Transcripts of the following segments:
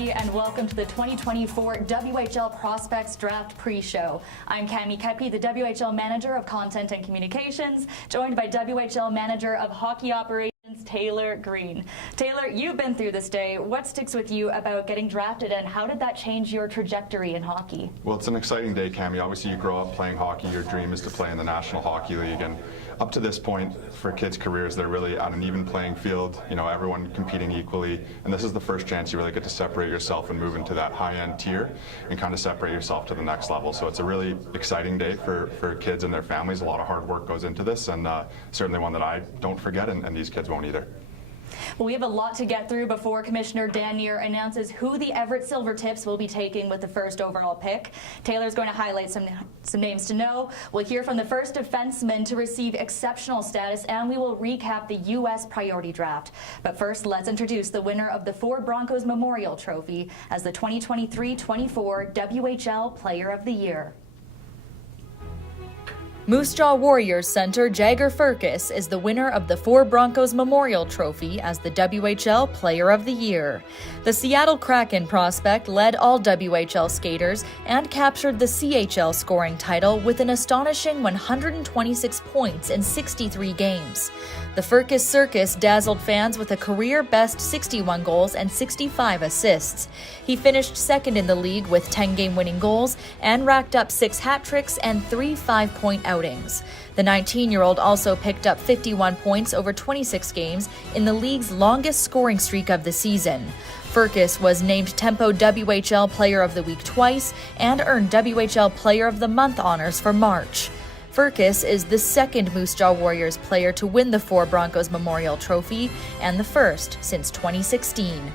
everybody, and welcome to the 2024 WHL Prospects Draft pre-show. I'm Cami Kepi, the WHL Manager of Content and Communications, joined by WHL Manager of Hockey Operations, Taylor Green. Taylor, you've been through this day. What sticks with you about getting drafted, and how did that change your trajectory in hockey? Well, it's an exciting day, Cami. Obviously, you grow up playing hockey. Your dream is to play in the National Hockey League, and up to this point, for kids' careers, they're really on an even playing field, you know, everyone competing equally, and this is the first chance you really get to separate yourself and move into that high-end tier and kind of separate yourself to the next level. So it's a really exciting day for kids and their families. A lot of hard work goes into this, and certainly one that I don't forget, and these kids won't either. Well, we have a lot to get through before Commissioner Danier announces who the Everett Silvertips will be taking with the first overall pick. Taylor's going to highlight some names to know. We'll hear from the first defenseman to receive exceptional status, and we will recap the U.S. priority draft. But first, let's introduce the winner of the 4 Broncos Memorial Trophy as the 2023-24 WHL Player of the Year. Moose Jaw Warriors center Jagger Firkus is the winner of the 4 Broncos Memorial Trophy as the WHL Player of the Year. The Seattle Kraken prospect led all WHL skaters and captured the CHL scoring title with an astonishing 126 points in 63 games. The Firkus Circus dazzled fans with a career-best 61 goals and 65 assists. He finished second in the league with 10 game-winning goals and racked up 6 hat tricks and 3 5-point outings. The 19-year-old also picked up 51 points over 26 games in the league's longest scoring streak of the season. Firkus was named Tempo WHL Player of the Week twice and earned WHL Player of the Month honors for March. Firkus is the second Moose Jaw Warriors player to win the 4 Broncos Memorial Trophy and the first since 2016.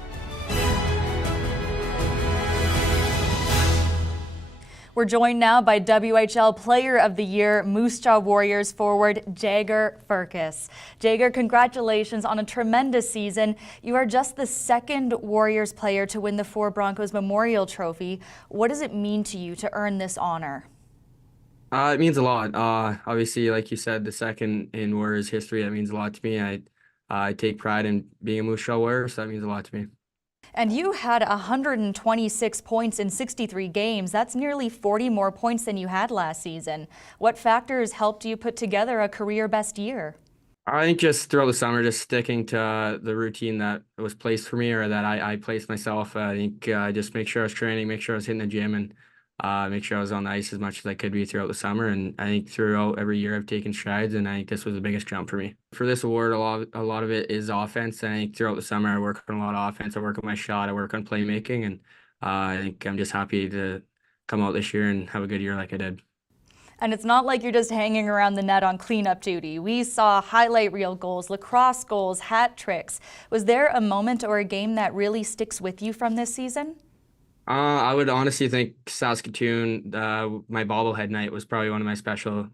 We're joined now by WHL Player of the Year, Moose Jaw Warriors forward Jagger Firkus. Jagger, congratulations on a tremendous season. You are just the second Warriors player to win the 4 Broncos Memorial Trophy. What does it mean to you to earn this honor? It means a lot. Obviously, like you said, the second in Warriors history, that means a lot to me. I take pride in being a Moose Jaw Warrior, so that means a lot to me. And you had 126 points in 63 games. That's nearly 40 more points than you had last season. What factors helped you put together a career best year? I think just throughout the summer, just sticking to the routine that was placed for me, or that I placed myself. I think just make sure I was training, make sure I was hitting the gym, and make sure I was on the ice as much as I could be throughout the summer. And I think throughout every year I've taken strides, and I think this was the biggest jump for me. For this award, a lot of it is offense. I think throughout the summer I work on a lot of offense. I work on my shot, I work on playmaking, and I think I'm just happy to come out this year and have a good year like I did. And it's not like you're just hanging around the net on cleanup duty. We saw highlight reel goals, lacrosse goals, hat tricks. Was there a moment or a game that really sticks with you from this season? I would honestly think Saskatoon, my bobblehead night was probably one of my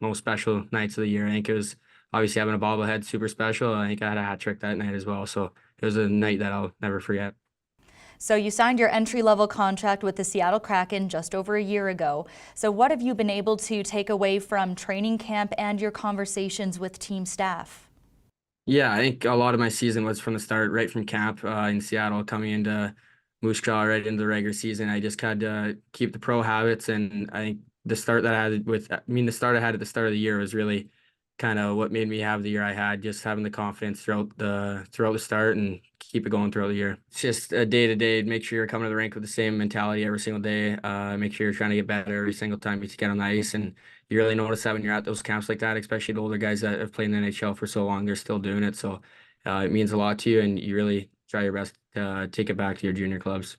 most special nights of the year. I think it was obviously having a bobblehead super special. I think I had a hat trick that night as well. So it was a night that I'll never forget. So you signed your entry-level contract with the Seattle Kraken just over a year ago. So what have you been able to take away from training camp and your conversations with team staff? Yeah, I think a lot of my season was from the start, right from camp in Seattle, coming into Moose Jaw right into the regular season. I just had to keep the pro habits, and I think the start I had at the start of the year was really kind of what made me have the year I had, just having the confidence throughout the start and keep it going throughout the year. It's just a day to day, make sure you're coming to the rink with the same mentality every single day, make sure you're trying to get better every single time you get on the ice. And you really notice that when you're at those camps like that, especially the older guys that have played in the NHL for so long, they're still doing it. So it means a lot to you, and you really try your best to take it back to your junior clubs.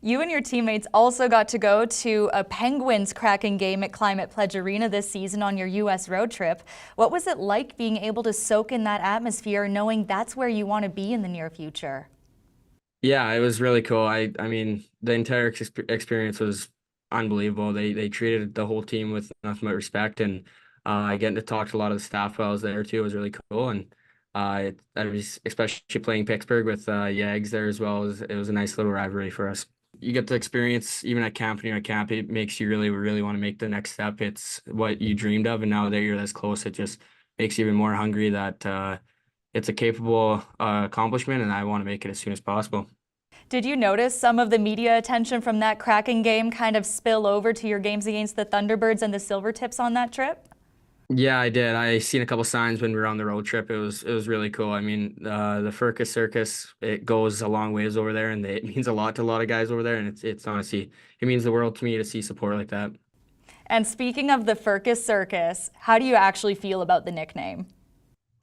You and your teammates also got to go to a Penguins Kraken game at Climate Pledge Arena this season on your U.S. road trip. What was it like being able to soak in that atmosphere, knowing that's where you want to be in the near future? Yeah, it was really cool. I mean, the entire experience was unbelievable. They treated the whole team with nothing but respect, and getting to talk to a lot of the staff while I was there too was really cool. And I was especially playing Pittsburgh with Yags there as well. It was a nice little rivalry for us. You get to experience, even at camp, when you're at camp, it makes you really, really want to make the next step. It's what you dreamed of, and now that you're this close, it just makes you even more hungry that it's a capable accomplishment, and I want to make it as soon as possible. Did you notice some of the media attention from that Kraken game kind of spill over to your games against the Thunderbirds and the Silvertips on that trip? Yeah, I did. I seen a couple signs when we were on the road trip. It was really cool. I mean, the Firkus Circus, it goes a long ways over there, and it means a lot to a lot of guys over there. And it's honestly, it means the world to me to see support like that. And speaking of the Firkus Circus, how do you actually feel about the nickname?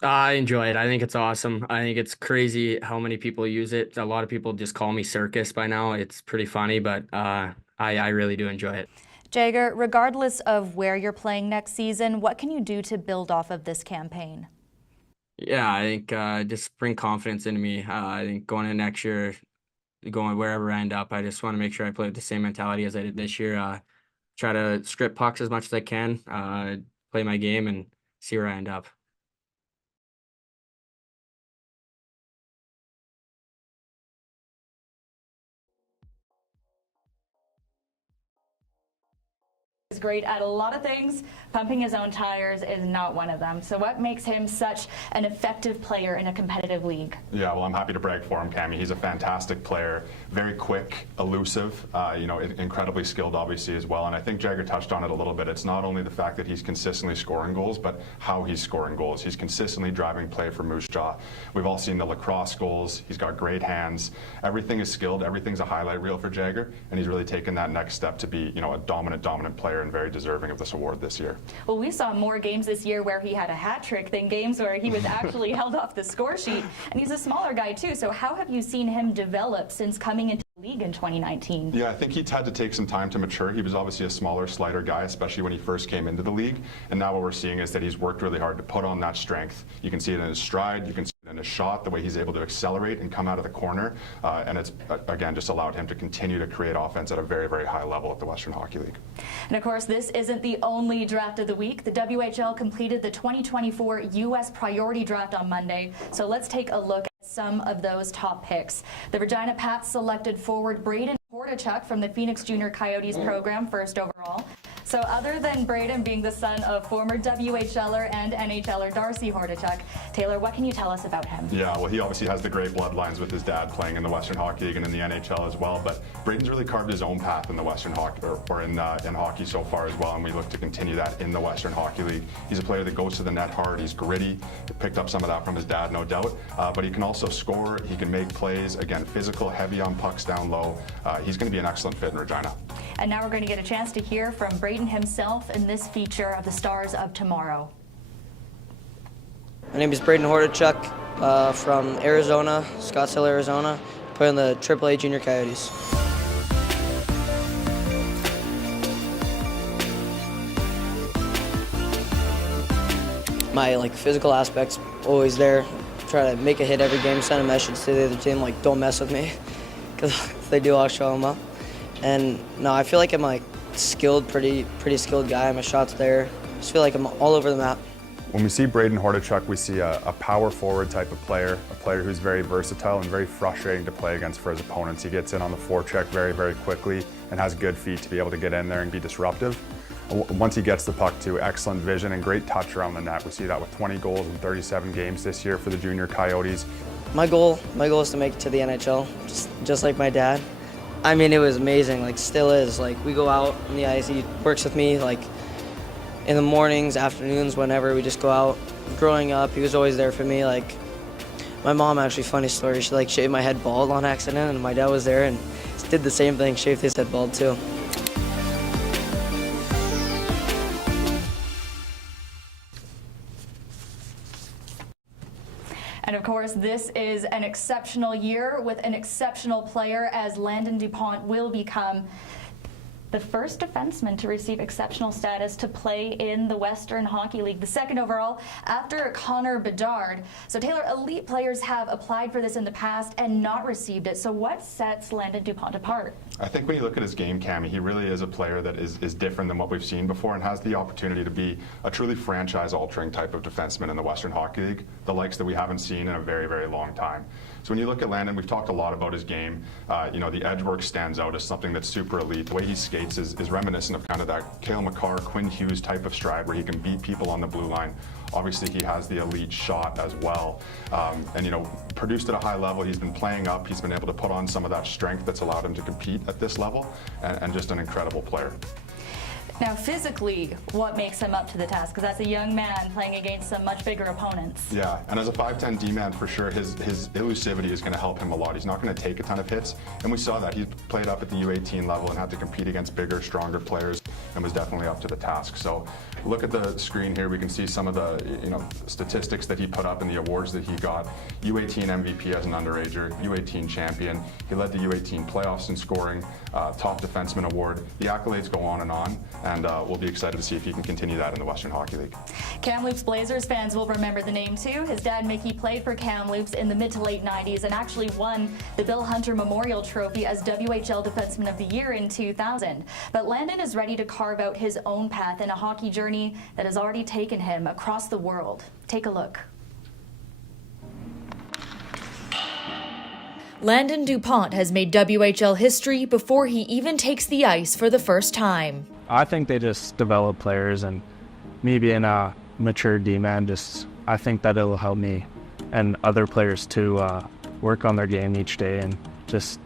I enjoy it. I think it's awesome. I think it's crazy how many people use it. A lot of people just call me Circus by now. It's pretty funny, but I really do enjoy it. Jagger, regardless of where you're playing next season, what can you do to build off of this campaign? Yeah, I think just bring confidence into me. I think going into next year, going wherever I end up, I just want to make sure I play with the same mentality as I did this year. Try to strip pucks as much as I can, play my game, and see where I end up. Is great at a lot of things. Pumping his own tires is not one of them. So what makes him such an effective player in a competitive league? Yeah, well, I'm happy to brag for him, Cammy. He's a fantastic player, very quick, elusive, incredibly skilled, obviously, as well. And I think Jagger touched on it a little bit. It's not only the fact that he's consistently scoring goals, but how he's scoring goals. He's consistently driving play for Moose Jaw. We've all seen the lacrosse goals. He's got great hands. Everything is skilled. Everything's a highlight reel for Jagger, and he's really taken that next step to be, a dominant player and very deserving of this award this year. Well, we saw more games this year where he had a hat trick than games where he was actually held off the score sheet. And he's a smaller guy too, so how have you seen him develop since coming into the league in 2019? Yeah, I think he's had to take some time to mature. He was obviously a smaller, slighter guy, especially when he first came into the league. And now what we're seeing is that he's worked really hard to put on that strength. You can see it in his stride, you can see it in his shot, the way he's able to accelerate and come out of the corner. And it's, again, just allowed him to continue to create offense at a very, very high level at the Western Hockey League. And of course, this isn't the only draft of the week. The WHL completed the 2024 U.S. Priority Draft on Monday. So let's take a look at some of those top picks. The Regina Pats selected forward Braden Huk from the Phoenix Junior Coyotes program, first overall. So other than Braden being the son of former WHLer and NHLer Darcy Hordachuk, Taylor, what can you tell us about him? Yeah, well, he obviously has the great bloodlines with his dad playing in the Western Hockey League and in the NHL as well, but Braden's really carved his own path in the Western Hockey, or in hockey so far as well, and we look to continue that in the Western Hockey League. He's a player that goes to the net hard, he's gritty, he picked up some of that from his dad, no doubt, but he can also score, he can make plays, again, physical, heavy on pucks down low. He's going to be an excellent fit in Regina. And now we're going to get a chance to hear from Braden himself in this feature of the Stars of Tomorrow. My name is Braden Huk from Arizona, Scottsdale, Arizona. Play on the AAA Junior Coyotes. My physical aspect's always there. Try to make a hit every game, send a message to the other team don't mess with me, because if they do, I'll show them up. And no, I feel like I'm skilled, pretty skilled guy. My shot's there. Just feel like I'm all over the map. When we see Braden Huk, we see a power forward type of player, a player who's very versatile and very frustrating to play against for his opponents. He gets in on the forecheck very, very quickly and has good feet to be able to get in there and be disruptive. Once he gets the puck too, excellent vision and great touch around the net. We see that with 20 goals in 37 games this year for the Junior Coyotes. My goal is to make it to the NHL, just like my dad. I mean, it was amazing, still is. We go out on the ice, he works with me, in the mornings, afternoons, whenever, we just go out. Growing up, he was always there for me. My mom, actually, funny story, she shaved my head bald on accident, and my dad was there and did the same thing, shaved his head bald too. And of course, this is an exceptional year with an exceptional player, as Landon Dupont will become the first defenseman to receive exceptional status to play in the Western Hockey League, the second overall after Connor Bedard. So Taylor, elite players have applied for this in the past and not received it. So what sets Landon Dupont apart? I think when you look at his game, Cammy, he really is a player that is different than what we've seen before and has the opportunity to be a truly franchise-altering type of defenseman in the Western Hockey League, the likes that we haven't seen in a very, very long time. So when you look at Landon, we've talked a lot about his game. The edge work stands out as something that's super elite. The way he skates, skates is reminiscent of kind of that Cale Makar, Quinn Hughes type of stride where he can beat people on the blue line. Obviously, he has the elite shot as well. And, you know, produced at a high level. He's been playing up. He's been able to put on some of that strength that's allowed him to compete at this level, and just an incredible player. Now, physically, what makes him up to the task? Because that's a young man playing against some much bigger opponents. Yeah, and as a 5'10" D-man, for sure, his elusivity is going to help him a lot. He's not going to take a ton of hits, and we saw that. He played up at the U18 level and had to compete against bigger, stronger players, and was definitely up to the task. So look at the screen here. We can see some of the statistics that he put up and the awards that he got. U18 MVP as an underager, U18 champion. He led the U18 playoffs in scoring, top defenseman award. The accolades go on, and we'll be excited to see if he can continue that in the Western Hockey League. Kamloops Blazers fans will remember the name too. His dad Mickey played for Kamloops in the mid to late 90s and actually won the Bill Hunter Memorial Trophy as WHL Defenseman of the Year in 2000. But Landon is ready to carve out his own path in a hockey journey that has already taken him across the world. Take a look. Landon Dupont has made WHL history before he even takes the ice for the first time. I think they just develop players, and me being a mature D-man, I think that it'll help me and other players to work on their game each day and just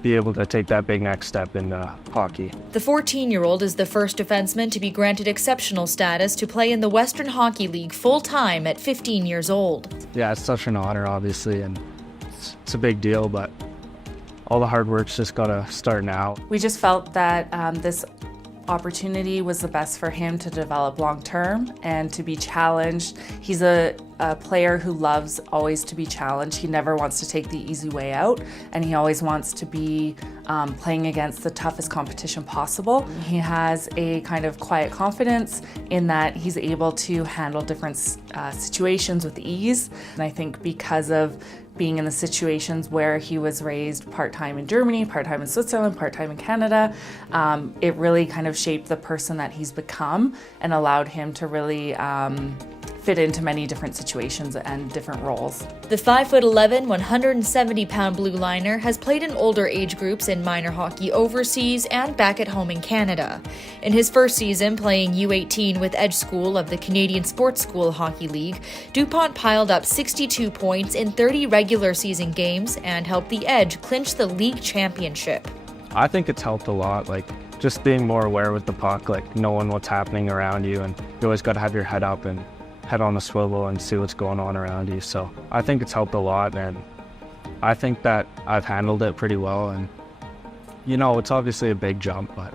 be able to take that big next step in hockey. The 14-year-old is the first defenseman to be granted exceptional status to play in the Western Hockey League full-time at 15 years old. Yeah, it's such an honor, obviously, and it's a big deal, but all the hard work's just got to start now. We just felt that this opportunity was the best for him to develop long term and to be challenged. He's a player who loves always to be challenged. He never wants to take the easy way out, and he always wants to be playing against the toughest competition possible. He has a kind of quiet confidence in that he's able to handle different situations with ease. And I think because of being in the situations where he was raised part-time in Germany, part-time in Switzerland, part-time in Canada, it really kind of shaped the person that he's become and allowed him to really fit into many different situations and different roles. The 5'11", 170-pound blue liner has played in older age groups in minor hockey overseas and back at home in Canada. In his first season playing U18 with Edge School of the Canadian Sports School Hockey League, Dupont piled up 62 points in 30 regular season games and helped the Edge clinch the league championship. I think it's helped a lot, just being more aware with the puck, knowing what's happening around you, and you always got to have your head up and head on the swivel and see what's going on around you. So I think it's helped a lot, and I think that I've handled it pretty well. And it's obviously a big jump, but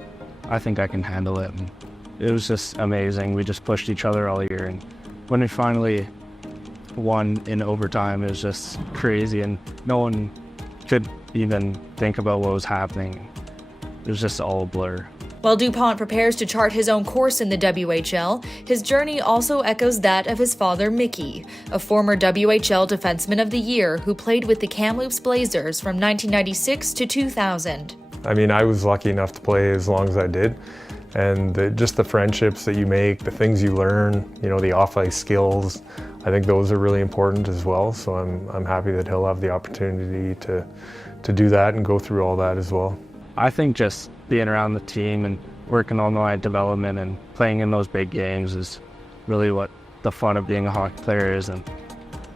I think I can handle it. And it was just amazing. We just pushed each other all year, and when we finally won in overtime, it was just crazy, and no one could even think about what was happening. It was just all a blur. While Dupont prepares to chart his own course in the WHL, his journey also echoes that of his father, Mickey, a former WHL Defenseman of the Year who played with the Kamloops Blazers from 1996 to 2000. I mean, I was lucky enough to play as long as I did, and just the friendships that you make, the things you learn, the off-ice skills, I think those are really important as well. So I'm happy that he'll have the opportunity to do that and go through all that as well. I think just being around the team and working on my development and playing in those big games is really what the fun of being a hockey player is, and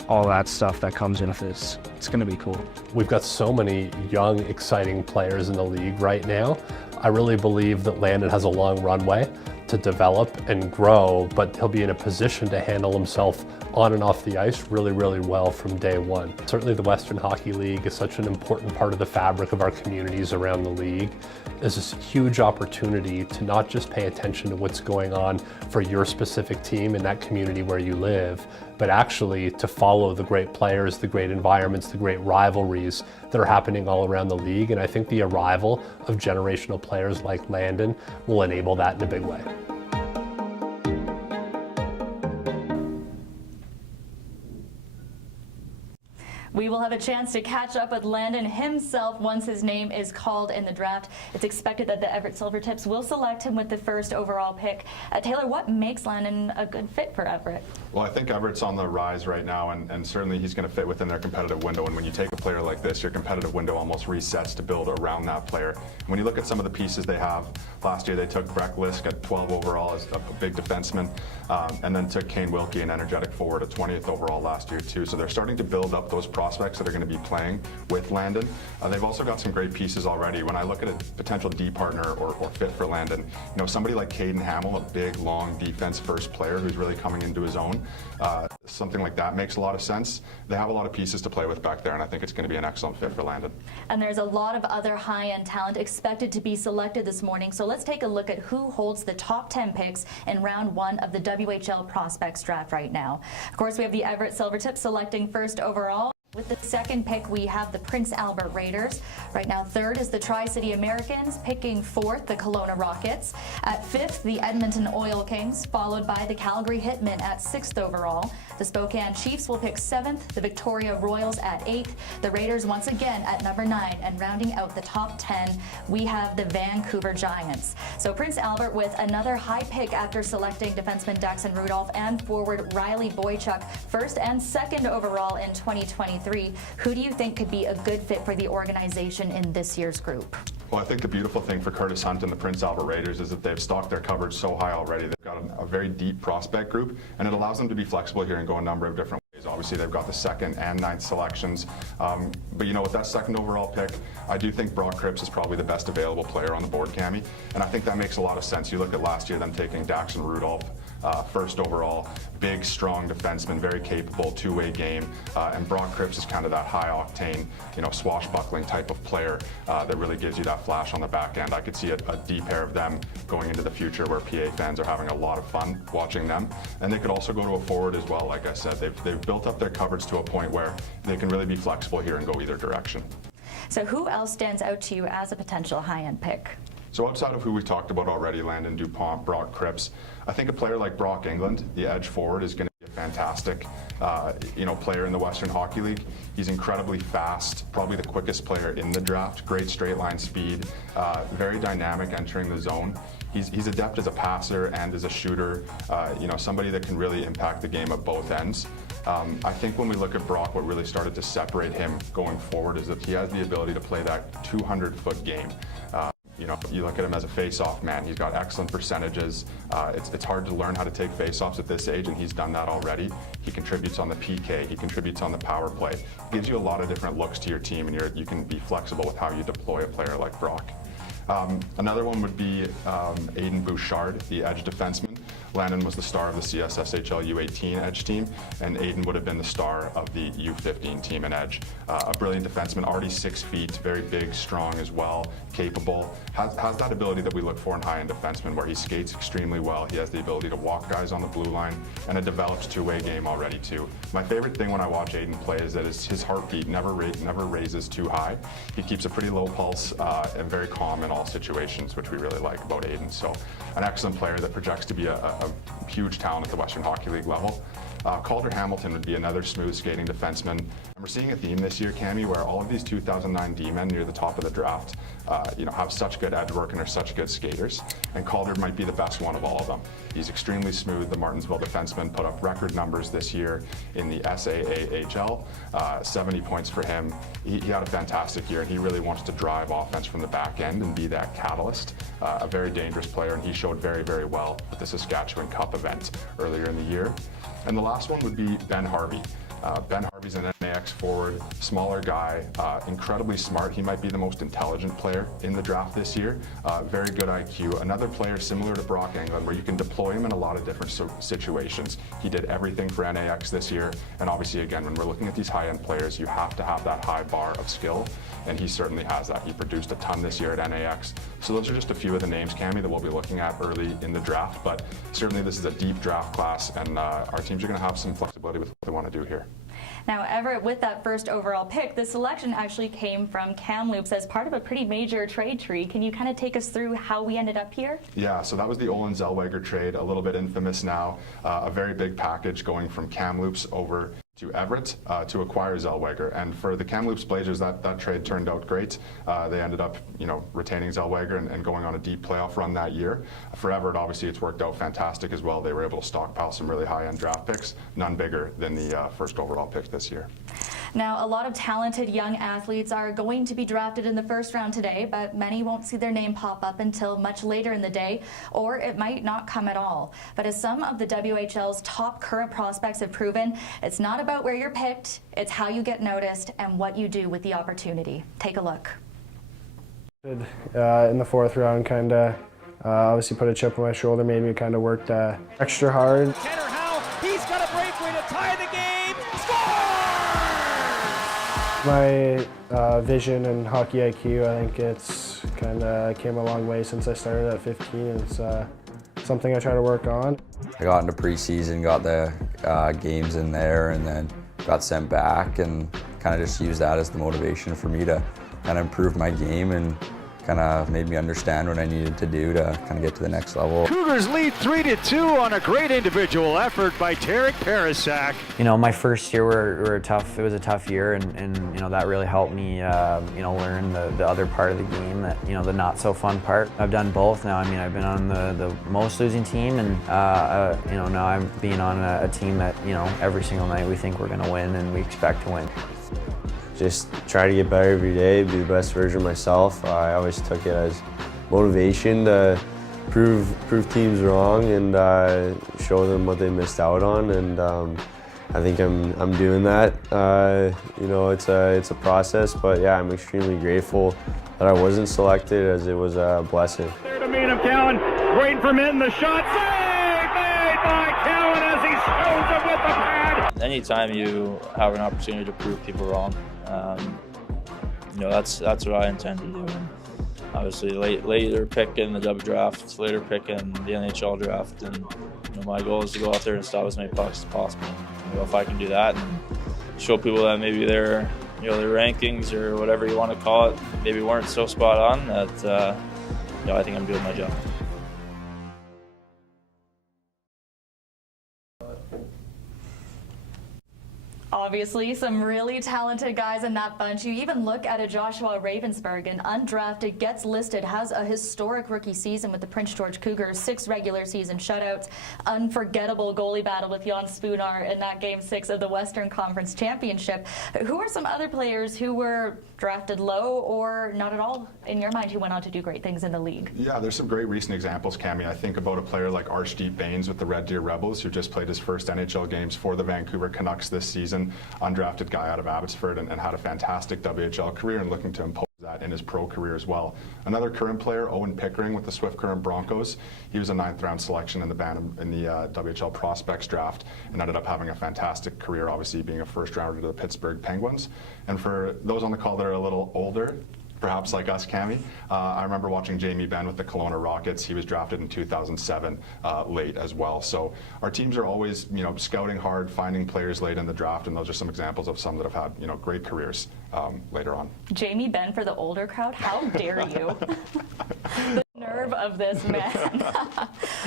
all that stuff that comes in with it. It's going to be cool. We've got so many young, exciting players in the league right now. I really believe that Landon has a long runway to develop and grow, but he'll be in a position to handle himself on and off the ice really, really well from day one. Certainly the Western Hockey League is such an important part of the fabric of our communities around the league. There's this huge opportunity to not just pay attention to what's going on for your specific team in that community where you live, but actually to follow the great players, the great environments, the great rivalries that are happening all around the league. And I think the arrival of generational players like Landon will enable that in a big way. We will have a chance to catch up with Landon himself once his name is called in the draft. It's expected that the Everett Silvertips will select him with the first overall pick. Taylor, what makes Landon a good fit for Everett? Well, I think Everett's on the rise right now, and certainly he's going to fit within their competitive window. And when you take a player like this, your competitive window almost resets to build around that player. When you look at some of the pieces they have, last year they took Breck Lisk at 12 overall as a big defenseman, and then took Kane Wilkie, an energetic forward, at 20th overall last year too. So they're starting to build up those prospects that are going to be playing with Landon. They've also got some great pieces already. When I look at a potential D partner or fit for Landon, you know, somebody like Calder Hamilton, a big, long defense-first player who's really coming into his own. Something like that makes a lot of sense. They have a lot of pieces to play with back there, and I think it's going to be an excellent fit for Landon. And there's a lot of other high-end talent expected to be selected this morning, so let's take a look at who holds the top 10 picks in round 1 of the WHL Prospects Draft right now. Of course, we have the Everett Silvertips selecting first overall. With the second pick, we have the Prince Albert Raiders. Right now, third is the Tri-City Americans, picking fourth, the Kelowna Rockets. At fifth, the Edmonton Oil Kings, followed by the Calgary Hitmen at sixth overall. The Spokane Chiefs will pick seventh, the Victoria Royals at eighth, the Raiders once again at number 9, and rounding out the top 10, we have the Vancouver Giants. So Prince Albert with another high pick after selecting defenseman Daxon Rudolph and forward Riley Boychuk first and second overall in 2023. Who do you think could be a good fit for the organization in this year's group? Well, I think the beautiful thing for Curtis Hunt and the Prince Albert Raiders is that they've stocked their coverage so high already. They've got a very deep prospect group, and it allows them to be flexible here and go a number of different ways. Obviously, they've got the 2nd and 9th selections, but you know, with that 2nd overall pick, I do think Brock Crips is probably the best available player on the board, Cammy, and I think that makes a lot of sense. You look at last year, them taking Daxon Rudolph, first overall, big, strong defenseman, very capable, two-way game, and Brock Crips is kind of that high-octane, you know, swashbuckling type of player that really gives you that flash on the back end. I could see a deep pair of them going into the future where PA fans are having a lot of fun watching them, and they could also go to a forward as well. Like I said, they've built up their coverage to a point where they can really be flexible here and go either direction. So who else stands out to you as a potential high-end pick? So outside of who we talked about already, Landon Dupont, Brock Crips, I think a player like Brock England, the edge forward, is going to be a fantastic player in the Western Hockey League. He's incredibly fast, probably the quickest player in the draft, great straight line speed, very dynamic entering the zone. He's adept as a passer and as a shooter, somebody that can really impact the game at both ends. I think when we look at Brock, what really started to separate him going forward is that he has the ability to play that 200-foot game. You look at him as a face-off man. He's got excellent percentages. It's hard to learn how to take face-offs at this age, and he's done that already. He contributes on the PK. He contributes on the power play. Gives you a lot of different looks to your team, and you can be flexible with how you deploy a player like Brock. Another one would be Aiden Bouchard, the edge defenseman. Landon was the star of the CSSHL U18 edge team, and Aiden would have been the star of the U15 team in edge. A brilliant defenseman, already 6 feet, very big, strong as well, capable, has that ability that we look for in high-end defensemen where he skates extremely well. He has the ability to walk guys on the blue line and a developed two-way game already too. My favorite thing when I watch Aiden play is that his heartbeat never raises too high. He keeps a pretty low pulse and very calm in all situations, which we really like about Aiden. So an excellent player that projects to be a huge talent at the Western Hockey League level. Calder Hamilton would be another smooth skating defenseman. And we're seeing a theme this year, Cammy, where all of these 2009 D-men near the top of the draft have such good edge work and are such good skaters. And Calder might be the best one of all of them. He's extremely smooth. The Martinsville defenseman put up record numbers this year in the SAAHL, 70 points for him. He had a fantastic year, and he really wants to drive offense from the back end and be that catalyst. A very dangerous player, and he showed very, very well at the Saskatchewan Cup event earlier in the year. And the last one would be Ben Harvey. Ben Harvey's an NAX forward, smaller guy, incredibly smart. He might be the most intelligent player in the draft this year. Very good IQ. Another player similar to Brock England where you can deploy him in a lot of different situations. He did everything for NAX this year. And obviously, again, when we're looking at these high-end players, you have to have that high bar of skill. And he certainly has that. He produced a ton this year at NAX. So those are just a few of the names, Cammy, that we'll be looking at early in the draft. But certainly this is a deep draft class, and our teams are going to have some flexibility with what they want to do here. Now, Everett, with that first overall pick, the selection actually came from Kamloops as part of a pretty major trade tree. Can you kind of take us through how we ended up here? Yeah, so that was the Olin Zellweger trade, a little bit infamous now. A very big package going from Kamloops over to Everett to acquire Zellweger, and for the Kamloops Blazers, that trade turned out great. They ended up, retaining Zellweger and going on a deep playoff run that year. For Everett, obviously, it's worked out fantastic as well. They were able to stockpile some really high-end draft picks, none bigger than the first overall pick this year. Now, a lot of talented young athletes are going to be drafted in the first round today, but many won't see their name pop up until much later in the day, or it might not come at all. But as some of the WHL's top current prospects have proven, it's not about where you're picked, it's how you get noticed and what you do with the opportunity. Take a look. In the fourth round, obviously put a chip on my shoulder, made me kind of work extra hard. He's got a breakaway to tie the game. My vision and hockey IQ, I think it's kind of came a long way since I started at 15. It's something I try to work on. I got into preseason, got the games in there, and then got sent back, and kind of just used that as the motivation for me to kind of improve my game, and kind of made me understand what I needed to do to kind of get to the next level. Cougars lead 3-2 on a great individual effort by Tarek Parasak. My first year it was a tough year, and that really helped me learn the other part of the game, that the not so fun part. I've done both now. I've been on the most losing team, and now I'm being on a team that every single night we think we're going to win and we expect to win. Just try to get better every day, be the best version of myself. I always took it as motivation to prove teams wrong and show them what they missed out on, and I think I'm doing that. It's a process, but yeah, I'm extremely grateful that I wasn't selected, as it was a blessing. There to meet him, Cowan, waiting for him, the shot, save made by Cowan as he stones it with the pad. Anytime you have an opportunity to prove people wrong, that's what I intend to do. And obviously, later pick in the W draft, later pick in the NHL draft, and my goal is to go out there and stop as many pucks as possible. If I can do that and show people that maybe their rankings or whatever you want to call it maybe weren't so spot on, that I think I'm doing my job. Obviously, some really talented guys in that bunch. You even look at a Joshua Ravensburg, an undrafted, gets listed, has a historic rookie season with the Prince George Cougars, 6 regular season shutouts, unforgettable goalie battle with Jan Spoonar in that Game 6 of the Western Conference Championship. Who are some other players who were drafted low or not at all, in your mind, who went on to do great things in the league? Yeah, there's some great recent examples, Cami. I think about a player like Archdeep Baines with the Red Deer Rebels, who just played his first NHL games for the Vancouver Canucks this season. Undrafted guy out of Abbotsford, and had a fantastic WHL career, and looking to impose that in his pro career as well. Another current player, Owen Pickering with the Swift Current Broncos. He was a 9th round selection in the WHL Prospects Draft, and ended up having a fantastic career, obviously being a first rounder to the Pittsburgh Penguins. And for those on the call that are a little older, perhaps like us, Cami, I remember watching Jamie Benn with the Kelowna Rockets. He was drafted in 2007 late as well. So our teams are always, scouting hard, finding players late in the draft, and those are some examples of some that have had, great careers later on. Jamie Benn for the older crowd? How dare you? The nerve of this man.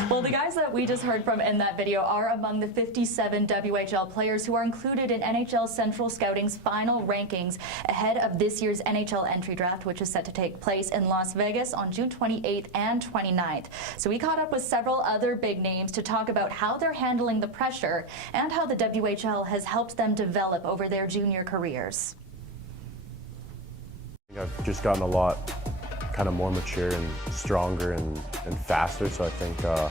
Well, the guys that we just heard from in that video are among the 57 WHL players who are included in NHL Central Scouting's final rankings ahead of this year's NHL entry draft, which is set to take place in Las Vegas on June 28th and 29th. So we caught up with several other big names to talk about how they're handling the pressure and how the WHL has helped them develop over their junior careers. I've just gotten a lot kind of more mature and stronger and faster, so I think I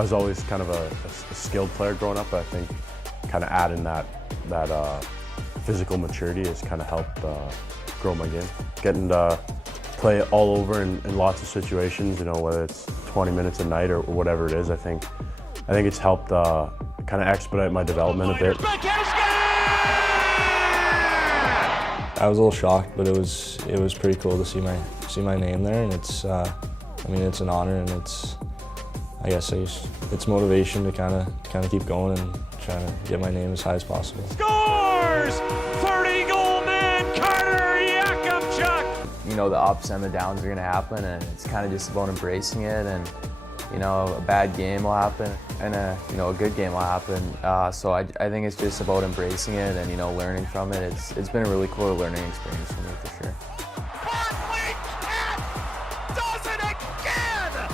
was always kind of a skilled player growing up, but I think kind of adding that physical maturity has kind of helped grow my game. Getting to play all over in lots of situations, whether it's 20 minutes a night or whatever it is, I think it's helped kind of expedite my development a bit. I was a little shocked, but it was pretty cool to see my name there, and it's it's an honor, and it's motivation to kind of keep going and trying to get my name as high as possible. Scores! 30-goal man Carter Yakupchuk. The ups and the downs are going to happen, and it's kind of just about embracing it and a bad game will happen and a good game will happen. So I think it's just about embracing it and learning from it. It's been a really cool learning experience for me for sure.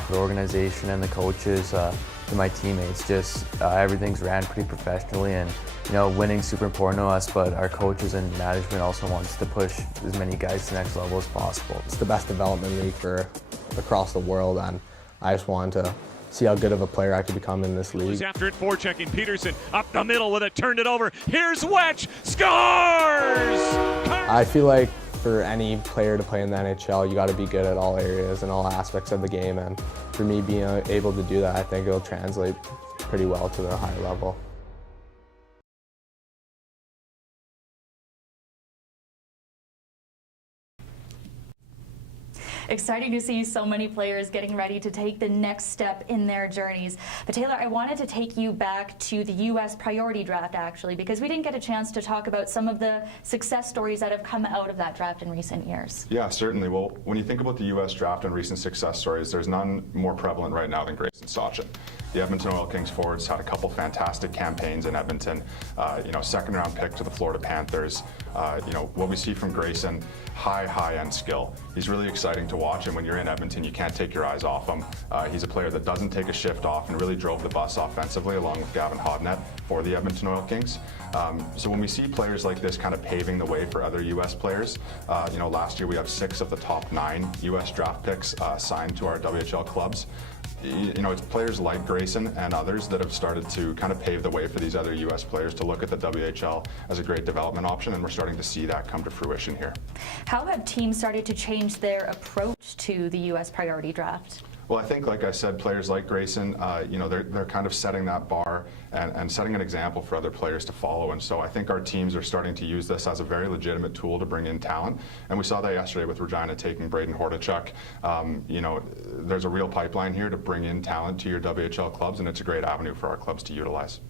The organization and the coaches, and my teammates, just everything's ran pretty professionally, and winning's super important to us, but our coaches and management also wants to push as many guys to the next level as possible. It's the best development league for across the world, and I just wanted to see how good of a player I could become in this league. After it, forechecking Peterson up the middle with it, turned it over. Here's Wetch, scores! I feel like for any player to play in the NHL, you got to be good at all areas and all aspects of the game, and for me being able to do that, I think it'll translate pretty well to the higher level. Exciting to see so many players getting ready to take the next step in their journeys. But Taylor, I wanted to take you back to the U.S. priority draft, actually, because we didn't get a chance to talk about some of the success stories that have come out of that draft in recent years. Yeah, certainly. Well, when you think about the U.S. draft and recent success stories, there's none more prevalent right now than Grayson Sawchuk. The Edmonton Oil Kings forwards had a couple fantastic campaigns in Edmonton. Second-round pick to the Florida Panthers. What we see from Grayson, high-end skill. He's really exciting to watch, and when you're in Edmonton, you can't take your eyes off him. He's a player that doesn't take a shift off and really drove the bus offensively along with Gavin Hodnett for the Edmonton Oil Kings. So when we see players like this kind of paving the way for other U.S. players, last year we have 6 of the top 9 U.S. draft picks signed to our WHL clubs. It's players like Grayson and others that have started to kind of pave the way for these other U.S. players to look at the WHL as a great development option, and we're starting to see that come to fruition here. How have teams started to change their approach to the U.S. priority draft? Well, I think, like I said, players like Grayson, they're kind of setting that bar and setting an example for other players to follow. And so I think our teams are starting to use this as a very legitimate tool to bring in talent. And we saw that yesterday with Regina taking Braden Huk. There's a real pipeline here to bring in talent to your WHL clubs, and it's a great avenue for our clubs to utilize.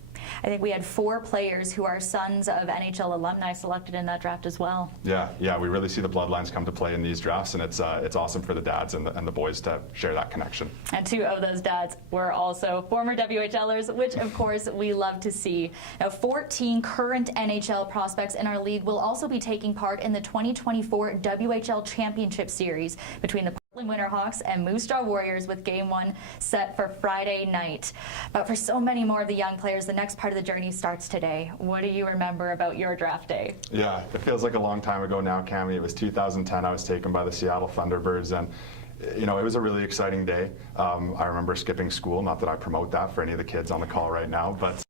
I think we had 4 players who are sons of NHL alumni selected in that draft as well. Yeah, we really see the bloodlines come to play in these drafts, and it's awesome for the dads and the boys to share that connection. And 2 of those dads were also former WHLers, which of course we love to see. Now, 14 current NHL prospects in our league will also be taking part in the 2024 WHL Championship Series between the Winterhawks and Moose Jaw Warriors, with Game 1 set for Friday night. But for so many more of the young players, the next part of the journey starts today. What do you remember about your draft day? Yeah, it feels like a long time ago now, Cammie. It was 2010. I was taken by the Seattle Thunderbirds, and it was a really exciting day. I remember skipping school, not that I promote that for any of the kids on the call right now, but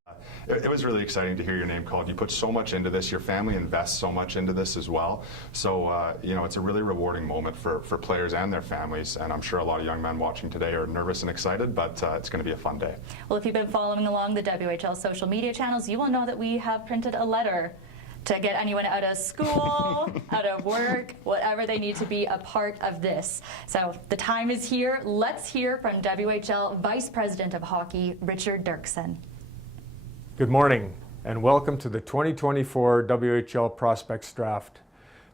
it was really exciting to hear your name called. You put so much into this. Your family invests so much into this as well. So, it's a really rewarding moment for players and their families. And I'm sure a lot of young men watching today are nervous and excited, but it's going to be a fun day. Well, if you've been following along the WHL social media channels, you will know that we have printed a letter to get anyone out of school, out of work, whatever they need to be a part of this. So the time is here. Let's hear from WHL Vice President of Hockey, Richard Dirksen. Good morning, and welcome to the 2024 WHL Prospects Draft.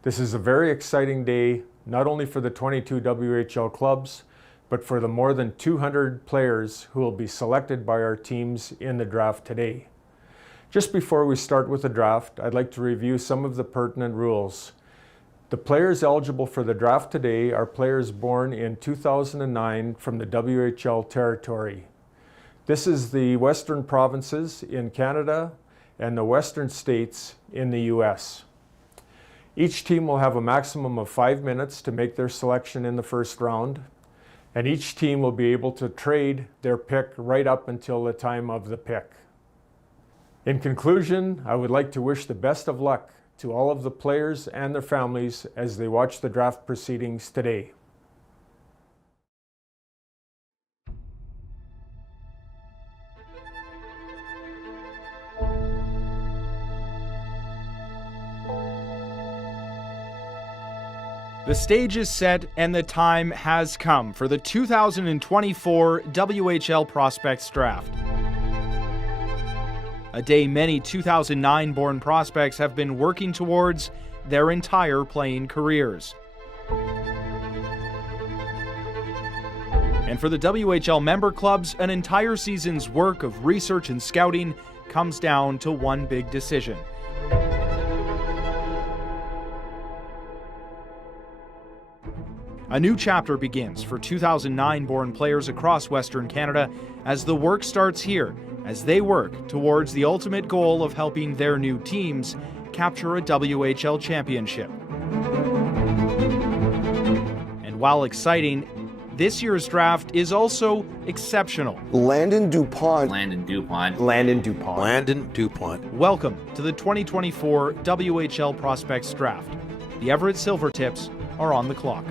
This is a very exciting day, not only for the 22 WHL clubs, but for the more than 200 players who will be selected by our teams in the draft today. Just before we start with the draft, I'd like to review some of the pertinent rules. The players eligible for the draft today are players born in 2009 from the WHL territory. This is the Western provinces in Canada and the Western states in the US. Each team will have a maximum of 5 minutes to make their selection in the first round, and each team will be able to trade their pick right up until the time of the pick. In conclusion, I would like to wish the best of luck to all of the players and their families as they watch the draft proceedings today. The stage is set and the time has come for the 2024 WHL Prospects Draft. A day many 2009-born prospects have been working towards their entire playing careers. And for the WHL member clubs, an entire season's work of research and scouting comes down to one big decision. A new chapter begins for 2009-born players across Western Canada as the work starts here, as they work towards the ultimate goal of helping their new teams capture a WHL championship. And while exciting, this year's draft is also exceptional. Landon Dupont. Landon Dupont. Landon Dupont. Landon Dupont. Welcome to the 2024 WHL Prospects Draft. The Everett Silvertips are on the clock.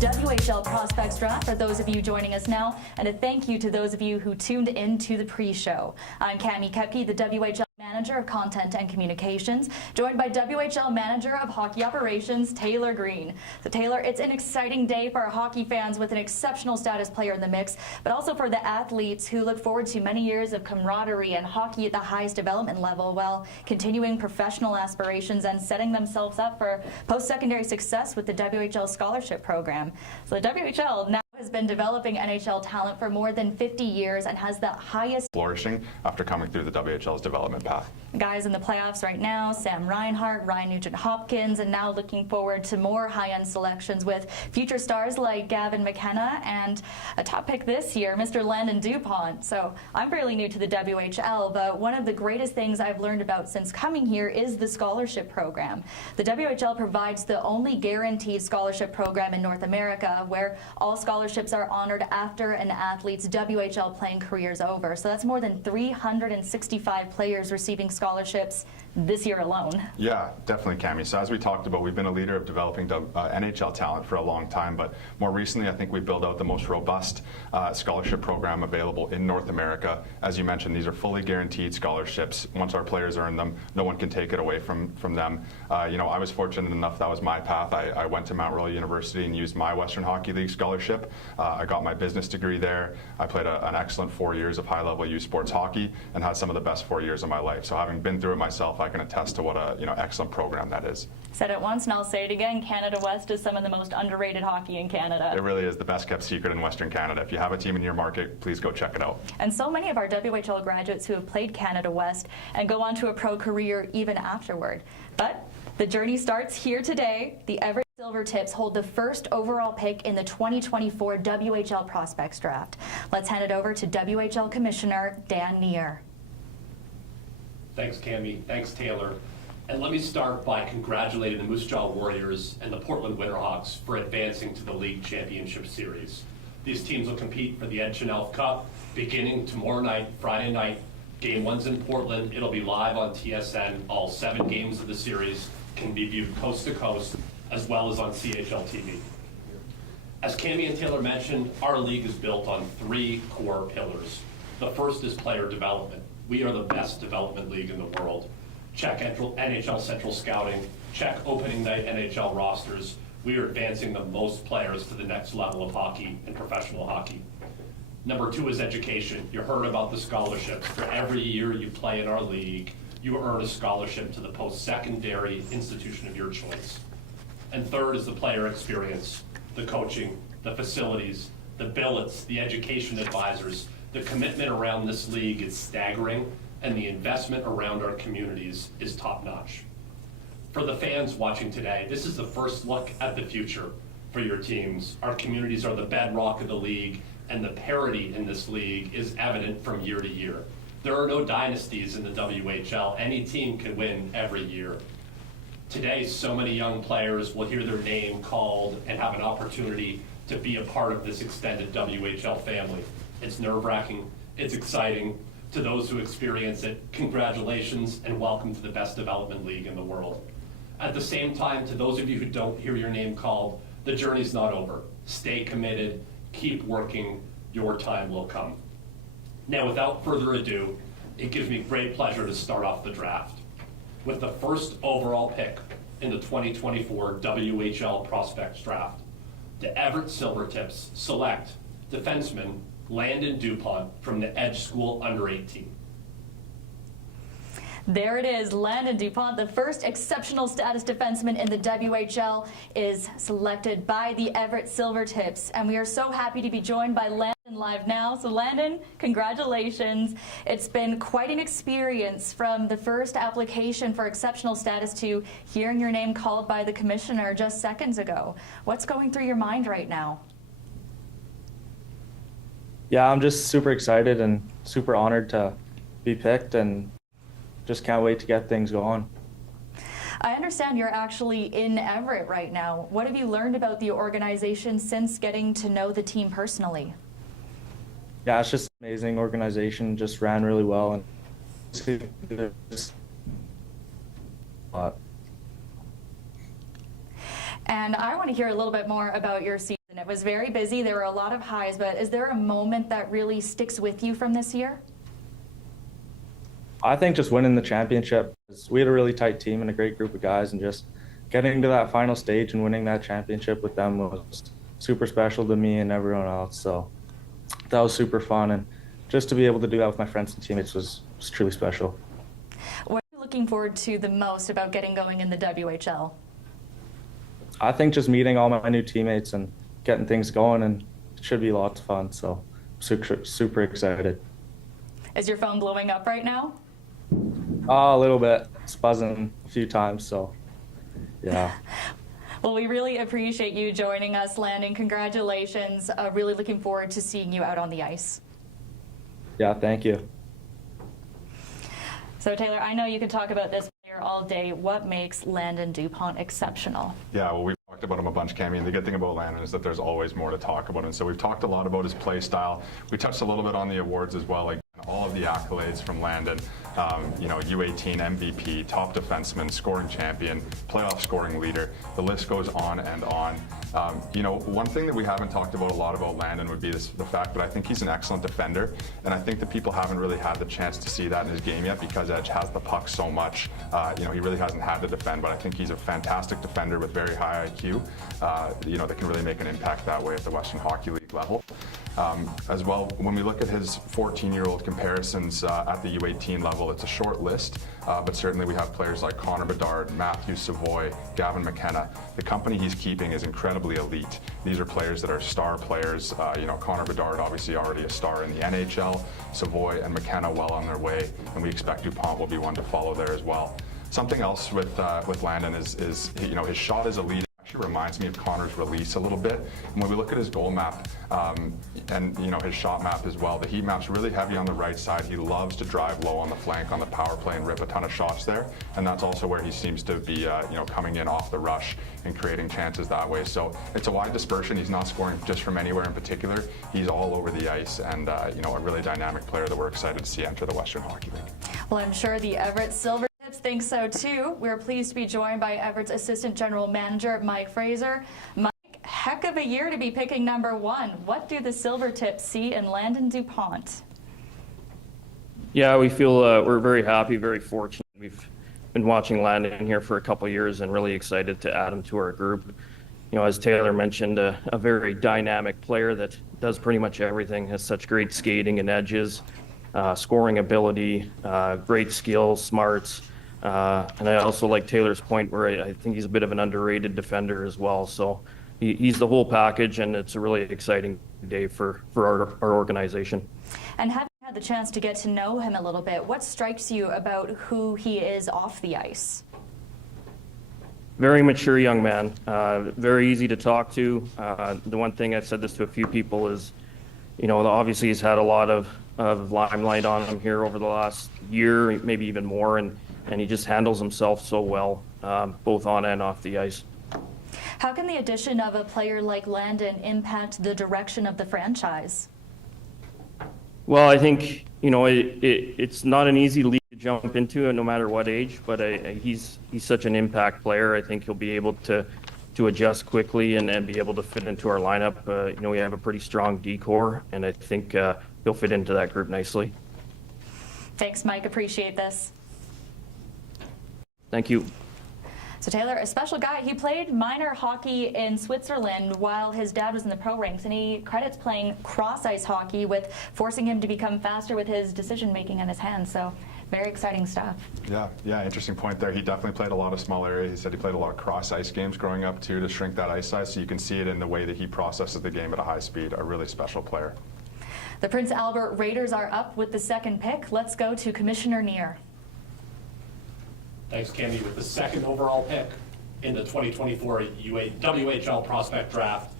WHL Prospects Draft for those of you joining us now, and a thank you to those of you who tuned in to the pre-show. I'm Cami Kepke, the WHL Manager of Content and Communications, joined by WHL Manager of Hockey Operations, Taylor Green. So Taylor, it's an exciting day for our hockey fans with an exceptional status player in the mix, but also for the athletes who look forward to many years of camaraderie and hockey at the highest development level while continuing professional aspirations and setting themselves up for post-secondary success with the WHL Scholarship Program. So the WHL now has been developing NHL talent for more than 50 years and has the highest flourishing after coming through the WHL's development path. Guys in the playoffs right now, Sam Reinhart, Ryan Nugent-Hopkins, and now looking forward to more high-end selections with future stars like Gavin McKenna and a top pick this year, Mr. Landon Dupont. So I'm fairly new to the WHL, but one of the greatest things I've learned about since coming here is the scholarship program. The WHL provides the only guaranteed scholarship program in North America where all scholarships are honored after an athlete's WHL playing career is over. So that's more than 365 players receiving scholarships this year alone. Yeah, definitely, Cami. So as we talked about, we've been a leader of developing NHL talent for a long time, but more recently I think we built out the most robust scholarship program available in North America. As you mentioned, these are fully guaranteed scholarships. Once our players earn them, no one can take it away from them. You know, I was fortunate enough, that was my path. I went to Mount Royal University and used my Western Hockey League scholarship. I got my business degree there. I played an excellent 4 years of high-level youth sports hockey and had some of the best 4 years of my life. So having been through it myself, I can attest to what a excellent program that is. Said it once and I'll say it again, Canada West is some of the most underrated hockey in Canada. It really is the best kept secret in Western Canada. If you have a team in your market, please go check it out. And so many of our WHL graduates who have played Canada West and go on to a pro career even afterward. But the journey starts here today. The Everett Silvertips hold the first overall pick in the 2024 WHL Prospects Draft. Let's hand it over to WHL Commissioner Dan Neer. Thanks, Cami. Thanks, Taylor. And let me start by congratulating the Moose Jaw Warriors and the Portland Winterhawks for advancing to the League Championship Series. These teams will compete for the Ed Chanel Cup beginning tomorrow night, Friday night. Game 1's in Portland. It'll be live on TSN. All 7 games of the series can be viewed coast to coast, as well as on CHL TV. As Cami and Taylor mentioned, our league is built on 3 core pillars. The first is player development. We are the best development league in the world. Check NHL Central Scouting, check opening night NHL rosters. We are advancing the most players to the next level of hockey and professional hockey. Number 2 is education. You heard about the scholarships. For every year you play in our league, you earn a scholarship to the post-secondary institution of your choice. And third is the player experience, the coaching, the facilities, the billets, the education advisors. The commitment around this league is staggering, and the investment around our communities is top-notch. For the fans watching today, this is the first look at the future for your teams. Our communities are the bedrock of the league, and the parity in this league is evident from year to year. There are no dynasties in the WHL. Any team can win every year. Today, so many young players will hear their name called and have an opportunity to be a part of this extended WHL family. It's nerve-wracking, it's exciting. To those who experience it, congratulations and welcome to the best development league in the world. At the same time, to those of you who don't hear your name called, the journey's not over. Stay committed, keep working, your time will come. Now, without further ado, it gives me great pleasure to start off the draft. With the first overall pick in the 2024 WHL Prospects Draft, the Everett Silvertips select defenseman Landon Dupont from the Edge School under-18. There it is, Landon Dupont, the first exceptional status defenseman in the WHL, is selected by the Everett Silvertips. And we are so happy to be joined by Landon live now. So Landon, congratulations. It's been quite an experience from the first application for exceptional status to hearing your name called by the commissioner just seconds ago. What's going through your mind right now? Yeah, I'm just super excited and super honored to be picked, and just can't wait to get things going. I understand you're actually in Everett right now. What have you learned about the organization since getting to know the team personally? Yeah, it's just an amazing organization, just ran really well. And I want to hear a little bit more about your season. It was very busy, there were a lot of highs, but is there a moment that really sticks with you from this year? I think just winning the championship. We had a really tight team and a great group of guys, and just getting to that final stage and winning that championship with them was super special to me and everyone else. So that was super fun, and just to be able to do that with my friends and teammates was truly special. What are you looking forward to the most about getting going in the WHL? I think just meeting all my new teammates and getting things going, and it should be lots of fun. So super excited. Is your phone blowing up right now? Oh, a little bit. It's buzzing a few times, so yeah. Well, we really appreciate you joining us, Landon. Congratulations. Really looking forward to seeing you out on the ice. Yeah, thank you. So, Taylor, I know you could talk about this player all day. What makes Landon Dupont exceptional? Yeah, well, we've talked about him a bunch, Cammy, and the good thing about Landon is that there's always more to talk about. And so we've talked a lot about his play style. We touched a little bit on the awards as well, like all of the accolades from Landon. You know, U18 MVP, top defenseman, scoring champion, playoff scoring leader. The list goes on and on. You know, one thing that we haven't talked about a lot about Landon would be the fact that I think he's an excellent defender, and I think that people haven't really had the chance to see that in his game yet because Edge has the puck so much. You know, he really hasn't had to defend, but I think he's a fantastic defender with very high IQ, you know, that can really make an impact that way at the Western Hockey League level. As well, when we look at his 14-year-old comparisons at the U18 level, it's a short list, but certainly we have players like Connor Bedard, Matthew Savoy, Gavin McKenna. The company he's keeping is incredibly elite. These are players that are star players. You know, Connor Bedard obviously already a star in the NHL, Savoy and McKenna well on their way, and we expect Dupont will be one to follow there as well. Something else with Landon is you know, his shot is elite. Actually reminds me of Connor's release a little bit. And when we look at his goal map and you know, his shot map as well, the heat map's really heavy on the right side. He loves to drive low on the flank on the power play and rip a ton of shots there, and that's also where he seems to be you know, coming in off the rush and creating chances that way. So it's a wide dispersion. He's not scoring just from anywhere in particular. He's all over the ice, and you know, a really dynamic player that we're excited to see enter the Western Hockey League. Well, I'm sure the Everett Silvertips think so too. We're pleased to be joined by Everett's Assistant General Manager, Mike Fraser. Mike, heck of a year to be picking #1. What do the Silvertips see in Landon Dupont? Yeah, we feel we're very happy, very fortunate. We've been watching Landon here for a couple of years and really excited to add him to our group. You know, as Taylor mentioned, a very dynamic player that does pretty much everything, has such great skating and edges, scoring ability, great skills, smarts. And I also like Taylor's point where I think he's a bit of an underrated defender as well. So he's the whole package, and it's a really exciting day for our organization. And having had the chance to get to know him a little bit, what strikes you about who he is off the ice? Very mature young man, very easy to talk to. The one thing I've said this to a few people is, you know, obviously he's had a lot of limelight on him here over the last year, maybe even more, and he just handles himself so well, both on and off the ice. How can the addition of a player like Landon impact the direction of the franchise? Well, I think, you know, it's not an easy league to jump into, no matter what age, but he's such an impact player. I think he'll be able to adjust quickly and be able to fit into our lineup. You know, we have a pretty strong D-core, and I think he'll fit into that group nicely. Thanks, Mike. Appreciate this. Thank you. So Taylor, a special guy, he played minor hockey in Switzerland while his dad was in the pro ranks, and he credits playing cross-ice hockey with forcing him to become faster with his decision-making on his hands. So very exciting stuff. Yeah, interesting point there. He definitely played a lot of small area. He said he played a lot of cross-ice games growing up too to shrink that ice size, so you can see it in the way that he processes the game at a high speed. A really special player. The Prince Albert Raiders are up with the second pick. Let's go to Commissioner Neer. Thanks, Cammy. With the second overall pick in the 2024 WHL Prospect Draft,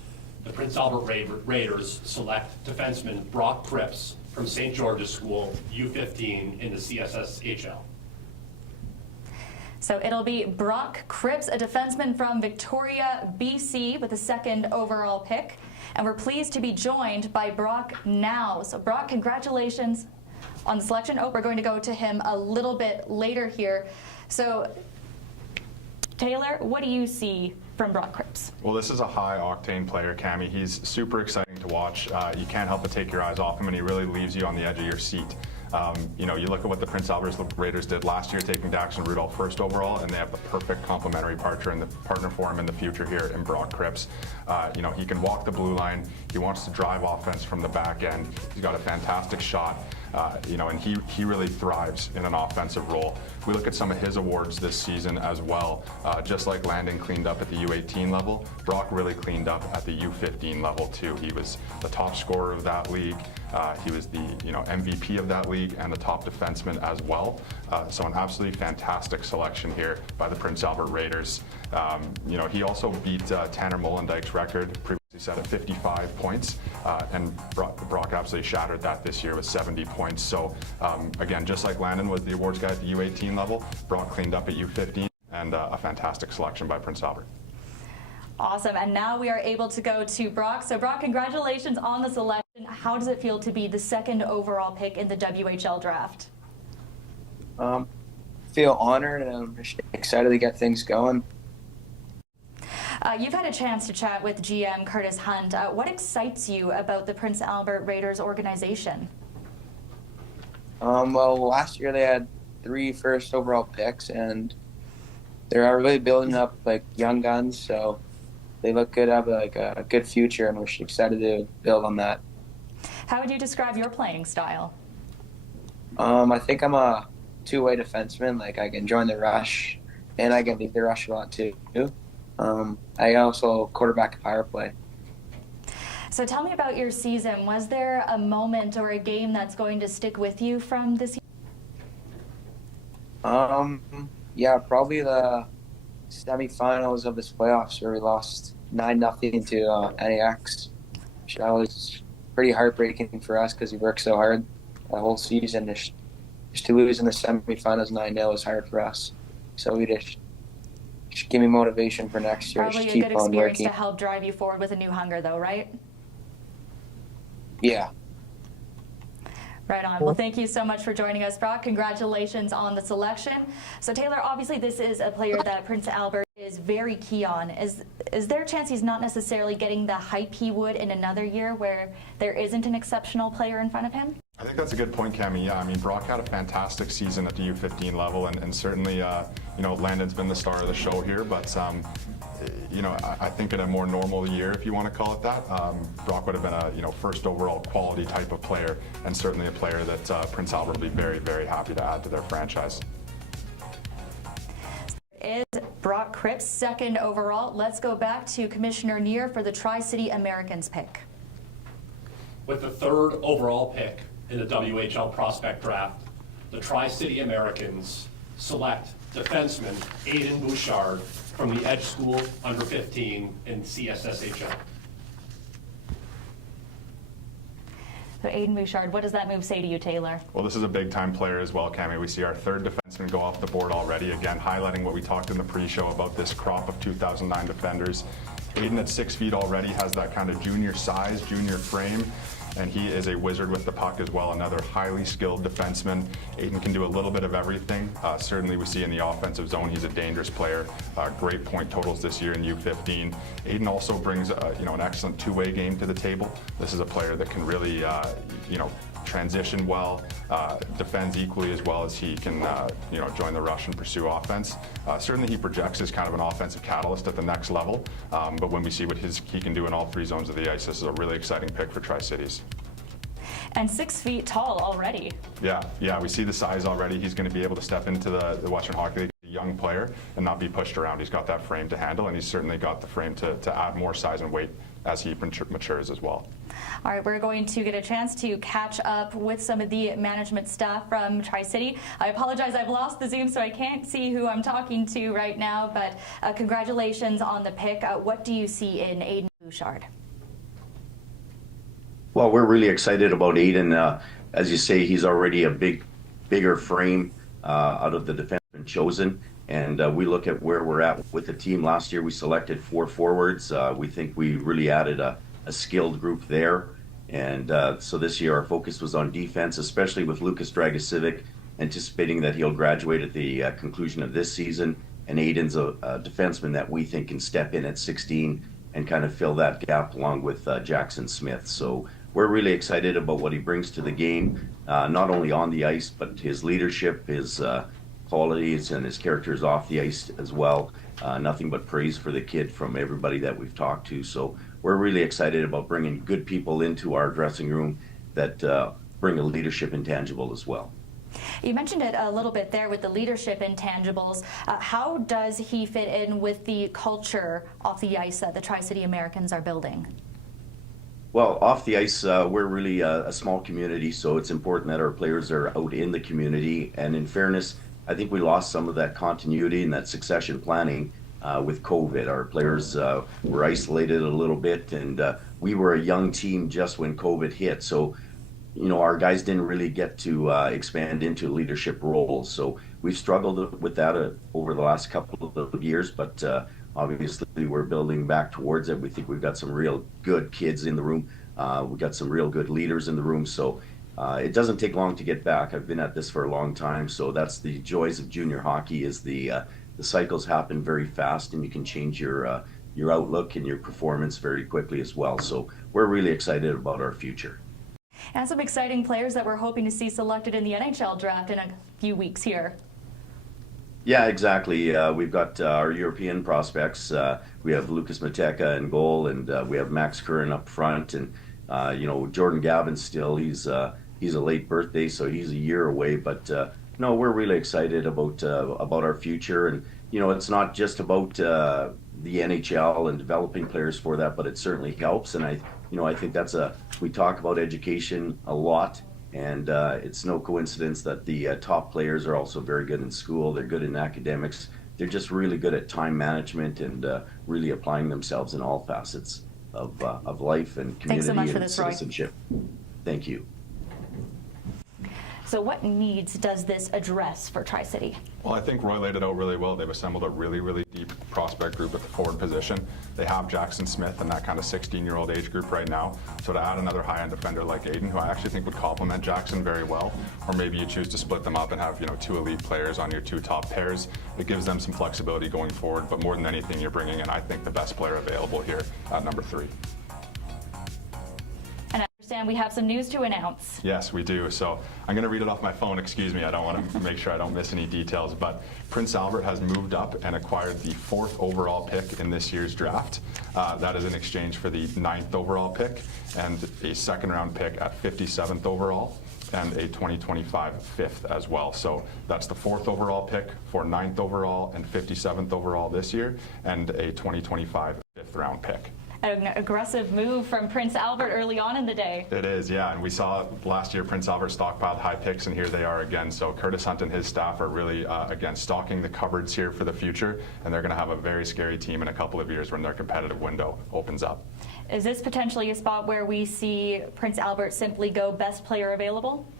the Prince Albert Raiders select defenseman Brock Crips from St. George's School, U15 in the CSSHL. So it'll be Brock Crips, a defenseman from Victoria, BC, with the second overall pick. And we're pleased to be joined by Brock now. So Brock, congratulations on the selection. Oh, we're going to go to him a little bit later here. So, Taylor, what do you see from Brock Crips? Well, this is a high-octane player, Cammy. He's super exciting to watch. You can't help but take your eyes off him, and he really leaves you on the edge of your seat. You know, you look at what the Prince Albert Raiders did last year, taking Dax and Rudolph first overall, and they have the perfect complementary partner for him in the future here in Brock Crips. You know, he can walk the blue line. He wants to drive offense from the back end. He's got a fantastic shot. You know, and he really thrives in an offensive role. If we look at some of his awards this season as well, just like Landon cleaned up at the U18 level, Brock really cleaned up at the U15 level too. He was the top scorer of that league. He was the MVP of that league and the top defenseman as well. So an absolutely fantastic selection here by the Prince Albert Raiders. You know, he also beat Tanner Molendyke's record previously set at 55 points, and Brock absolutely shattered that this year with 70 points. So again, just like Landon was the awards guy at the U18 level, Brock cleaned up at U15, and a fantastic selection by Prince Albert. Awesome, and now we are able to go to Brock. So Brock, congratulations on the selection. How does it feel to be the second overall pick in the WHL draft? Feel honored, and I'm just excited to get things going. You've had a chance to chat with GM Curtis Hunt. What excites you about the Prince Albert Raiders organization? Well, last year they had 3 first overall picks, and they're really building up like young guns, so they look good, have like a good future, and we're excited to build on that. How would you describe your playing style? I think I'm a two-way defenseman. Like I can join the rush, and I can lead the rush a lot too. I also quarterback a power play. So tell me about your season. Was there a moment or a game that's going to stick with you from this year? Yeah, probably the semifinals of this playoffs where we lost 9-0 to NAX. That was pretty heartbreaking for us because we worked so hard the whole season. Just to lose in the semifinals 9-0 was hard for us. So we just give me motivation for next year. Probably just a keep good on experience working. to help drive you forward with a new hunger, though, right? Yeah. Right on. Well, thank you so much for joining us, Brock. Congratulations on the selection. So, Taylor, obviously this is a player that Prince Albert is very key on. Is there a chance he's not necessarily getting the hype he would in another year where there isn't an exceptional player in front of him? I think that's a good point, Cammy. Yeah, I mean, Brock had a fantastic season at the U15 level, and certainly, you know, Landon's been the star of the show here, but you know, I think in a more normal year, if you want to call it that, Brock would have been a first overall quality type of player, and certainly a player that Prince Albert will be very, very happy to add to their franchise. Is Brock Crips second overall. Let's go back to Commissioner Neer for the Tri-City Americans pick. With the third overall pick in the WHL Prospect Draft, the Tri-City Americans select defenseman Aiden Bouchard from the Edge School under 15 in CSSHL. So Aiden Bouchard, what does that move say to you, Taylor? Well, this is a big-time player as well, Cammy. We see our third defenseman go off the board already, again, highlighting what we talked in the pre-show about this crop of 2009 defenders. Aiden at 6 feet already has that kind of junior size, junior frame, and he is a wizard with the puck as well, another highly skilled defenseman. Aiden can do a little bit of everything. Certainly we see in the offensive zone, he's a dangerous player. Great point totals this year in U15. Aiden also brings an excellent two-way game to the table. This is a player that can really transition well, defends equally as well as he can, join the rush and pursue offense. Certainly he projects as kind of an offensive catalyst at the next level, but when we see what he can do in all 3 zones of the ice, this is a really exciting pick for Tri-Cities. And 6 feet tall already. Yeah, we see the size already. He's going to be able to step into the Western Hockey League, a young player, and not be pushed around. He's got that frame to handle, and he's certainly got the frame to add more size and weight as he matures as well. All right, we're going to get a chance to catch up with some of the management staff from Tri-City. I apologize, I've lost the Zoom, so I can't see who I'm talking to right now, but congratulations on the pick. What do you see in Aiden Bouchard? Well, we're really excited about Aiden. As you say, he's already a bigger frame out of the defensemen chosen. And we look at where we're at with the team. Last year we selected 4 forwards. We think we really added a skilled group there. And so this year our focus was on defense, especially with Lucas Dragosivic, anticipating that he'll graduate at the conclusion of this season. And Aiden's a defenseman that we think can step in at 16 and kind of fill that gap along with Jackson Smith. So we're really excited about what he brings to the game, not only on the ice, but his leadership, his qualities, and his characters off the ice as well. Nothing but praise for the kid from everybody that we've talked to. So we're really excited about bringing good people into our dressing room that bring a leadership intangible as well. You mentioned it a little bit there with the leadership intangibles. How does he fit in with the culture off the ice that the Tri-City Americans are building? Well, off the ice, we're really a small community, so it's important that our players are out in the community. And in fairness, I think we lost some of that continuity and that succession planning with COVID. Our players were isolated a little bit, and we were a young team just when COVID hit. So, our guys didn't really get to expand into leadership roles. So we've struggled with that over the last couple of years, but obviously we're building back towards it. We think we've got some real good kids in the room. We've got some real good leaders in the room. So it doesn't take long to get back. I've been at this for a long time. So that's the joys of junior hockey, is the cycles happen very fast, and you can change your outlook and your performance very quickly as well. So we're really excited about our future. And some exciting players that we're hoping to see selected in the NHL draft in a few weeks here. Yeah, exactly. We've got our European prospects. We have Lucas Mateka in goal, and we have Max Curran up front. And, Jordan Gavin still, he's a late birthday, so he's a year away. But, no, we're really excited about our future. And, it's not just about the NHL and developing players for that, but it certainly helps. And I think we talk about education a lot, and it's no coincidence that the top players are also very good in school. They're good in academics. They're just really good at time management and really applying themselves in all facets of life and community. Thanks so much for and this, Roy. citizenship. Thank you. So what needs does this address for Tri-City? Well, I think Roy laid it out really well. They've assembled a really, really deep prospect group at the forward position. They have Jackson Smith in that kind of 16-year-old age group right now. So to add another high-end defender like Aiden, who I actually think would complement Jackson very well, or maybe you choose to split them up and have 2 elite players on your 2 top pairs, it gives them some flexibility going forward. But more than anything, you're bringing in, I think, the best player available here at number 3. And I understand we have some news to announce. Yes, we do. So I'm going to read it off my phone. Excuse me. I don't want to make sure I don't miss any details. But Prince Albert has moved up and acquired the 4th overall pick in this year's draft. That is in exchange for the 9th overall pick and a 2nd-round pick at 57th overall and a 2025 5th as well. So that's the 4th overall pick for 9th overall and 57th overall this year, and a 2025 5th-round pick. An aggressive move from Prince Albert early on in the day. It is, yeah, and we saw last year Prince Albert stockpiled high picks, and here they are again. So Curtis Hunt and his staff are really, again, stocking the cupboards here for the future, and they're going to have a very scary team in a couple of years when their competitive window opens up. Is this potentially a spot where we see Prince Albert simply go best player available?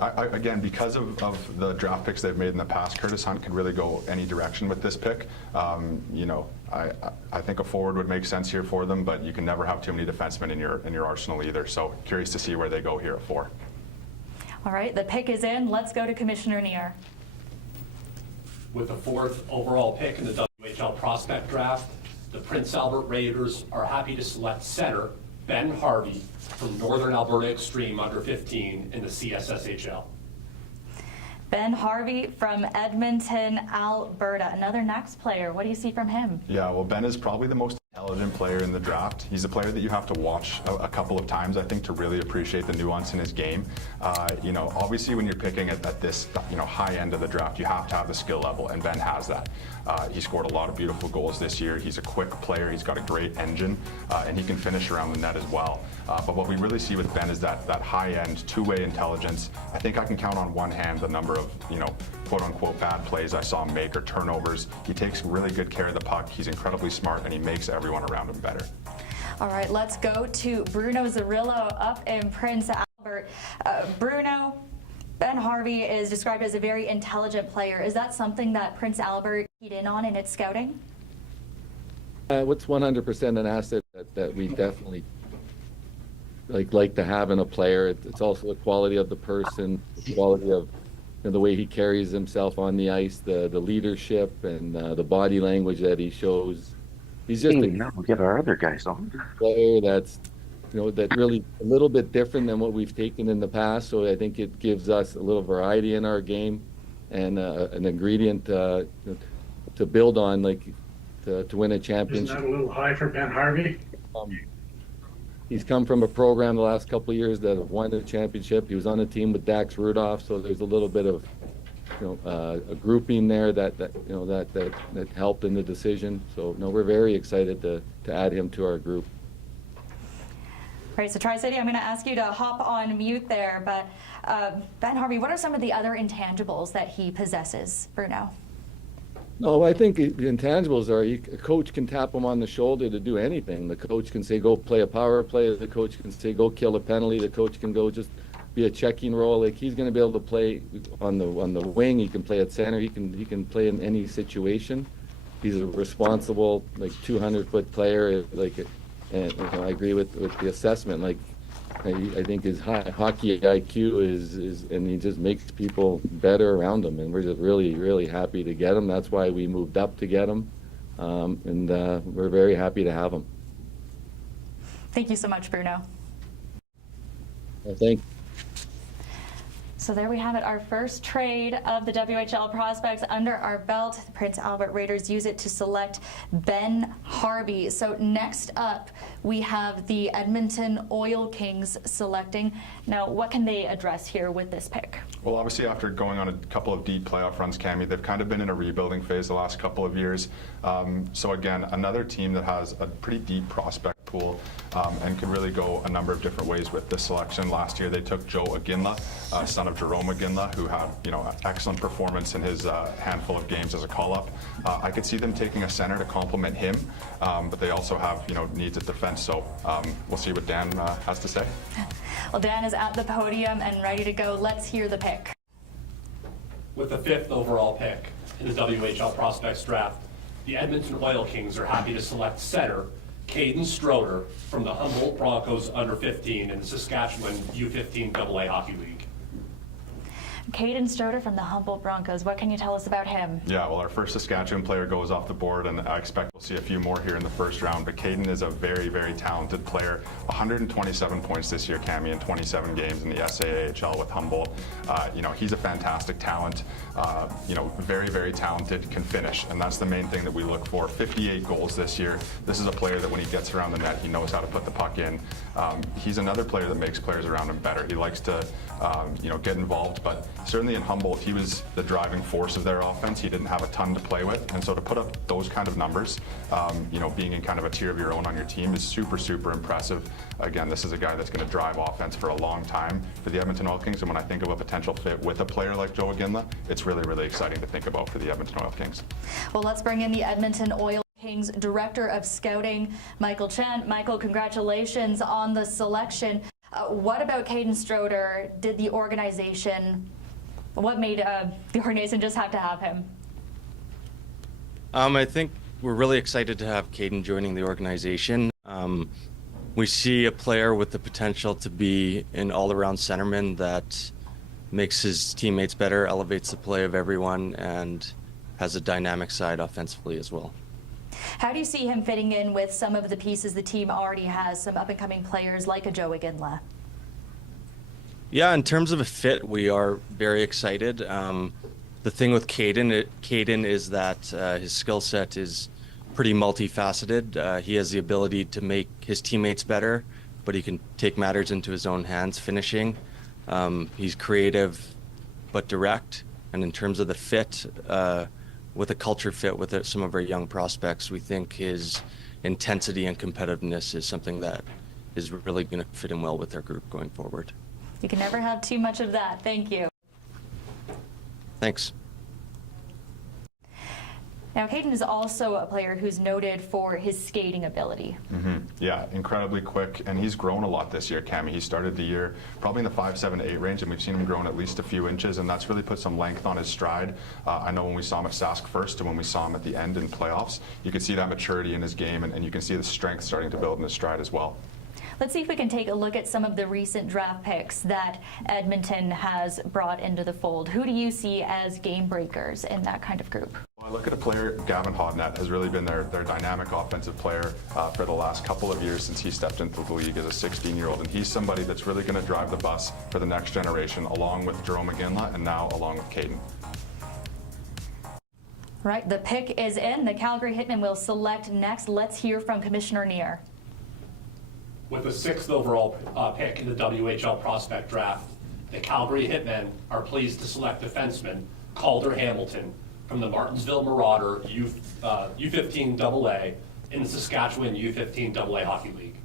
Again, because of the draft picks they've made in the past, Curtis Hunt could really go any direction with this pick. I think a forward would make sense here for them, but you can never have too many defensemen in your arsenal either. So curious to see where they go here at 4. All right, the pick is in. Let's go to Commissioner Neer. With the 4th overall pick in the WHL Prospect Draft, the Prince Albert Raiders are happy to select center Ben Harvey from Northern Alberta Extreme under 15 in the CSSHL. Ben Harvey from Edmonton, Alberta, another next player. What do you see from him? Yeah, well, Ben is probably the most intelligent player in the draft. He's a player that you have to watch a couple of times, I think, to really appreciate the nuance in his game. You know, obviously when you're picking at this, you know, high end of the draft, you have to have the skill level, and Ben has that. He scored a lot of beautiful goals this year. He's a quick player. He's got a great engine, and he can finish around the net as well. But what we really see with Ben is that high-end, two-way intelligence. I think I can count on one hand the number of, you know, quote-unquote bad plays I saw him make or turnovers. He takes really good care of the puck. He's incredibly smart, and he makes everyone around him better. All right, let's go to Bruno Zerillo up in Prince Albert. Bruno, Ben Harvey is described as a very intelligent player. Is that something that Prince Albert keyed in on in its scouting? What's 100% an asset that we definitely like to have in a player. It's also the quality of the person, the quality of, you know, the way he carries himself on the ice, the leadership, and the body language that he shows. He's just we'll get our other guys on. Player that's, you know, that really a little bit different than what we've taken in the past. So I think it gives us a little variety in our game and an ingredient to build on, like to win a championship. Isn't that a little high for Ben Harvey? He's come from a program the last couple of years that have won the championship. He was on a team with Dax Rudolph, so there's a little bit of, you know, a grouping there that you know that helped in the decision. So no, we're very excited to add him to our group. All right, so Tri-City, I'm going to ask you to hop on mute there, but Ben Harvey, what are some of the other intangibles that he possesses, Bruno? No, I think the intangibles are a coach can tap him on the shoulder to do anything. The coach can say, go play a power play. The coach can say, go kill a penalty. The coach can go just be a checking role. Like, he's going to be able to play on the wing. He can play at center. He can play in any situation. He's a responsible, like, 200-foot player. Like, and you know, I agree with the assessment. Like, I think his hockey IQ is, and he just makes people better around him. And we're just really, really happy to get him. That's why we moved up to get him. And we're very happy to have him. Thank you so much, Bruno. Thank you. So there we have it, our first trade of the WHL prospects under our belt. The Prince Albert Raiders use it to select Ben Harvey. So next up, we have the Edmonton Oil Kings selecting. Now, what can they address here with this pick? Well, obviously, after going on a couple of deep playoff runs, Cammy, they've kind of been in a rebuilding phase the last couple of years. So again, another team that has a pretty deep prospect pool and can really go a number of different ways with this selection. Last year, they took Joe Aginla, son of Jerome Aginla, who had, you know, an excellent performance in his handful of games as a call-up. I could see them taking a center to complement him, but they also have, you know, needs at defense. So we'll see what Dan has to say. Well, Dan is at the podium and ready to go. Let's hear the pick. With the 5th overall pick in the WHL Prospects Draft, the Edmonton Oil Kings are happy to select center Kaden Stroeder from the Humboldt Broncos under 15 in the Saskatchewan U15 AA Hockey League. Kaden Stroer from the Humboldt Broncos. What can you tell us about him? Yeah, well, our first Saskatchewan player goes off the board, and I expect we'll see a few more here in the first round. But Kayden is a very, very talented player. 127 points this year, Cammy, in 27 games in the SAAHL with Humboldt. You know, he's a fantastic talent. You know, very, very talented, can finish, and that's the main thing that we look for. 58 goals this year. This is a player that when he gets around the net, he knows how to put the puck in. He's another player that makes players around him better. He likes to, you know, get involved, but certainly in Humboldt, he was the driving force of their offense. He didn't have a ton to play with, and so to put up those kind of numbers, you know, being in kind of a tier of your own on your team is super, super impressive. Again, this is a guy that's going to drive offense for a long time for the Edmonton Oil Kings, and when I think of a potential fit with a player like Joe Aginla, it's really, really exciting to think about for the Edmonton Oil Kings. Well, let's bring in the Edmonton Oil Kings Director of Scouting, Michael Chen. Michael, congratulations on the selection. What about Kaden Stroer? Did the organization, what made the organization just have to have him? I think we're really excited to have Kayden joining the organization. We see a player with the potential to be an all-around centerman that makes his teammates better, elevates the play of everyone, and has a dynamic side offensively as well. How do you see him fitting in with some of the pieces the team already has, some up-and-coming players like a Joe Iginla? Yeah, in terms of a fit, we are very excited. The thing with Kayden is that his skill set is pretty multifaceted. He has the ability to make his teammates better, but he can take matters into his own hands finishing. He's creative but direct. And in terms of the fit, with a culture fit with some of our young prospects, we think his intensity and competitiveness is something that is really going to fit in well with our group going forward. You can never have too much of that. Thank you. Thanks. Now, Kayden is also a player who's noted for his skating ability. Yeah, incredibly quick, and he's grown a lot this year, Cammy. He started the year probably in the 5, 7, 8 range, and we've seen him growing at least a few inches, and that's really put some length on his stride. I know when we saw him at Sask first and when we saw him at the end in playoffs, you could see that maturity in his game, and you can see the strength starting to build in his stride as well. Let's see if we can take a look at some of the recent draft picks that Edmonton has brought into the fold. Who do you see as game breakers in that kind of group? Well, I look at a player, Gavin Hodnett has really been their dynamic offensive player for the last couple of years since he stepped into the league as a 16-year-old. And he's somebody that's really going to drive the bus for the next generation, along with Jarome Iginla and now along with Kayden. Right, the pick is in. The Calgary Hitmen will select next. Let's hear from Commissioner Neer. With the 6th overall pick in the WHL Prospect Draft, the Calgary Hitmen are pleased to select defenseman Calder Hamilton from the Martinsville Marauder U15 AA in the Saskatchewan U15 AA Hockey League.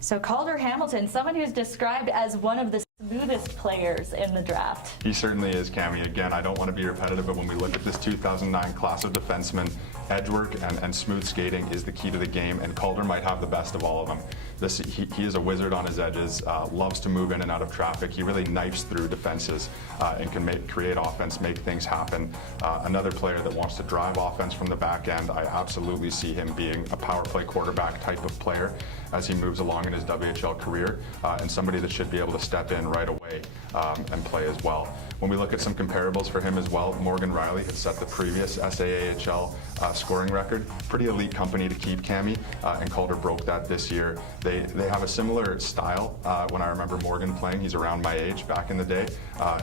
So Calder Hamilton, someone who's described as one of the smoothest players in the draft. He certainly is, Cammy. Again, I don't want to be repetitive, but when we look at this 2009 class of defensemen, edge work and smooth skating is the key to the game, and Calder might have the best of all of them. He is a wizard on his edges, loves to move in and out of traffic. He really knifes through defenses and can create offense, make things happen. Another player that wants to drive offense from the back end. I absolutely see him being a power play quarterback type of player as he moves along in his WHL career, and somebody that should be able to step in right away and play as well. When we look at some comparables for him as well, Morgan Riley had set the previous SAAHL scoring record. Pretty elite company to keep, Cammy, and Calder broke that this year. They have a similar style. When I remember Morgan playing, he's around my age back in the day,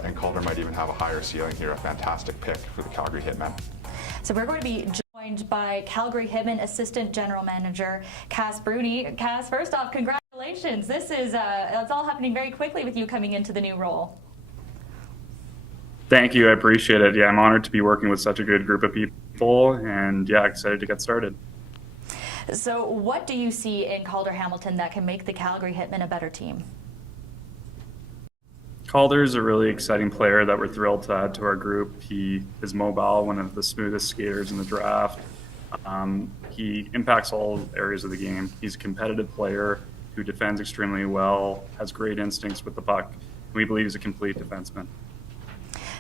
and Calder might even have a higher ceiling here. A fantastic pick for the Calgary Hitmen. So we're going to be joined by Calgary Hitmen Assistant General Manager Cass Bruny. Cass, first off, congratulations. This is it's all happening very quickly with you coming into the new role. Thank you, I appreciate it. Yeah, I'm honored to be working with such a good group of people, and yeah, excited to get started. So what do you see in Calder Hamilton that can make the Calgary Hitmen a better team? Calder's a really exciting player that we're thrilled to add to our group. He is mobile, one of the smoothest skaters in the draft. He impacts all areas of the game. He's a competitive player who defends extremely well, has great instincts with the puck. We believe he's a complete defenseman.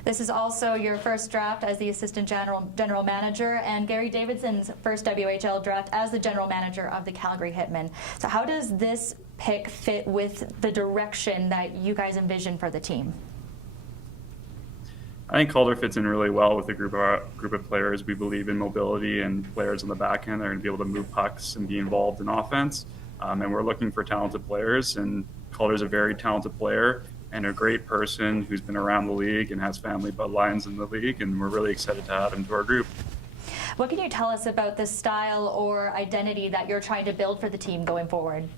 This is also your first draft as the Assistant General Manager, and Gary Davidson's first WHL draft as the General Manager of the Calgary Hitmen. So how does this pick fit with the direction that you guys envision for the team? I think Calder fits in really well with the group of players. We believe in mobility, and players on the back end are going to be able to move pucks and be involved in offense. And we're looking for talented players, and Calder's a very talented player and a great person who's been around the league and has family bloodlines in the league, and we're really excited to add him to our group. What can you tell us about the style or identity that you're trying to build for the team going forward?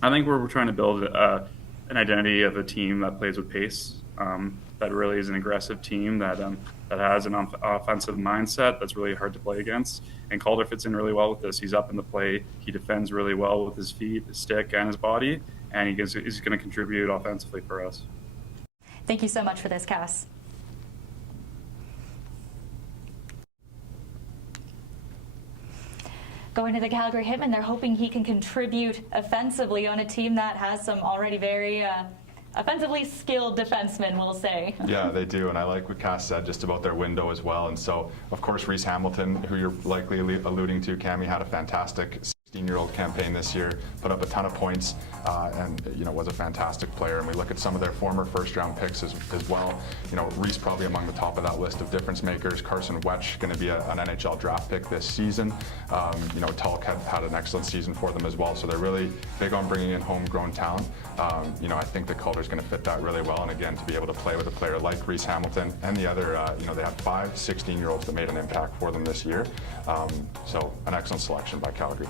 I think we're trying to build an identity of a team that plays with pace, that really is an aggressive team that has an offensive mindset that's really hard to play against. And Calder fits in really well with this. He's up in the play. He defends really well with his feet, his stick, and his body, and he's going to contribute offensively for us. Thank you so much for this, Cass. Going to the Calgary Hitmen, they're hoping he can contribute offensively on a team that has some already very offensively skilled defensemen, we'll say. Yeah, they do, and I like what Cass said just about their window as well. And so, of course, Reese Hamilton, who you're likely alluding to, Cammy, had a fantastic 16-year-old campaign this year, put up a ton of points, and was a fantastic player. And we look at some of their former first-round picks as well. Reese probably among the top of that list of difference makers. Carson Wetch going to be an NHL draft pick this season. Tulk had an excellent season for them as well. So they're really big on bringing in homegrown talent. I think that Calder's going to fit that really well. And again, to be able to play with a player like Reese Hamilton and the other, they had 5 16-year-olds that made an impact for them this year. So an excellent selection by Calgary.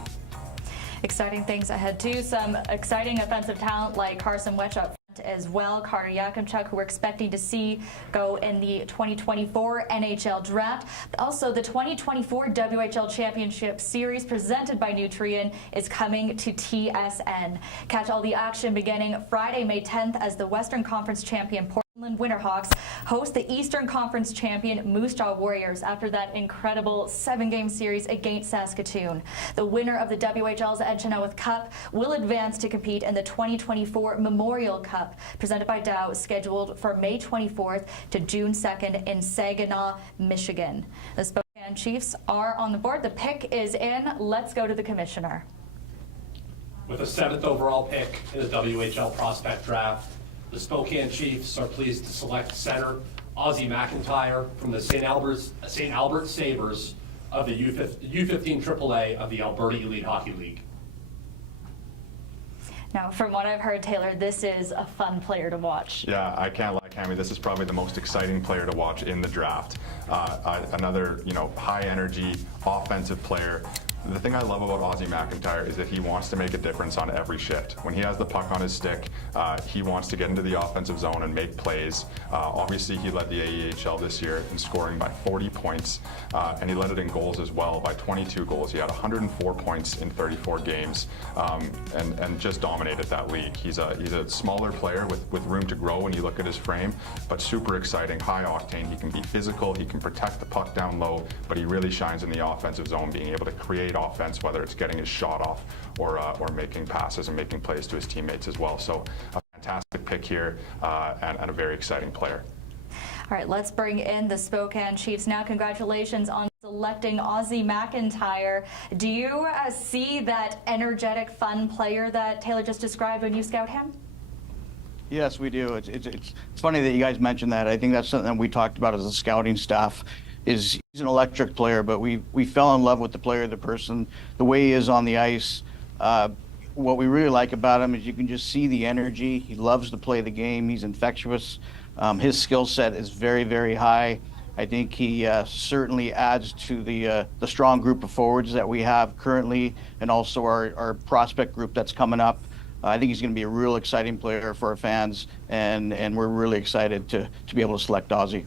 Exciting things ahead too. Some exciting offensive talent like Carson Wetch up front as well. Carter Yakimchuk, who we're expecting to see go in the 2024 NHL Draft. Also, the 2024 WHL Championship Series presented by Nutrien is coming to TSN. Catch all the action beginning Friday, May 10th as the Western Conference champion Portland Winterhawks host the Eastern Conference champion Moose Jaw Warriors after that incredible 7-game series against Saskatoon. The winner of the WHL's Ed Chynoweth Cup will advance to compete in the 2024 Memorial Cup presented by Dow, scheduled for May 24th to June 2nd in Saginaw, Michigan. The Spokane Chiefs are on the board. The pick is in. Let's go to the commissioner. With the 7th overall pick in the WHL Prospect Draft, the Spokane Chiefs are pleased to select center Aussie McIntyre from the St. Albert Sabres of the U15 AAA of the Alberta Elite Hockey League. Now, from what I've heard, Taylor, this is a fun player to watch. Yeah, I can't lie, Cammy. This is probably the most exciting player to watch in the draft. Another, high-energy offensive player. The thing I love about Aussie McIntyre is that he wants to make a difference on every shift. When he has the puck on his stick, he wants to get into the offensive zone and make plays. Obviously, he led the AEHL this year in scoring by 40 points, and he led it in goals as well by 22 goals. He had 104 points in 34 games, and just dominated that league. He's a smaller player with room to grow when you look at his frame, but super exciting, high octane. He can be physical, he can protect the puck down low, but he really shines in the offensive zone, being able to create offense, whether it's getting his shot off or making passes and making plays to his teammates as well. So a fantastic pick here and a very exciting player. All right, let's bring in the Spokane Chiefs now. Congratulations on selecting Aussie McIntyre. Do you see that energetic, fun player that Taylor just described when you scout him? Yes, we do. It's funny that you guys mentioned that. I think that's something that we talked about as a scouting staff. He's an electric player, but we fell in love with the player, the person, the way he is on the ice. What we really like about him is you can just see the energy. He loves to play the game. He's infectious. His skill set is very, very high. I think he certainly adds to the strong group of forwards that we have currently, and also our prospect group that's coming up. I think he's going to be a real exciting player for our fans, and we're really excited to be able to select Aussie.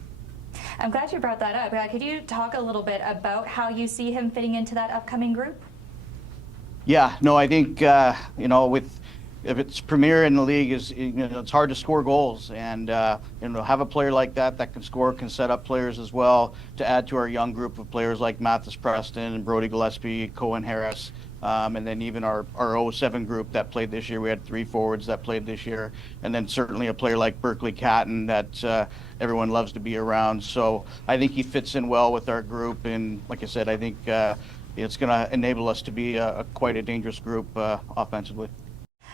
I'm glad you brought that up. Could you talk a little bit about how you see him fitting into that upcoming group? Yeah, no, I think if it's premier in the league, it's hard to score goals, and have a player like that can score, can set up players as well to add to our young group of players like Mathis Preston, Brody Gillespie, Cohen Harris. And then even our 07 group that played this year, we had 3 forwards that played this year. And then certainly a player like Berkeley Catton that everyone loves to be around. So I think he fits in well with our group. And like I said, I think it's going to enable us to be quite a dangerous group offensively.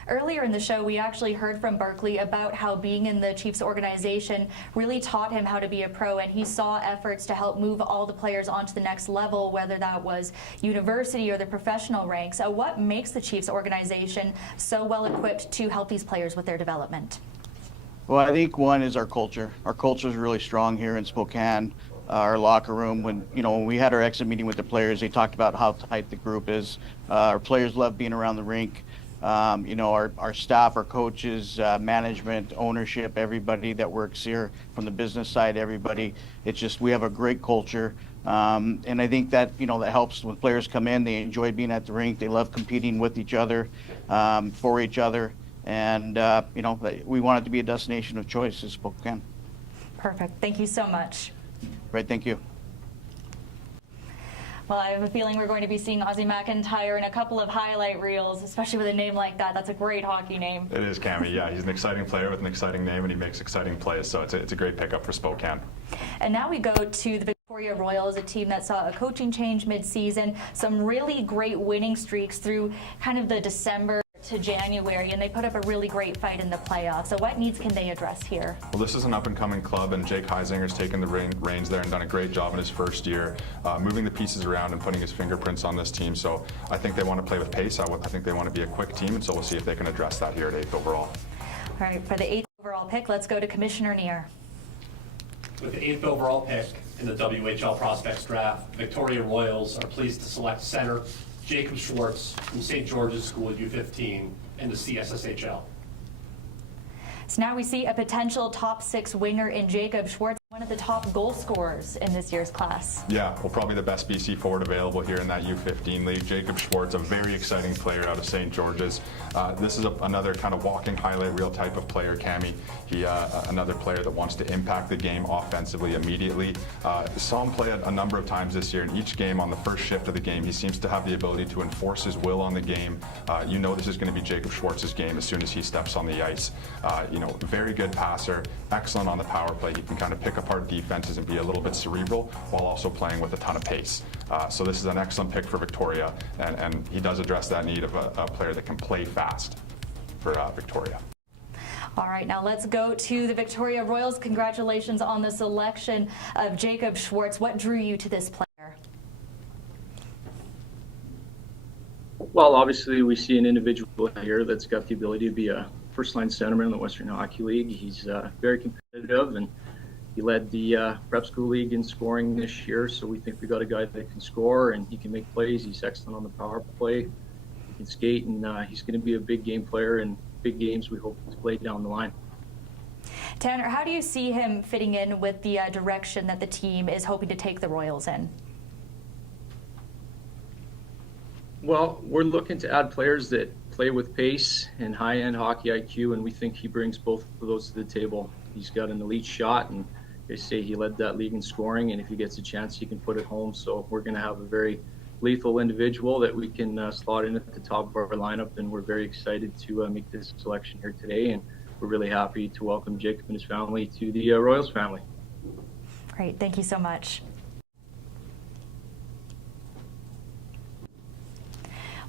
Earlier in the show, we actually heard from Berkeley about how being in the Chiefs organization really taught him how to be a pro, and he saw efforts to help move all the players onto the next level, whether that was university or the professional ranks. What makes the Chiefs organization so well equipped to help these players with their development? Well, I think one is our culture. Our culture is really strong here in Spokane. Our locker room, when we had our exit meeting with the players, they talked about how tight the group is. Our players love being around the rink. Our staff, our coaches, management, ownership, everybody that works here from the business side, everybody. It's just we have a great culture, and I think that that helps when players come in. They enjoy being at the rink. They love competing with each other, for each other, and we want it to be a destination of choice in Spokane. Perfect. Thank you so much. Right. Thank you. Well, I have a feeling we're going to be seeing Aussie McIntyre in a couple of highlight reels, especially with a name like that. That's a great hockey name. It is, Cammy. Yeah, he's an exciting player with an exciting name, and he makes exciting plays, so it's a great pickup for Spokane. And now we go to the Victoria Victoria Royals, a team that saw a coaching change mid-season, some really great winning streaks through kind of the December to January, and they put up a really great fight in the playoffs. So what needs can they address here? Well, this is an up-and-coming club, and Jake Heisinger's taken the reins there and done a great job in his first year, moving the pieces around and putting his fingerprints on this team. So I think they want to play with pace. I think they want to be a quick team, and so we'll see if they can address that here at 8th overall. All right, for the 8th overall pick, let's go to Commissioner Neer. With the 8th overall pick in the WHL Prospects Draft, Victoria Royals are pleased to select center Jacob Schwartz from St. George's School U15 in the CSSHL. So now we see a potential top 6 winger in Jacob Schwartz, one of the top goal scorers in this year's class. Yeah, well, probably the best BC forward available here in that U15 league. Jacob Schwartz, a very exciting player out of St. George's. This is another kind of walking highlight reel type of player, Cammy. He another player that wants to impact the game offensively immediately. Saw him play a number of times this year. In each game, on the first shift of the game, he seems to have the ability to enforce his will on the game. You know this is going to be Jacob Schwartz's game as soon as he steps on the ice. You know, very good passer, excellent on the power play. He can kind of pick apart defenses and be a little bit cerebral while also playing with a ton of pace. So this is an excellent pick for Victoria, and he does address that need of a player that can play fast for Victoria. All right, now let's go to the Victoria Royals. Congratulations on the selection of Jacob Schwartz. What drew you to this player? Well, obviously we see an individual here that's got the ability to be a first-line centerman in the Western Hockey League. He's very competitive, and he led the Prep School League in scoring this year, so we think we got a guy that can score and he can make plays. He's excellent on the power play. He can skate, and he's going to be a big game player in big games we hope to play down the line. Tanner, how do you see him fitting in with the direction that the team is hoping to take the Royals in? Well, we're looking to add players that play with pace and high-end hockey IQ, and we think he brings both of those to the table. He's got an elite shot, and they say he led that league in scoring, and if he gets a chance, he can put it home. So we're going to have a very lethal individual that we can slot in at the top of our lineup, and we're very excited to make this selection here today, and we're really happy to welcome Jacob and his family to the Royals family. Great, thank you so much.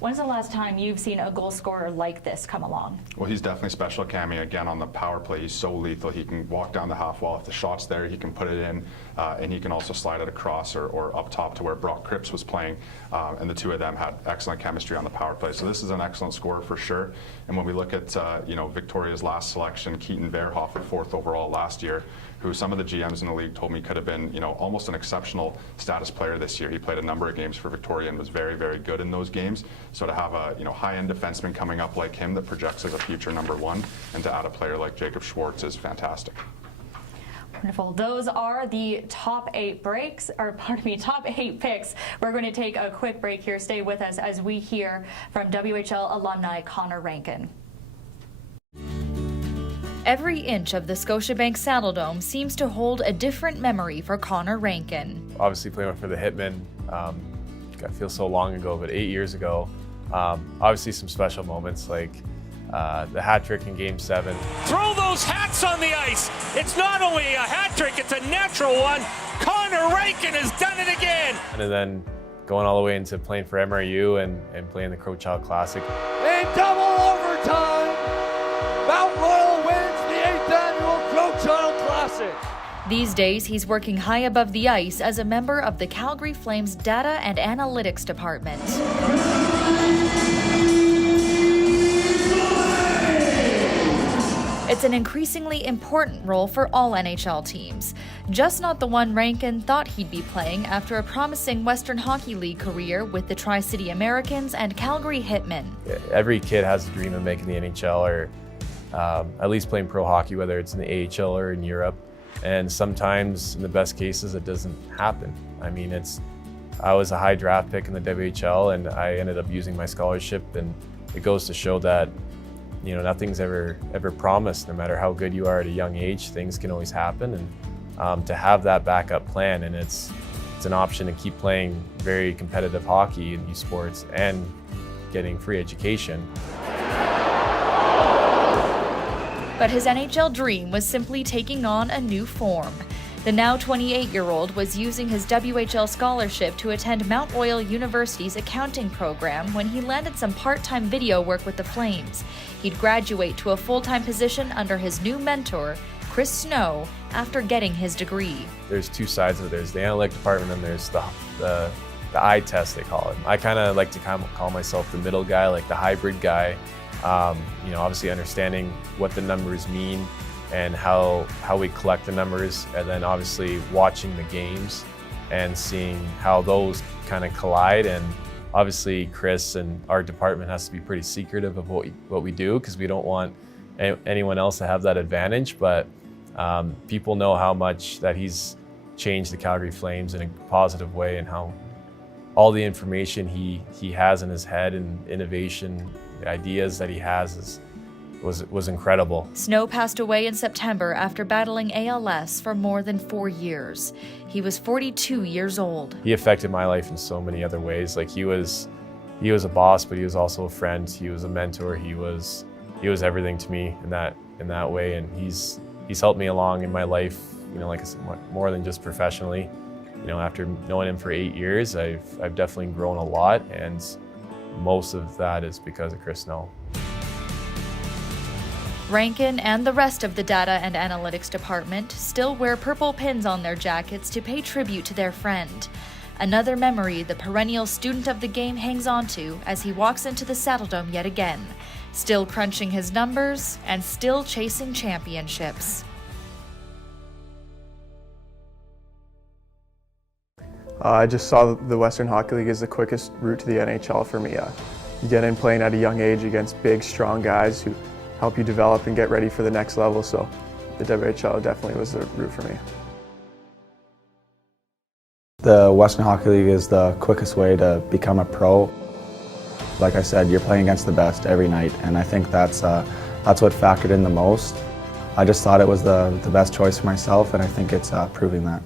When's the last time you've seen a goal scorer like this come along? Well, he's definitely special, Cammy. Again, on the power play, he's so lethal. He can walk down the half wall. If the shot's there, he can put it in, and he can also slide it across or up top to where Brock Crips was playing, and the two of them had excellent chemistry on the power play. So this is an excellent scorer for sure. And when we look at you know, Victoria's last selection, Keaton Verhoff, 4th overall last year, who some of the GMs in the league told me could have been, you know, almost an exceptional status player this year. He played a number of games for Victoria and was very, very good in those games. So to have a, you know, high-end defenseman coming up like him that projects as a future #1, and to add a player like Jacob Schwartz is fantastic. Wonderful. Those are the top 8 picks. We're going to take a quick break here. Stay with us as we hear from WHL alumni Connor Rankin. Every inch of the Scotiabank Saddledome seems to hold a different memory for Connor Rankin. Obviously playing for the Hitmen, I feel so long ago, but 8 years ago. Obviously some special moments like the hat trick in Game 7. Throw those hats on the ice. It's not only a hat trick, it's a natural one. Connor Rankin has done it again. And then going all the way into playing for MRU and playing the Crowchild Classic. In double overtime, Mount Royal wins the 8th annual Crowchild Classic. These days, he's working high above the ice as a member of the Calgary Flames Data and Analytics Department. It's an increasingly important role for all NHL teams, just not the one Rankin thought he'd be playing after a promising Western Hockey League career with the Tri-City Americans and Calgary Hitmen. Every kid has a dream of making the NHL or at least playing pro hockey, whether it's in the AHL or in Europe. And sometimes, in the best cases, it doesn't happen. I mean, I was a high draft pick in the WHL, and I ended up using my scholarship, and it goes to show that, you know, nothing's ever promised. No matter how good you are at a young age, things can always happen, and to have that backup plan, and it's an option to keep playing very competitive hockey in these sports and getting free education. But his NHL dream was simply taking on a new form. The now 28-year-old was using his WHL scholarship to attend Mount Royal University's accounting program when he landed some part-time video work with the Flames. He'd graduate to a full-time position under his new mentor, Chris Snow, after getting his degree. There's two sides of it. There's the analytic department and there's the eye test, they call it. I kind of like to call myself the middle guy, like the hybrid guy. Obviously understanding what the numbers mean and how we collect the numbers, and then obviously watching the games and seeing how those kind of collide. And obviously Chris and our department has to be pretty secretive of what we do, because we don't want anyone else to have that advantage. But people know how much that he's changed the Calgary Flames in a positive way, and how all the information he has in his head and innovation, the ideas that he has was incredible. Snow passed away in September after battling ALS for more than 4 years. He was 42 years old. He affected my life in so many other ways. Like he was a boss, but he was also a friend. He was a mentor. He was everything to me in that way, and he's helped me along in my life. Like I said, more than just professionally. After knowing him for 8 years, I've definitely grown a lot, and most of that is because of Chris Snow. Rankin and the rest of the data and analytics department still wear purple pins on their jackets to pay tribute to their friend. Another memory the perennial student of the game hangs on to as he walks into the Saddledome yet again, still crunching his numbers and still chasing championships. I just saw the Western Hockey League as the quickest route to the NHL for me. You get in playing at a young age against big, strong guys who help you develop and get ready for the next level, so the WHL definitely was the route for me. The Western Hockey League is the quickest way to become a pro. Like I said, you're playing against the best every night, and I think that's what factored in the most. I just thought it was the best choice for myself, and I think it's proving that.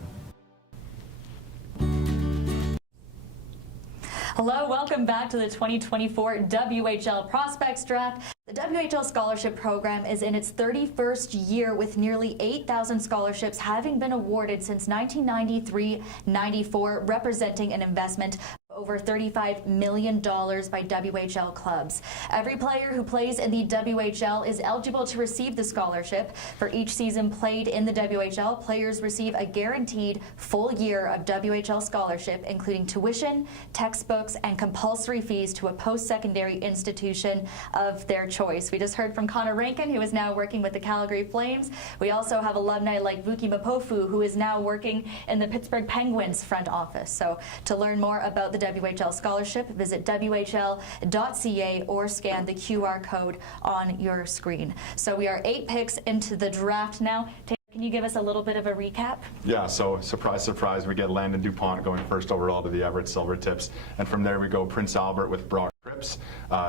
Hello, welcome back to the 2024 WHL Prospects Draft. The WHL Scholarship Program is in its 31st year, with nearly 8,000 scholarships having been awarded since 1993-94, representing an investment over $35 million by WHL clubs. Every player who plays in the WHL is eligible to receive the scholarship. For each season played in the WHL, players receive a guaranteed full year of WHL scholarship, including tuition, textbooks, and compulsory fees to a post-secondary institution of their choice. We just heard from Connor Rankin, who is now working with the Calgary Flames. We also have alumni like Vuki Mapofu, who is now working in the Pittsburgh Penguins front office. So to learn more about the WHL scholarship, visit WHL.ca or scan the QR code on your screen. So we are 8 picks into the draft now. Can you give us a little bit of a recap? Yeah, so surprise, surprise, we get Landon Dupont going first overall to the Everett Silvertips. And from there we go Prince Albert with Brock Crips.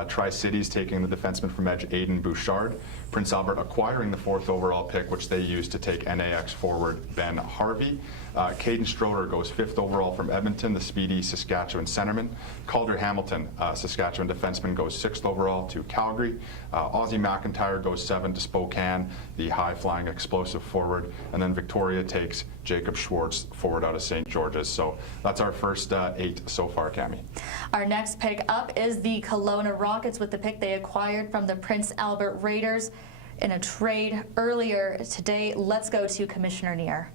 Tri-Cities taking the defenseman from Edge, Aiden Bouchard. Prince Albert acquiring the 4th overall pick, which they used to take NAX forward Ben Harvey. Kaden Stroer goes 5th overall from Edmonton, the speedy Saskatchewan centerman. Calder Hamilton, Saskatchewan defenseman, goes 6th overall to Calgary. Aussie McIntyre goes 7th to Spokane, the high-flying explosive forward. And then Victoria takes Jacob Schwartz, forward out of St. George's. So that's our first 8 so far, Cammie. Our next pick up is the Kelowna Rockets with the pick they acquired from the Prince Albert Raiders in a trade earlier today. Let's go to Commissioner Neer.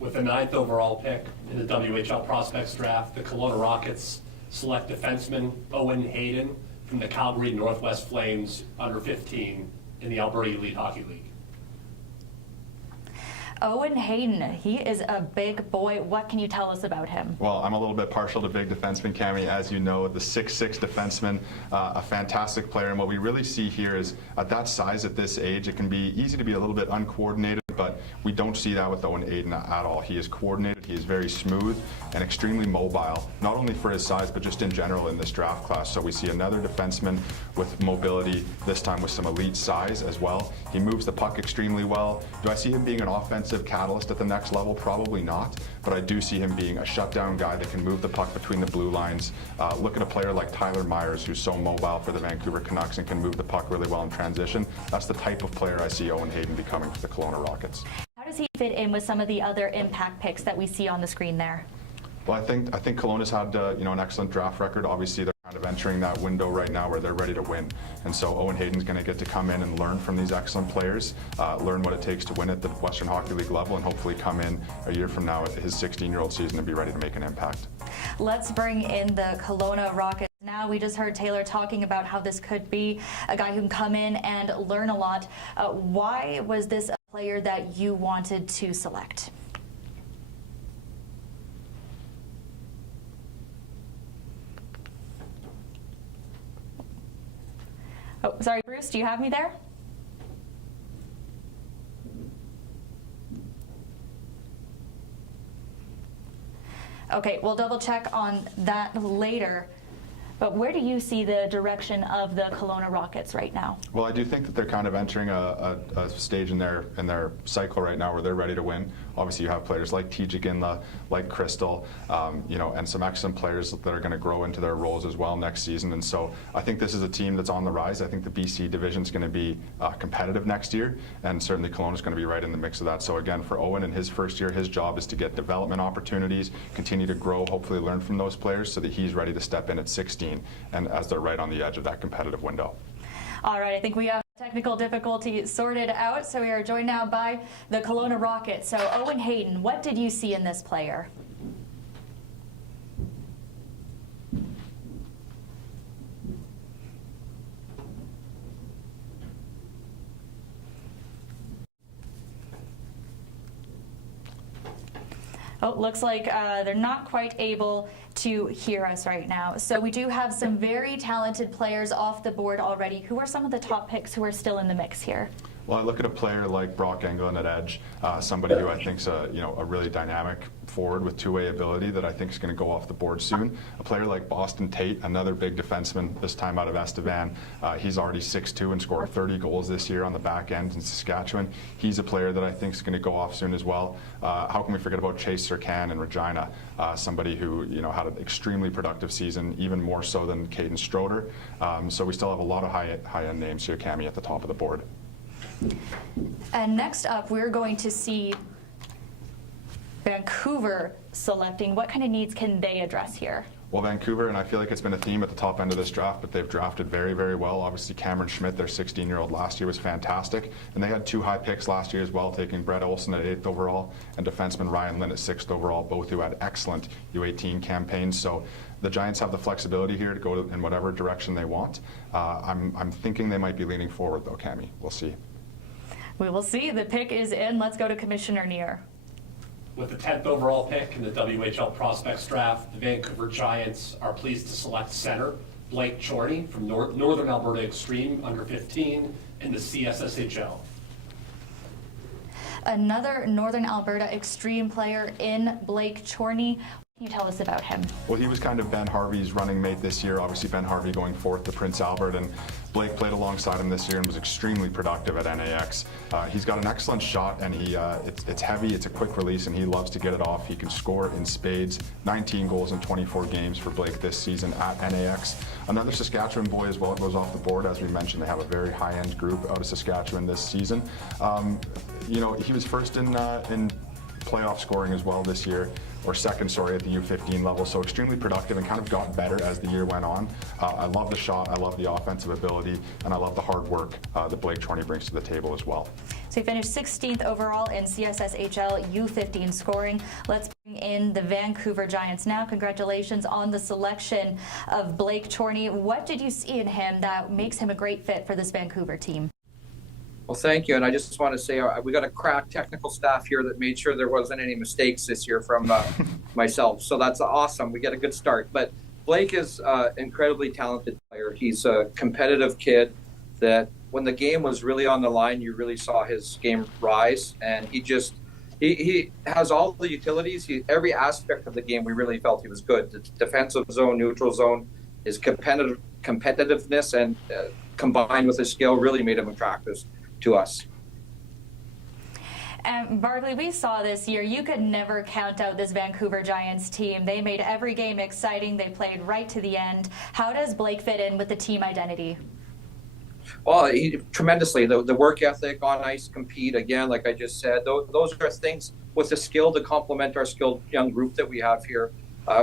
With the 9th overall pick in the WHL Prospects Draft, the Kelowna Rockets select defenseman Owen Hayden from the Calgary Northwest Flames under 15 in the Alberta Elite Hockey League. Owen Hayden, he is a big boy. What can you tell us about him? Well, I'm a little bit partial to big defenseman, Cammie. As you know, the 6'6" defenseman, a fantastic player. And what we really see here is at that size, at this age, it can be easy to be a little bit uncoordinated, but we don't see that with Owen Hayden at all. He is coordinated, he is very smooth, and extremely mobile, not only for his size, but just in general in this draft class. So we see another defenseman with mobility, this time with some elite size as well. He moves the puck extremely well. Do I see him being an offensive catalyst at the next level? Probably not, but I do see him being a shutdown guy that can move the puck between the blue lines. Look at a player like Tyler Myers, who's so mobile for the Vancouver Canucks and can move the puck really well in transition. That's the type of player I see Owen Hayden becoming for the Kelowna Rockets. How does he fit in with some of the other impact picks that we see on the screen there? Well, I think Kelowna's had an excellent draft record. Obviously, they're kind of entering that window right now where they're ready to win, and so Owen Hayden's going to get to come in and learn from these excellent players, learn what it takes to win at the Western Hockey League level, and hopefully come in a year from now at his 16-year-old season and be ready to make an impact. Let's bring in the Kelowna Rockets now. We just heard Taylor talking about how this could be a guy who can come in and learn a lot. Why was this a player that you wanted to select? Oh, sorry, Bruce, do you have me there? Okay, we'll double check on that later. But where do you see the direction of the Kelowna Rockets right now? Well, I do think that they're kind of entering a stage in their cycle right now where they're ready to win. Obviously, you have players like TJ Ginla, like Crystal, and some excellent players that are going to grow into their roles as well next season. And so I think this is a team that's on the rise. I think the BC division is going to be competitive next year, and certainly Kelowna is going to be right in the mix of that. So again, for Owen in his first year, his job is to get development opportunities, continue to grow, hopefully learn from those players so that he's ready to step in at 16 and as they're right on the edge of that competitive window. All right, I think we have technical difficulty sorted out, so we are joined now by the Kelowna Rockets. So Owen Hayden, what did you see in this player? Oh, looks like they're not quite able to hear us right now. So we do have some very talented players off the board already. Who are some of the top picks who are still in the mix here? Well, I look at a player like Brock Engelland at edge, somebody who I think is a really dynamic forward with two-way ability that I think is going to go off the board soon. A player like Boston Tate, another big defenseman, this time out of Estevan. He's already 6'2" and scored 30 goals this year on the back end in Saskatchewan. He's a player that I think is going to go off soon as well. How can we forget about Chase Serkan in Regina? Somebody who had an extremely productive season, even more so than Kaden Stroer. So we still have a lot of high-end names here, Cami, at the top of the board. And next up, we're going to see Vancouver selecting. What kind of needs can they address here? Well, Vancouver, and I feel like it's been a theme at the top end of this draft, but they've drafted very, very well. Obviously, Cameron Schmidt, their 16-year-old last year, was fantastic. And they had two high picks last year as well, taking Brett Olson at 8th overall and defenseman Ryan Lynn at 6th overall, both who had excellent U18 campaigns. So the Giants have the flexibility here to go in whatever direction they want. I'm thinking they might be leaning forward, though, Cami. We'll see. We will see. The pick is in. Let's go to Commissioner Neer. With the 10th overall pick in the WHL Prospects Draft, the Vancouver Giants are pleased to select center Blake Chorney from Northern Alberta Extreme under 15 in the CSSHL. Another Northern Alberta Extreme player in Blake Chorney. Can you tell us about him? Well, he was kind of Ben Harvey's running mate this year. Obviously, Ben Harvey going 4th to Prince Albert, and Blake played alongside him this year and was extremely productive at NAX. He's got an excellent shot, and it's heavy, it's a quick release, and he loves to get it off. He can score in spades. 19 goals in 24 games for Blake this season at NAX. Another Saskatchewan boy as well goes off the board. As we mentioned, they have a very high-end group out of Saskatchewan this season. He was first in playoff scoring as well this year, or second, at the U15 level, so extremely productive and kind of got better as the year went on. I love the shot, I love the offensive ability, and I love the hard work that Blake Chorney brings to the table as well. So he finished 16th overall in CSSHL U15 scoring. Let's bring in the Vancouver Giants now. Congratulations on the selection of Blake Chorney. What did you see in him that makes him a great fit for this Vancouver team? Well, thank you. And I just want to say we got a crack technical staff here that made sure there wasn't any mistakes this year from myself. So that's awesome. We get a good start. But Blake is an incredibly talented player. He's a competitive kid that when the game was really on the line, you really saw his game rise. And he has all the utilities. Every aspect of the game, we really felt he was good. The defensive zone, neutral zone, his competitiveness and combined with his skill really made him attractive to us. And Barkley, we saw this year, you could never count out this Vancouver Giants team. They made every game exciting. They played right to the end. How does Blake fit in with the team identity? Well, tremendously. The work ethic on ice, compete again, like I just said. Those are things with the skill to complement our skilled young group that we have here.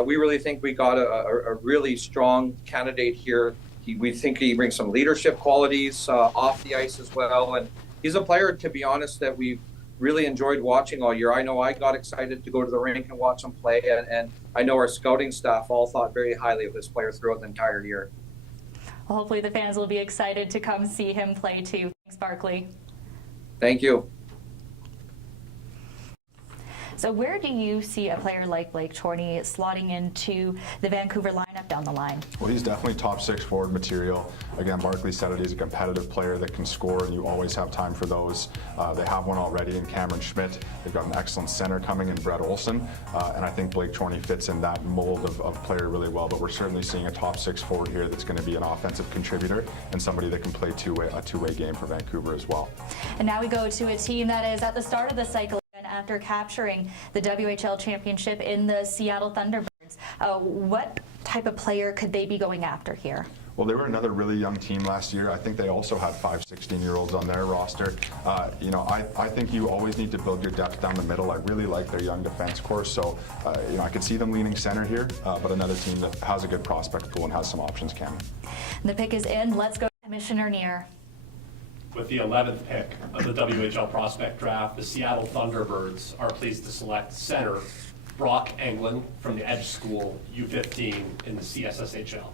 We really think we got a really strong candidate here. We think he brings some leadership qualities off the ice as well. And he's a player, to be honest, that we've really enjoyed watching all year. I know I got excited to go to the rink and watch him play. And I know our scouting staff all thought very highly of this player throughout the entire year. Well, hopefully the fans will be excited to come see him play too. Thanks, Barkley. Thank you. So where do you see a player like Blake Chorney slotting into the Vancouver lineup down the line? Well, he's definitely top 6 forward material. Again, Barkley said it, he's a competitive player that can score, and you always have time for those. They have one already in Cameron Schmidt. They've got an excellent center coming in Brett Olson, and I think Blake Chorney fits in that mold of player really well, but we're certainly seeing a top 6 forward here that's going to be an offensive contributor and somebody that can play a two-way game for Vancouver as well. And now we go to a team that is at the start of the cycle after capturing the WHL championship in the Seattle Thunderbirds. What type of player could they be going after here? Well, they were another really young team last year. I think they also had 5 16-year-olds on their roster. I think you always need to build your depth down the middle. I really like their young defense corps, so I could see them leaning center here, but another team that has a good prospect pool and has some options, Cam. The pick is in. Let's go to Commissioner Neer. With the 11th pick of the WHL Prospect Draft, the Seattle Thunderbirds are pleased to select center Brock Anglin from the Edge School U15 in the CSSHL.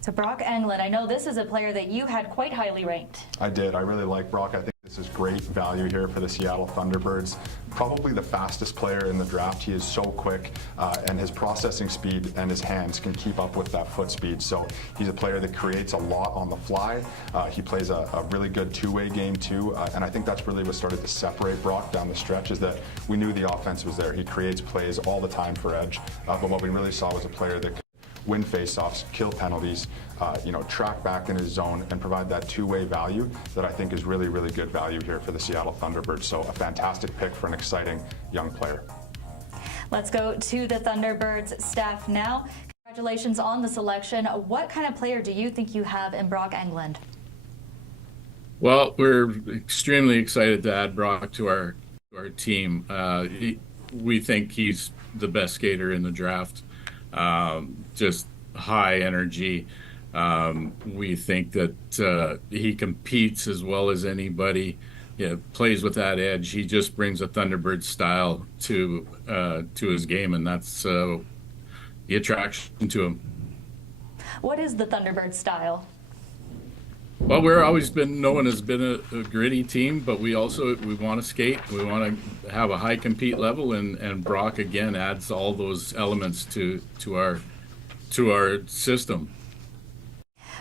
So Brock Anglin, I know this is a player that you had quite highly ranked. I did. I really like Brock. I think this is great value here for the Seattle Thunderbirds. Probably the fastest player in the draft. He is so quick, and his processing speed and his hands can keep up with that foot speed. So he's a player that creates a lot on the fly. He plays a really good two-way game too, and I think that's really what started to separate Brock down the stretch, is that we knew the offense was there. He creates plays all the time for Edge, but what we really saw was a player that could win faceoffs, kill penalties, track back in his zone, and provide that two-way value that I think is really, really good value here for the Seattle Thunderbirds. So a fantastic pick for an exciting young player. Let's go to the Thunderbirds staff now. Congratulations on the selection. What kind of player do you think you have in Brock Anglin? Well, we're extremely excited to add Brock to our team. We think he's the best skater in the draft. Just high energy. We think that he competes as well as anybody. Plays with that edge. He just brings a Thunderbird style to his game, and that's the attraction to him. What is the Thunderbird style? Well, we're always been known as been a gritty team, but we want to skate. We want to have a high compete level, and Brock again adds all those elements to our system.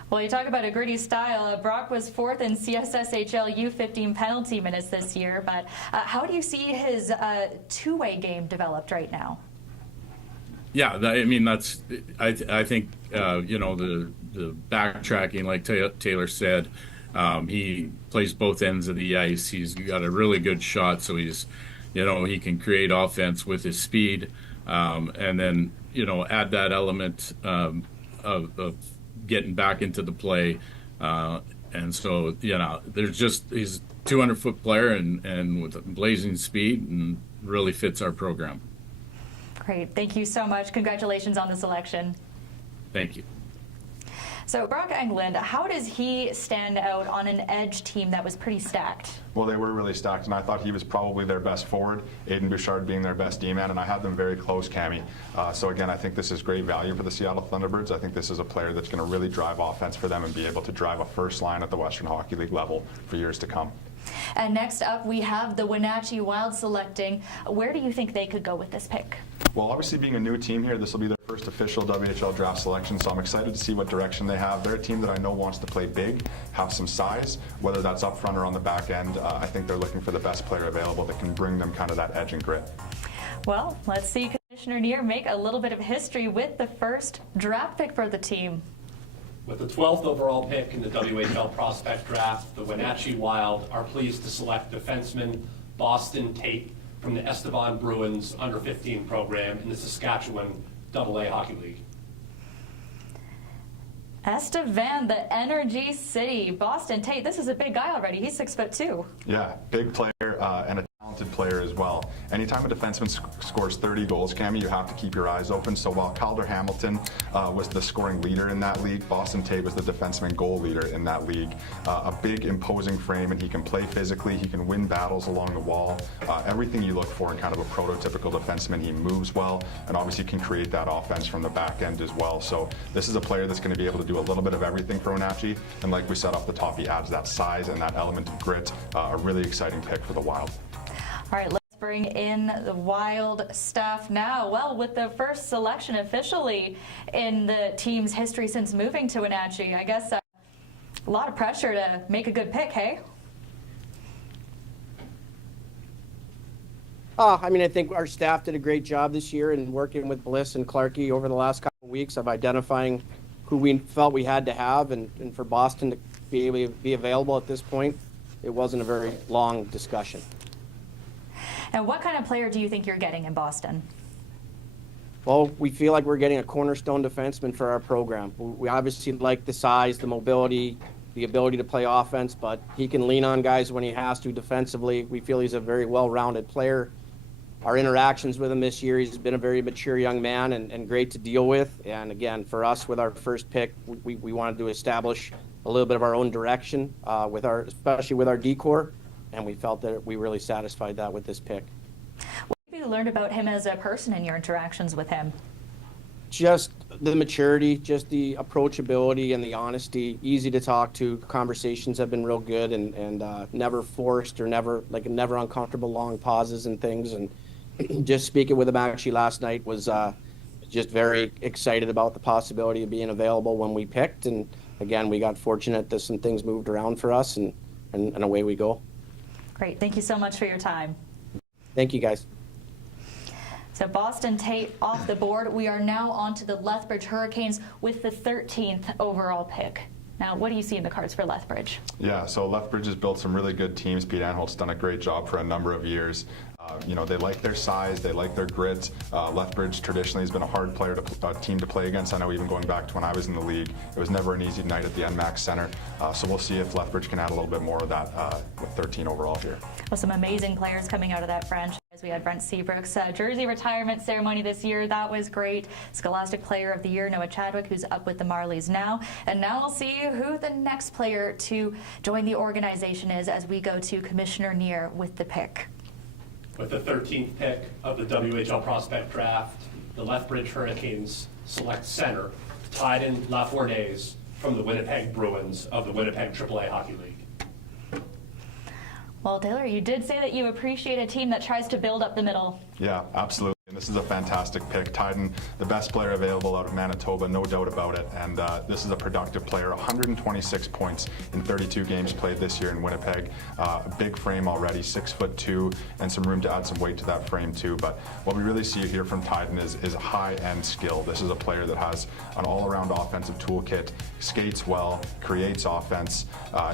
Well, you talk about a gritty style. Brock was 4th in CSSHL U15 penalty minutes this year, but how do you see his two-way game developed right now? Yeah, I think the backtracking, like Taylor said, he plays both ends of the ice. He's got a really good shot, so he can create offense with his speed, and then add that element of getting back into the play, and so he's a 200-foot player and with blazing speed, and really fits our program. Great, thank you so much. Congratulations on the selection. Thank you. So Brock Anglin, how does he stand out on an Edge team that was pretty stacked? Well, they were really stacked, and I thought he was probably their best forward, Aiden Bouchard being their best D-man, and I had them very close, Cammy. So again, I think this is great value for the Seattle Thunderbirds. I think this is a player that's going to really drive offense for them and be able to drive a first line at the Western Hockey League level for years to come. And next up, we have the Wenatchee Wild selecting. Where do you think they could go with this pick? Well, obviously being a new team here, this will be their first official WHL draft selection, so I'm excited to see what direction they have. They're a team that I know wants to play big, have some size, whether that's up front or on the back end. I think they're looking for the best player available that can bring them kind of that edge and grit. Well, let's see Commissioner Neer make a little bit of history with the first draft pick for the team. With the 12th overall pick in the WHL Prospect Draft, the Wenatchee Wild are pleased to select defenseman Boston Tate from the Estevan Bruins under-15 program in the Saskatchewan AA Hockey League. Estevan, the Energy City. Boston Tate, this is a big guy already. He's 6'2". Yeah, big player and a talented player as well. Anytime a defenseman scores 30 goals, Cammy, you have to keep your eyes open. So while Calder Hamilton was the scoring leader in that league, Boston Tate was the defenseman goal leader in that league. A big, imposing frame, and he can play physically. He can win battles along the wall. Everything you look for in kind of a prototypical defenseman. He moves well, and obviously can create that offense from the back end as well. So this is a player that's going to be able to do a little bit of everything for Wenatchee, and like we said off the top, he adds that size and that element of grit. A really exciting pick for the Wild. All right, let's bring in the Wild staff now. Well, with the first selection officially in the team's history since moving to Wenatchee, I guess a lot of pressure to make a good pick, hey? I mean, I think our staff did a great job this year in working with Bliss and Clarkey over the last couple of weeks of identifying who we felt we had to have, and for Boston to be able to be available at this point, it wasn't a very long discussion. And what kind of player do you think you're getting in Boston? Well, we feel like we're getting a cornerstone defenseman for our program. We obviously like the size, the mobility, the ability to play offense, but he can lean on guys when he has to defensively. We feel he's a very well-rounded player. Our interactions with him this year, he's been a very mature young man and great to deal with. And again, for us with our first pick, we wanted to establish a little bit of our own direction especially with our decor, and we felt that we really satisfied that with this pick. What have you learned about him as a person in your interactions with him? Just the maturity, just the approachability and the honesty, easy to talk to. Conversations have been real good and never forced or never uncomfortable long pauses and things. And just speaking with him actually last night was just very excited about the possibility of being available when we picked. And again, we got fortunate that some things moved around for us, and away we go. Great. Thank you so much for your time. Thank you, guys. So Boston Tate off the board. We are now on to the Lethbridge Hurricanes with the 13th overall pick. Now, what do you see in the cards for Lethbridge? Yeah, so Lethbridge has built some really good teams. Pete Anholt's done a great job for a number of years. They like their size, they like their grit. Lethbridge traditionally has been a hard team to play against. I know even going back to when I was in the league, it was never an easy night at the NMAX Center. So we'll see if Lethbridge can add a little bit more of that with 13 overall here. Well, some amazing players coming out of that franchise. We had Brent Seabrook's jersey retirement ceremony this year. That was great. Scholastic Player of the Year, Noah Chadwick, who's up with the Marlies now. And now we'll see who the next player to join the organization is as we go to Commissioner Neer with the pick. With the 13th pick of the WHL Prospect Draft, the Lethbridge Hurricanes select center Aiden Bouchard from the Winnipeg Bruins of the Winnipeg AAA Hockey League. Well, Taylor, you did say that you appreciate a team that tries to build up the middle. Yeah, absolutely. And this is a fantastic pick. Aiden, the best player available out of Manitoba, no doubt about it. And this is a productive player. 126 points in 32 games played this year in Winnipeg. A big frame already, 6'2", and some room to add some weight to that frame too. But what we really see here from Aiden is high-end skill. This is a player that has an all-around offensive toolkit, skates well, creates offense.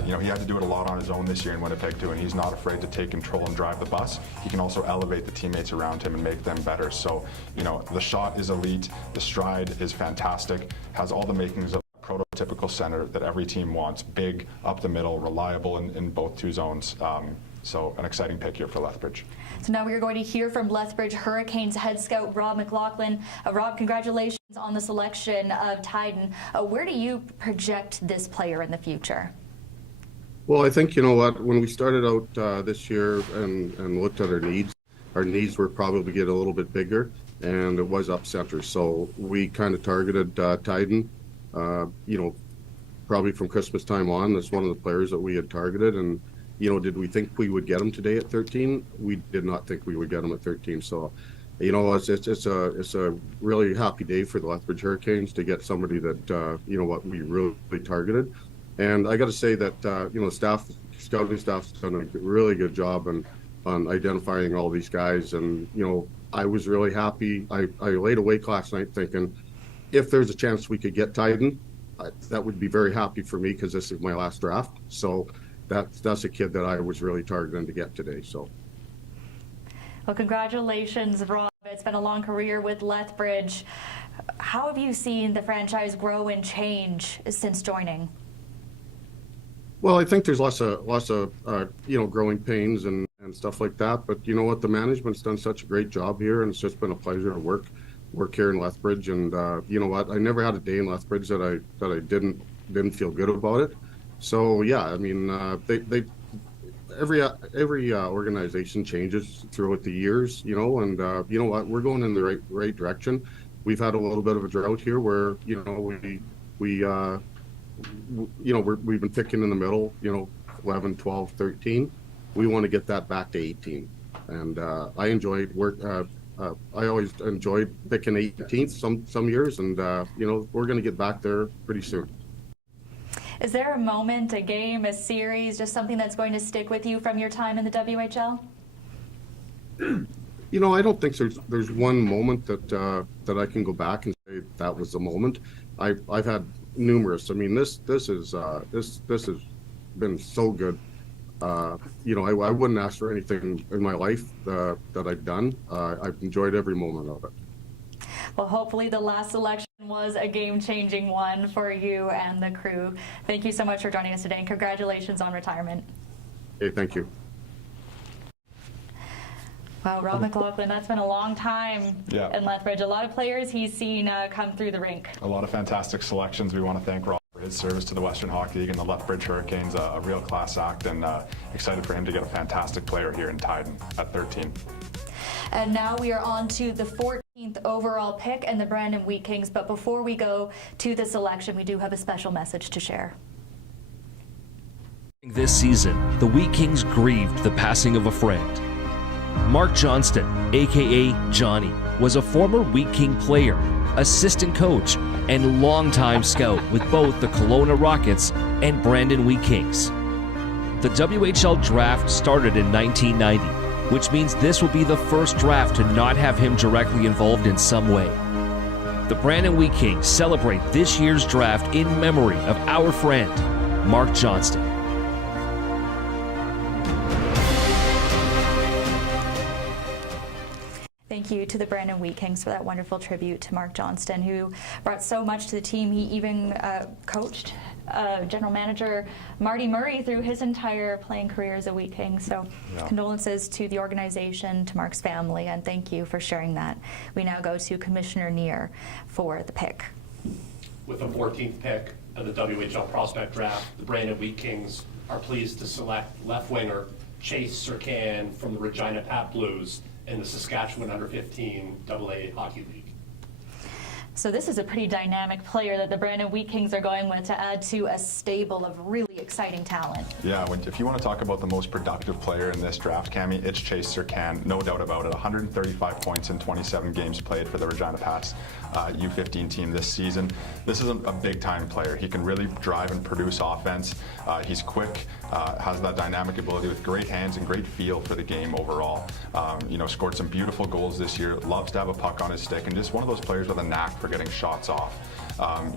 He had to do it a lot on his own this year in Winnipeg too, and he's not afraid to take control and drive the bus. He can also elevate the teammates around him and make them better. So, the shot is elite, the stride is fantastic, has all the makings of a prototypical center that every team wants. Big, up the middle, reliable in both two zones. So an exciting pick here for Lethbridge. So now we are going to hear from Lethbridge Hurricanes head scout Rob McLaughlin. Rob, congratulations on the selection of Aiden. Where do you project this player in the future? Well, I think, when we started out this year and looked at our needs were probably get a little bit bigger, and it was up center. So we kind of targeted Aiden, probably from Christmas time on. That's one of the players that we had targeted. And, did we think we would get him today at 13? We did not think we would get him at 13. So, it's a really happy day for the Lethbridge Hurricanes to get somebody that, what we really targeted. And I got to say that, scouting staff's done a really good job on identifying all these guys. And, I was really happy. I laid awake last night thinking, if there's a chance we could get Aiden, that would be very happy for me because this is my last draft. So that's a kid that I was really targeting to get today. So. Well, congratulations, Rob. It's been a long career with Lethbridge. How have you seen the franchise grow and change since joining? Well, I think there's lots of growing pains and stuff like that. But you know what, the management's done such a great job here, and it's just been a pleasure to work here in Lethbridge. And you know what, I never had a day in Lethbridge that I didn't feel good about it. So yeah, I mean, every organization changes throughout the years, you know, and you know what, we're going in the right direction. We've had a little bit of a drought here where, you know, we've been picking in the middle, you know, 11, 12, 13. We want to get that back to 18. And I enjoyed I always enjoyed picking 18th some years, and you know, we're going to get back there pretty soon. Is there a moment, a game, a series, just something that's going to stick with you from your time in the WHL? You know, I don't think there's one moment that I can go back and say that was the moment. I've had numerous. I mean, this has been so good. You know, I wouldn't ask for anything in my life that I've done. I've enjoyed every moment of it. Well, hopefully the last selection was a game-changing one for you and the crew. Thank you so much for joining us today, and congratulations on retirement. Hey, thank you. Wow, Rob McLaughlin, that's been a long time in Lethbridge. A lot of players he's seen come through the rink. A lot of fantastic selections. We want to thank Rob for his service to the Western Hockey League and the Lethbridge Hurricanes, a real class act, and excited for him to get a fantastic player here in Aden at 13. And now we are on to the 14th overall pick and the Brandon Wheat Kings. But before we go to the selection, we do have a special message to share. This season, the Wheat Kings grieved the passing of a friend. Mark Johnston, aka Johnny, was a former Wheat King player, assistant coach, and longtime scout with both the Kelowna Rockets and Brandon Wheat Kings. The WHL draft started in 1990, which means this will be the first draft to not have him directly involved in some way. The Brandon Wheat Kings celebrate this year's draft in memory of our friend, Mark Johnston. Thank you to the Brandon Wheat Kings for that wonderful tribute to Mark Johnston, who brought so much to the team. He even coached General Manager Marty Murray through his entire playing career as a Wheat King. So condolences to the organization, to Mark's family, and thank you for sharing that. We now go to Commissioner Neer for the pick. With the 14th pick of the WHL Prospect Draft, the Brandon Wheat Kings are pleased to select left winger Chase Serkan from the Regina Pat Blues in the Saskatchewan Under-15 AA Hockey League. So this is a pretty dynamic player that the Brandon Wheat Kings are going with to add to a stable of really exciting talent. Yeah, if you want to talk about the most productive player in this draft, Cammie, it's Chase Serkan, no doubt about it. 135 points in 27 games played for the Regina Pats U15 team this season. This is a big-time player. He can really drive and produce offense. He's quick, has that dynamic ability with great hands and great feel for the game overall. You know, scored some beautiful goals this year, loves to have a puck on his stick, and just one of those players with a knack for getting shots off.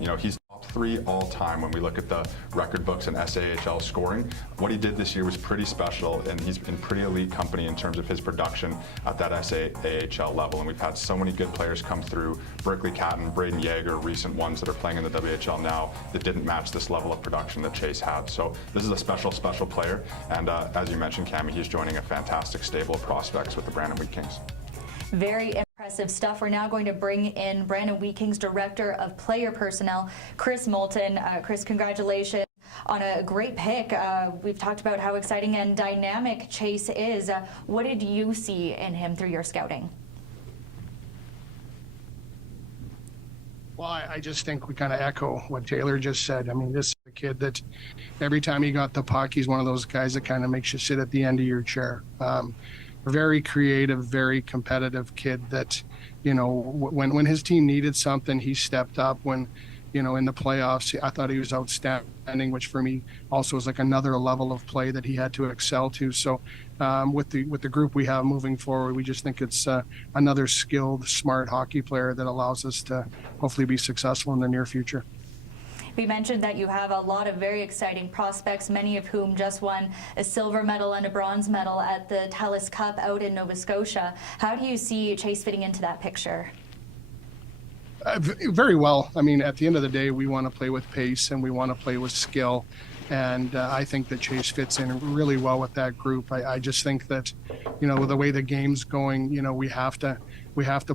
You know, he's top 3 all-time when we look at the record books in SAHL scoring. What he did this year was pretty special, and he's in pretty elite company in terms of his production at that SAHL level. And we've had so many good players come through, Berkeley Catton, Braden Jagger, recent ones that are playing in the WHL now that didn't match this level of production that Chase had. So this is a special player, and as you mentioned, Cammie, he's joining a fantastic stable of prospects with the Brandon Wheat Kings. Very impressive stuff. We're now going to bring in Brandon Wheat Kings Director of Player Personnel, Chris Moulton. Chris, congratulations on a great pick. We've talked about how exciting and dynamic Chase is. What did you see in him through your scouting? Well, I just think we kind of echo what Taylor just said. I mean, this is a kid that every time he got the puck, he's one of those guys that kind of makes you sit at the end of your chair. Very creative, very competitive kid that, you know, when his team needed something, he stepped up. When, you know, in the playoffs, I thought he was outstanding, which for me also was like another level of play that he had to excel to. So with the group we have moving forward, we just think it's another skilled, smart hockey player that allows us to hopefully be successful in the near future. We mentioned that you have a lot of very exciting prospects, many of whom just won a silver medal and a bronze medal at the TELUS Cup out in Nova Scotia. How do you see Chase fitting into that picture? Very well. I mean, at the end of the day, we want to play with pace and we want to play with skill. And I think that Chase fits in really well with that group. I just think that, with the way the game's going, we have to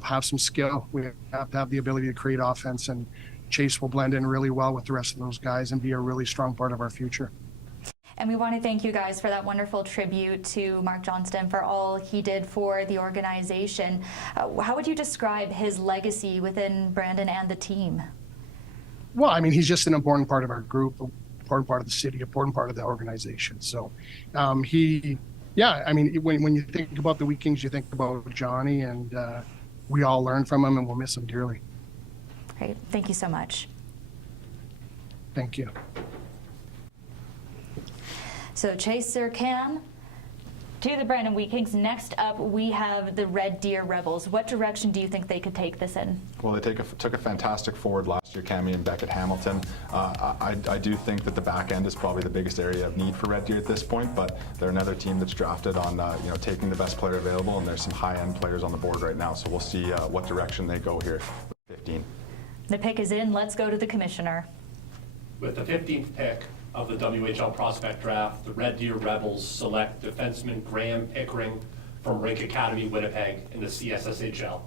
have some skill. We have to have the ability to create offense, and Chase will blend in really well with the rest of those guys and be a really strong part of our future. And we want to thank you guys for that wonderful tribute to Mark Johnston for all he did for the organization. How would you describe his legacy within Brandon and the team? Well, I mean, he's just an important part of our group, important part of the city, important part of the organization. So I mean, when you think about the Wheat Kings, you think about Johnny, and we all learn from him, and we'll miss him dearly. Great. Thank you so much. Thank you. So Chase Serkan to the Brandon Wheat Kings. Next up, we have the Red Deer Rebels. What direction do you think they could take this in? Well, they took a fantastic forward last year, Cammy and Beckett Hamilton. I do think that the back end is probably the biggest area of need for Red Deer at this point, but they're another team that's drafted on taking the best player available, and there's some high-end players on the board right now, so we'll see what direction they go here with 15. The pick is in. Let's go to the commissioner. With the 15th pick of the WHL Prospect Draft, the Red Deer Rebels select defenseman Graham Pickering from Rink Academy, Winnipeg in the CSSHL.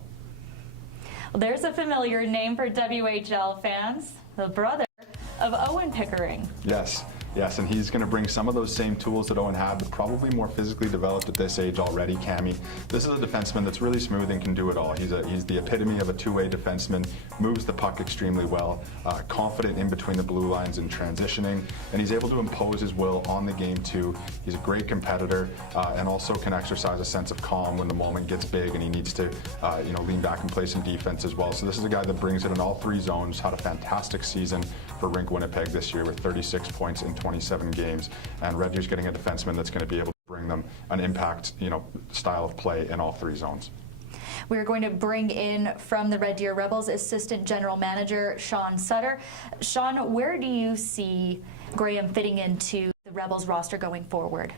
Well, there's a familiar name for WHL fans, the brother of Owen Pickering. Yes, and he's going to bring some of those same tools that Owen had, but probably more physically developed at this age already, Cammy. This is a defenseman that's really smooth and can do it all. He's the epitome of a two-way defenseman, moves the puck extremely well, confident in between the blue lines and transitioning, and he's able to impose his will on the game too. He's a great competitor and also can exercise a sense of calm when the moment gets big and he needs to lean back and play some defense as well. So this is a guy that brings it in all three zones, had a fantastic season for Rink Winnipeg this year with 36 points in 27 games, and Red Deer's getting a defenseman that's going to be able to bring them an impact, style of play in all three zones. We're going to bring in from the Red Deer Rebels Assistant General Manager Sean Sutter. Sean, where do you see Graham fitting into the Rebels roster going forward?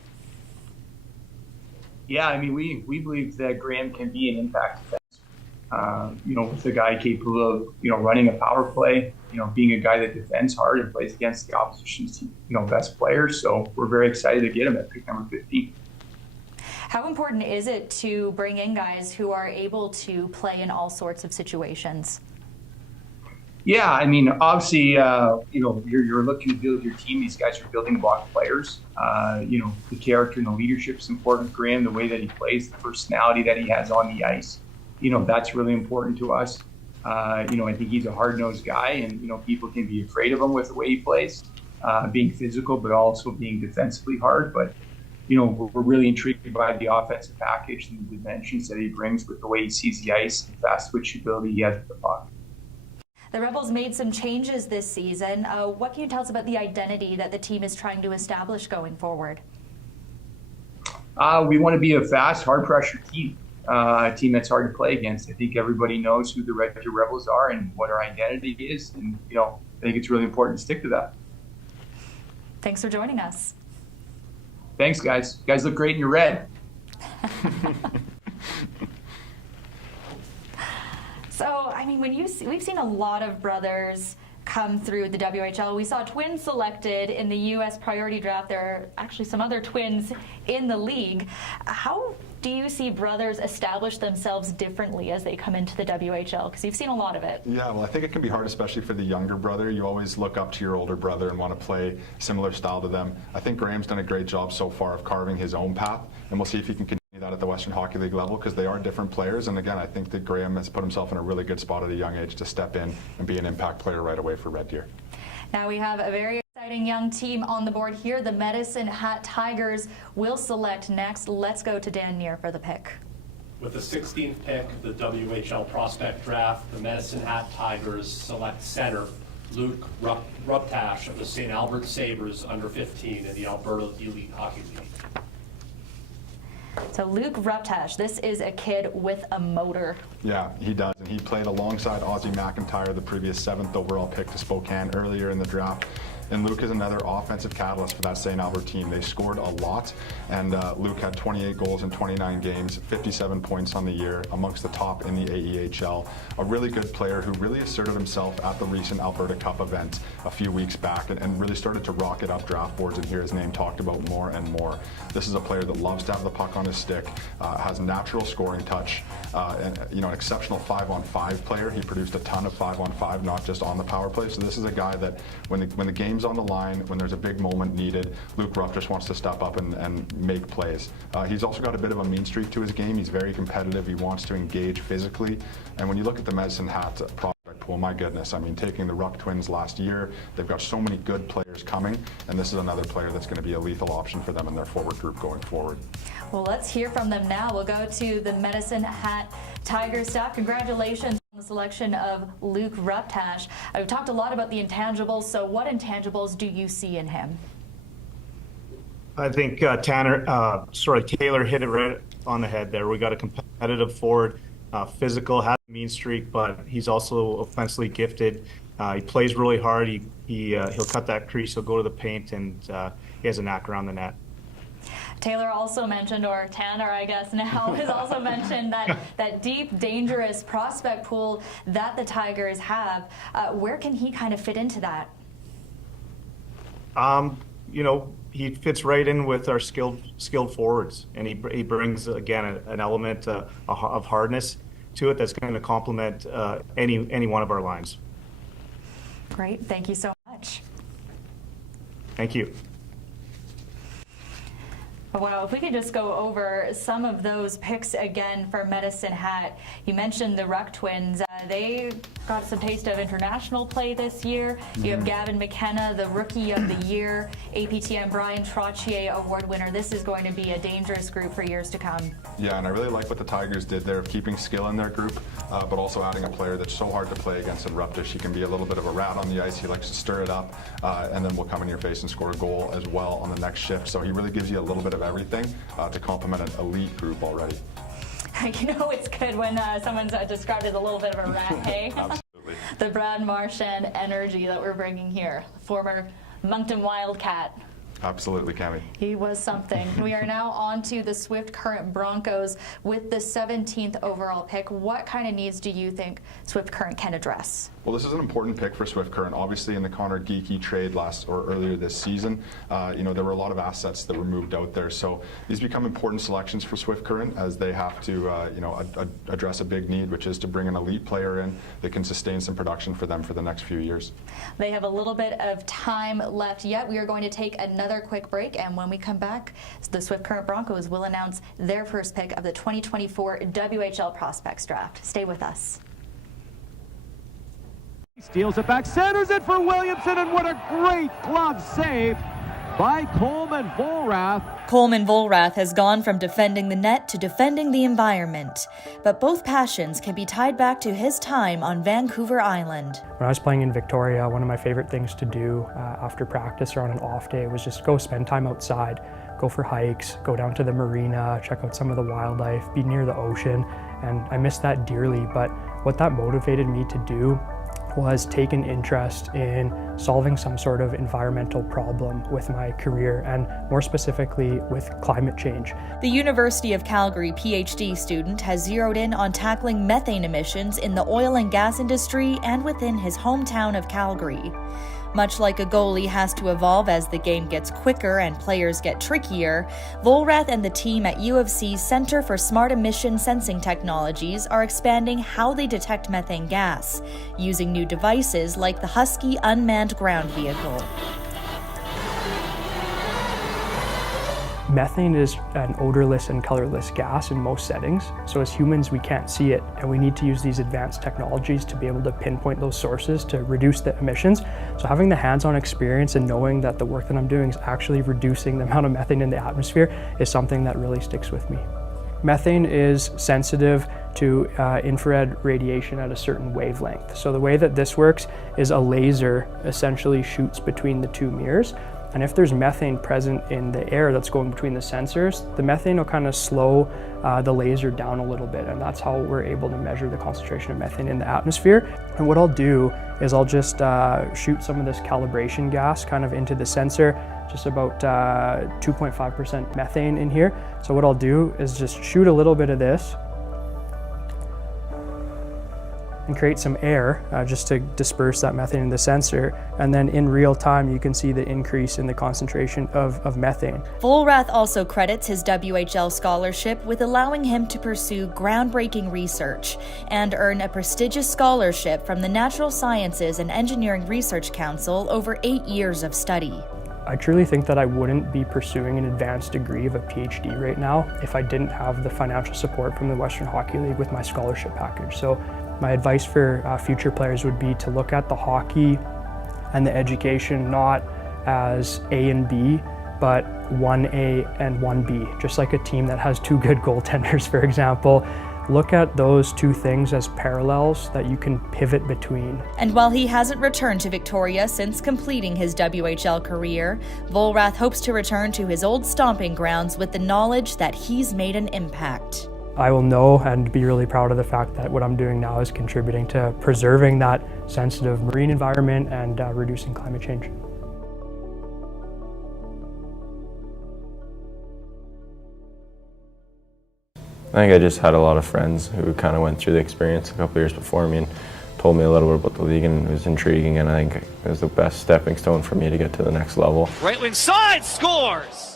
Yeah, I mean, we believe that Graham can be an impact defense. With a guy capable of, running a power play, being a guy that defends hard and plays against the opposition's, best players. So we're very excited to get him at pick number 15. How important is it to bring in guys who are able to play in all sorts of situations? Yeah, I mean, obviously, you're looking to build your team. These guys are building block players. The character and the leadership is important for Graham, the way that he plays, the personality that he has on the ice. That's really important to us. I think he's a hard-nosed guy, and, people can be afraid of him with the way he plays, being physical, but also being defensively hard. But, we're really intrigued by the offensive package and the dimensions that he brings with the way he sees the ice and fast twitch ability he has with the puck. The Rebels made some changes this season. What can you tell us about the identity that the team is trying to establish going forward? We want to be a fast, hard-pressure team. A team that's hard to play against. I think everybody knows who the Red Deer Rebels are and what our identity is, and I think it's really important to stick to that. Thanks for joining us. Thanks, guys. You guys look great in your red. So, I mean, we've seen a lot of brothers come through the WHL. We saw twins selected in the U.S. priority draft. There are actually some other twins in the league. How do you see brothers establish themselves differently as they come into the WHL? Because you've seen a lot of it. Yeah, well, I think it can be hard, especially for the younger brother. You always look up to your older brother and want to play similar style to them. I think Graham's done a great job so far of carving his own path, and we'll see if he can continue that at the Western Hockey League level, because they are different players. And again, I think that Graham has put himself in a really good spot at a young age to step in and be an impact player right away for Red Deer. Now we have a very exciting young team on the board here. The Medicine Hat Tigers will select next. Let's go to Dan Neer for the pick. With the 16th pick of the WHL Prospect Draft, the Medicine Hat Tigers select center Luke Ruptash of the St. Albert Sabres under 15 in the Alberta Elite Hockey League. So Luke Ruptash, this is a kid with a motor. Yeah, he does. And he played alongside Aussie McIntyre, the previous 7th overall pick to Spokane earlier in the draft. And Luke is another offensive catalyst for that St. Albert team. They scored a lot, and Luke had 28 goals in 29 games, 57 points on the year, amongst the top in the AEHL. A really good player who really asserted himself at the recent Alberta Cup event a few weeks back and really started to rocket up draft boards and hear his name talked about more and more. This is a player that loves to have the puck on his stick, has natural scoring touch, and an exceptional 5-on-5 player. He produced a ton of 5-on-5, not just on the power play. So this is a guy that when the game's on the line, when there's a big moment needed, Luke Ruptash wants to step up and make plays. He's also got a bit of a mean streak to his game. He's very competitive. He wants to engage physically. And when you look at the Medicine Hat prospect pool, my goodness, I mean, taking the Ruck twins last year, they've got so many good players coming, and this is another player that's going to be a lethal option for them in their forward group going forward. Well, let's hear from them now. We'll go to the Medicine Hat Tigers staff. Congratulations on the selection of Luke Ruptash. I've talked a lot about the intangibles, so what intangibles do you see in him? I think Taylor hit it right on the head there. We got a competitive forward, physical, has a mean streak, but he's also offensively gifted. He plays really hard. He'll cut that crease, he'll go to the paint, and he has a knack around the net. Taylor also mentioned, or Tanner, I guess now, has also mentioned that deep, dangerous prospect pool that the Tigers have. Where can he kind of fit into that? He fits right in with our skilled forwards, and he brings, again, an element of hardness to it that's going to complement any one of our lines. Great. Thank you so much. Thank you. Well, if we could just go over some of those picks again for Medicine Hat. You mentioned the Ruck twins. They got some taste of international play this year. You have Gavin McKenna, the Rookie of the Year, APTN Brian Trottier Award winner. This is going to be a dangerous group for years to come. Yeah, and I really like what the Tigers did there of keeping skill in their group, but also adding a player that's so hard to play against in Ruptash. He can be a little bit of a rat on the ice. He likes to stir it up, and then will come in your face and score a goal as well on the next shift. So he really gives you a little bit of everything to complement an elite group already. You know, it's good when someone's described as a little bit of a rat, hey? Absolutely. The Brad Marchand energy that we're bringing here. Former Moncton Wildcat. Absolutely, Cami. He was something. We are now on to the Swift Current Broncos with the 17th overall pick. What kind of needs do you think Swift Current can address? Well, this is an important pick for Swift Current. Obviously, in the Connor Geekie trade earlier this season, there were a lot of assets that were moved out there. So these become important selections for Swift Current as they have to, address a big need, which is to bring an elite player in that can sustain some production for them for the next few years. They have a little bit of time left yet. We are going to take another quick break, and when we come back, the Swift Current Broncos will announce their first pick of the 2024 WHL Prospects Draft. Stay with us. Steals it back, centers it for Williamson, and what a great glove save by Coleman Volrath. Coleman Volrath has gone from defending the net to defending the environment, but both passions can be tied back to his time on Vancouver Island. When I was playing in Victoria, one of my favorite things to do after practice or on an off day was just go spend time outside, go for hikes, go down to the marina, check out some of the wildlife, be near the ocean, and I miss that dearly. But what that motivated me to do was take an interest in solving some sort of environmental problem with my career, and more specifically with climate change. The University of Calgary PhD student has zeroed in on tackling methane emissions in the oil and gas industry and within his hometown of Calgary. Much like a goalie has to evolve as the game gets quicker and players get trickier, Volrath and the team at U of C's Center for Smart Emission Sensing Technologies are expanding how they detect methane gas, using new devices like the Husky unmanned ground vehicle. Methane is an odorless and colorless gas in most settings, so as humans we can't see it, and we need to use these advanced technologies to be able to pinpoint those sources to reduce the emissions. So having the hands-on experience and knowing that the work that I'm doing is actually reducing the amount of methane in the atmosphere is something that really sticks with me. Methane is sensitive to infrared radiation at a certain wavelength. So the way that this works is a laser essentially shoots between the two mirrors, And if there's methane present in the air that's going between the sensors, the methane will kind of slow the laser down a little bit, and that's how we're able to measure the concentration of methane in the atmosphere. And what I'll do is I'll just shoot some of this calibration gas kind of into the sensor, just about 2.5% methane in here. So what I'll do is just shoot a little bit of this and create some air just to disperse that methane in the sensor. And then in real time, you can see the increase in the concentration of methane. Volrath also credits his WHL scholarship with allowing him to pursue groundbreaking research and earn a prestigious scholarship from the Natural Sciences and Engineering Research Council over 8 years of study. I truly think that I wouldn't be pursuing an advanced degree of a PhD right now if I didn't have the financial support from the Western Hockey League with my scholarship package. So my advice for future players would be to look at the hockey and the education not as A and B, but 1A and 1B, just like a team that has two good goaltenders, for example. Look at those two things as parallels that you can pivot between. And while he hasn't returned to Victoria since completing his WHL career, Volrath hopes to return to his old stomping grounds with the knowledge that he's made an impact. I will know and be really proud of the fact that what I'm doing now is contributing to preserving that sensitive marine environment and reducing climate change. I think I just had a lot of friends who kind of went through the experience a couple years before me and told me a little bit about the league, and it was intriguing, and I think it was the best stepping stone for me to get to the next level. Right wing side scores!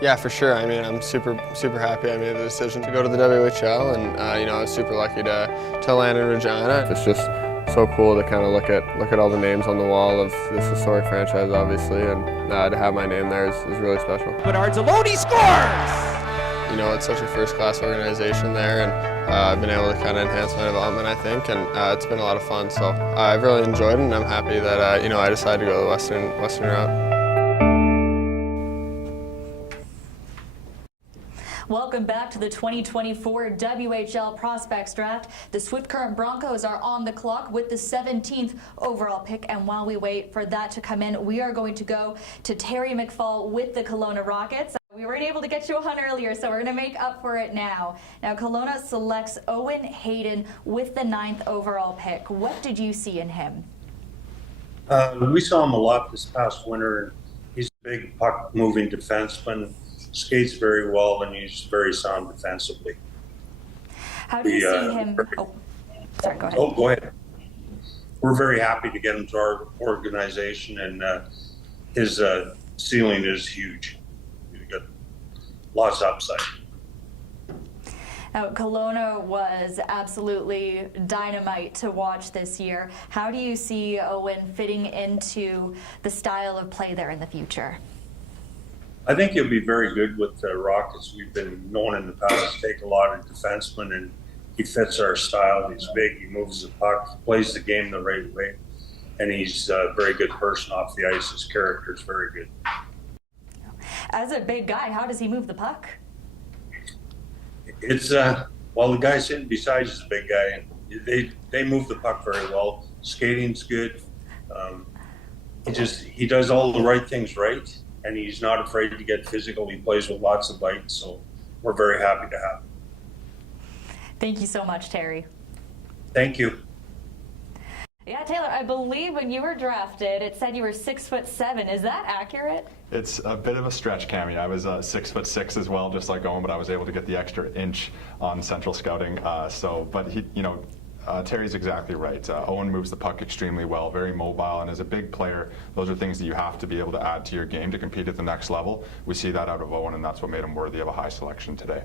Yeah, for sure. I mean, I'm super happy I made the decision to go to the WHL, and I was super lucky to land in Regina. It's just so cool to kind of look at all the names on the wall of this historic franchise, obviously, and to have my name there is really special. Bernard Zaloni scores! It's such a first-class organization there, and I've been able to kind of enhance my development, I think, and it's been a lot of fun. So I've really enjoyed it, and I'm happy that I decided to go the Western route. Welcome back to the 2024 WHL Prospects Draft. The Swift Current Broncos are on the clock with the 17th overall pick, and while we wait for that to come in, we are going to go to Terry McFall with the Kelowna Rockets. We weren't able to get you on earlier, so we're going to make up for it now. Now, Kelowna selects Owen Hayden with the 9th overall pick. What did you see in him? We saw him a lot this past winter. He's a big puck-moving defenseman. Skates very well, and he's very sound defensively. How do you see him? Sorry, go ahead. Oh, go ahead. We're very happy to get him to our organization, and his ceiling is huge. He's got lots of upside. Now, Kelowna was absolutely dynamite to watch this year. How do you see Owen fitting into the style of play there in the future? I think he'll be very good with the Rockets. We've been known in the past to take a lot of defensemen, and he fits our style. He's big, he moves the puck, he plays the game the right way, and he's a very good person off the ice. His character is very good. As a big guy, how does he move the puck? It's well, the guy sitting beside is a big guy, and they move the puck very well. Skating's good. He does all the right things right. And he's not afraid to get physical. He plays with lots of bites, so we're very happy to have him. Thank you so much, Terry. Thank you. Yeah, Taylor, I believe when you were drafted, it said you were 6'7". Is that accurate? It's a bit of a stretch, Cammie. I was 6'6" as well, just like Owen, but I was able to get the extra inch on Central Scouting. But he, Terry's exactly right. Owen moves the puck extremely well, very mobile, and as a big player, those are things that you have to be able to add to your game to compete at the next level. We see that out of Owen, and that's what made him worthy of a high selection today.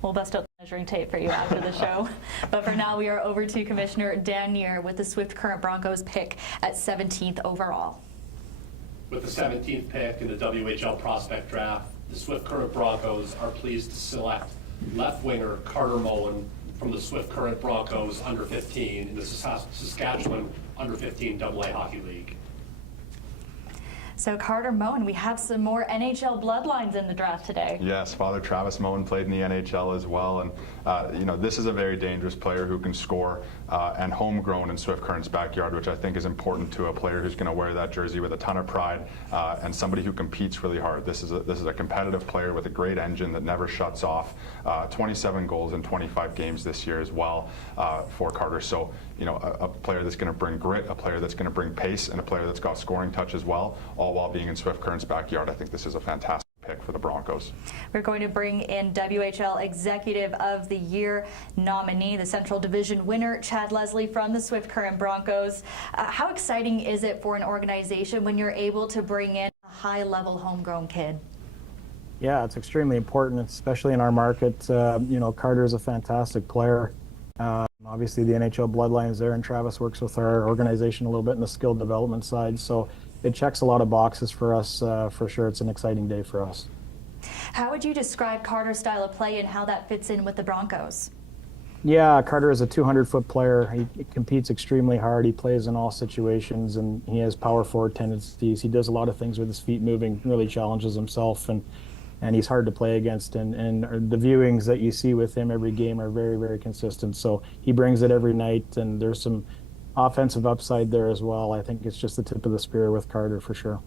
We'll bust out the measuring tape for you after the show. But for now, we are over to Commissioner Dan Neer with the Swift Current Broncos pick at 17th overall. With the 17th pick in the WHL Prospect Draft, the Swift Current Broncos are pleased to select left winger Carter Moen from the Swift Current Broncos under 15 in the Saskatchewan under 15 AA Hockey League. So Carter Moen, we have some more NHL bloodlines in the draft today. Yes, Father Travis Moen played in the NHL as well, and this is a very dangerous player who can score and homegrown in Swift Current's backyard, which I think is important to a player who's going to wear that jersey with a ton of pride, and somebody who competes really hard. This is a competitive player with a great engine that never shuts off. 27 goals in 25 games this year as well for Calder. So, you know, a player that's going to bring grit, a player that's going to bring pace, and a player that's got scoring touch as well, all while being in Swift Current's backyard. I think this is a fantastic pick for the Broncos. We're going to bring in WHL Executive of the Year nominee, the Central Division winner, Chad Leslie from the Swift Current Broncos. How exciting is it for an organization when you're able to bring in a high-level homegrown kid? Yeah, it's extremely important, especially in our market. You know, Calder is a fantastic player. Obviously, the NHL bloodline is there, and Travis works with our organization a little bit in the skill development side. So it checks a lot of boxes for us. For sure, it's an exciting day for us. How would you describe Calder's style of play and how that fits in with the Broncos? Yeah, Calder is a 200-foot player. He competes extremely hard. He plays in all situations, and he has power forward tendencies. He does a lot of things with his feet moving, really challenges himself, and he's hard to play against. And the viewings that you see with him every game are very, very consistent. So he brings it every night, and there's some offensive upside there as well. I think it's just the tip of the spear with Calder for sure.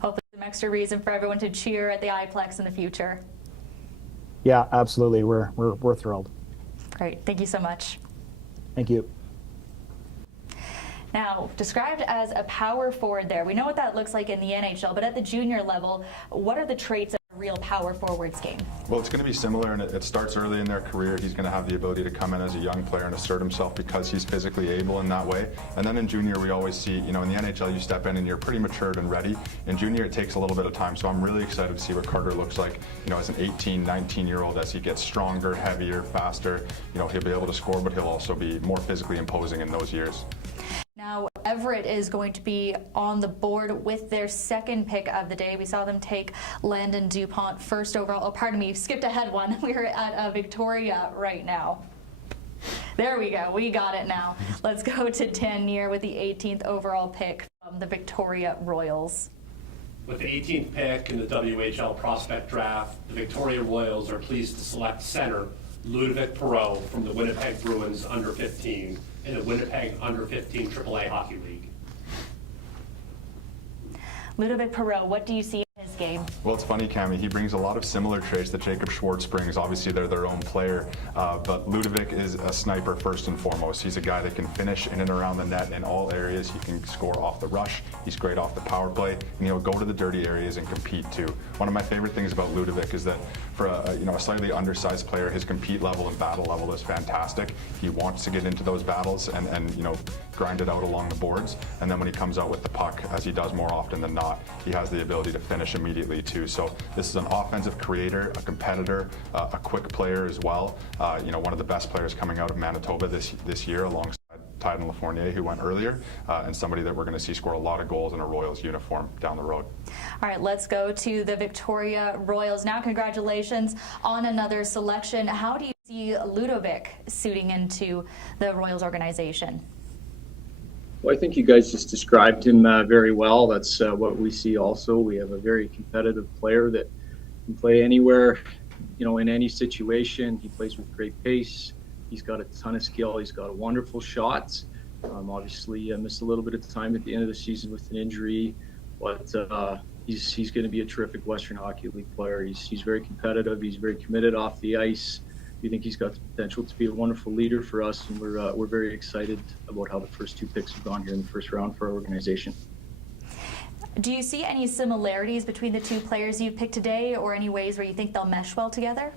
Hopefully some extra reason for everyone to cheer at the iPlex in the future. Yeah, absolutely. We're thrilled. Great. Thank you so much. Thank you. Now, described as a power forward there, we know what that looks like in the NHL, but at the junior level, what are the traits of a real power forward's game? Well, it's going to be similar, and it starts early in their career. He's going to have the ability to come in as a young player and assert himself because he's physically able in that way. And then in junior, we always see, you know, in the NHL, you step in and you're pretty matured and ready. In junior, it takes a little bit of time, so I'm really excited to see what Calder looks like, you know, as an 18, 19-year-old, as he gets stronger, heavier, faster. You know, he'll be able to score, but he'll also be more physically imposing in those years. Now, Everett is going to be on the board with their second pick of the day. We saw them take Landon Dupont first overall. Oh, pardon me, skipped ahead one. We're at Victoria right now. There we go. We got it now. Let's go to Tanier with the 18th overall pick from the Victoria Royals. With the 18th pick in the WHL Prospect Draft, the Victoria Royals are pleased to select center Ludovic Perrault from the Winnipeg Bruins under 15 in the Winnipeg under 15 AAA Hockey League. Ludovic Perrault, what do you see in his game? Well, it's funny, Cami. He brings a lot of similar traits that Jacob Schwartz brings. Obviously, they're their own player, but Ludovic is a sniper first and foremost. He's a guy that can finish in and around the net in all areas. He can score off the rush. He's great off the power play, and he'll go to the dirty areas and compete too. One of my favorite things about Ludovic is that for a slightly undersized player, his compete level and battle level is fantastic. He wants to get into those battles and you know, grind it out along the boards. And then when he comes out with the puck, as he does more often than not, he has the ability to finish immediately too. So this is an offensive creator, a competitor, a quick player as well. You know, one of the best players coming out of Manitoba this year, alongside Tyden Lafournier, who went earlier, and somebody that we're going to see score a lot of goals in a Royals uniform down the road. All right, let's go to the Victoria Royals now. Congratulations on another selection. How do you see Ludovic suiting into the Royals organization? Well, I think you guys just described him very well. That's what we see also. We have a very competitive player that can play anywhere, you know, in any situation. He plays with great pace. He's got a ton of skill. He's got wonderful shots. Obviously, missed a little bit of time at the end of the season with an injury, but he's going to be a terrific Western Hockey League player. He's very competitive. He's very committed off the ice. We think he's got the potential to be a wonderful leader for us, and we're very excited about how the first two picks have gone here in the first round for our organization. Do you see any similarities between the two players you've picked today, or any ways where you think they'll mesh well together?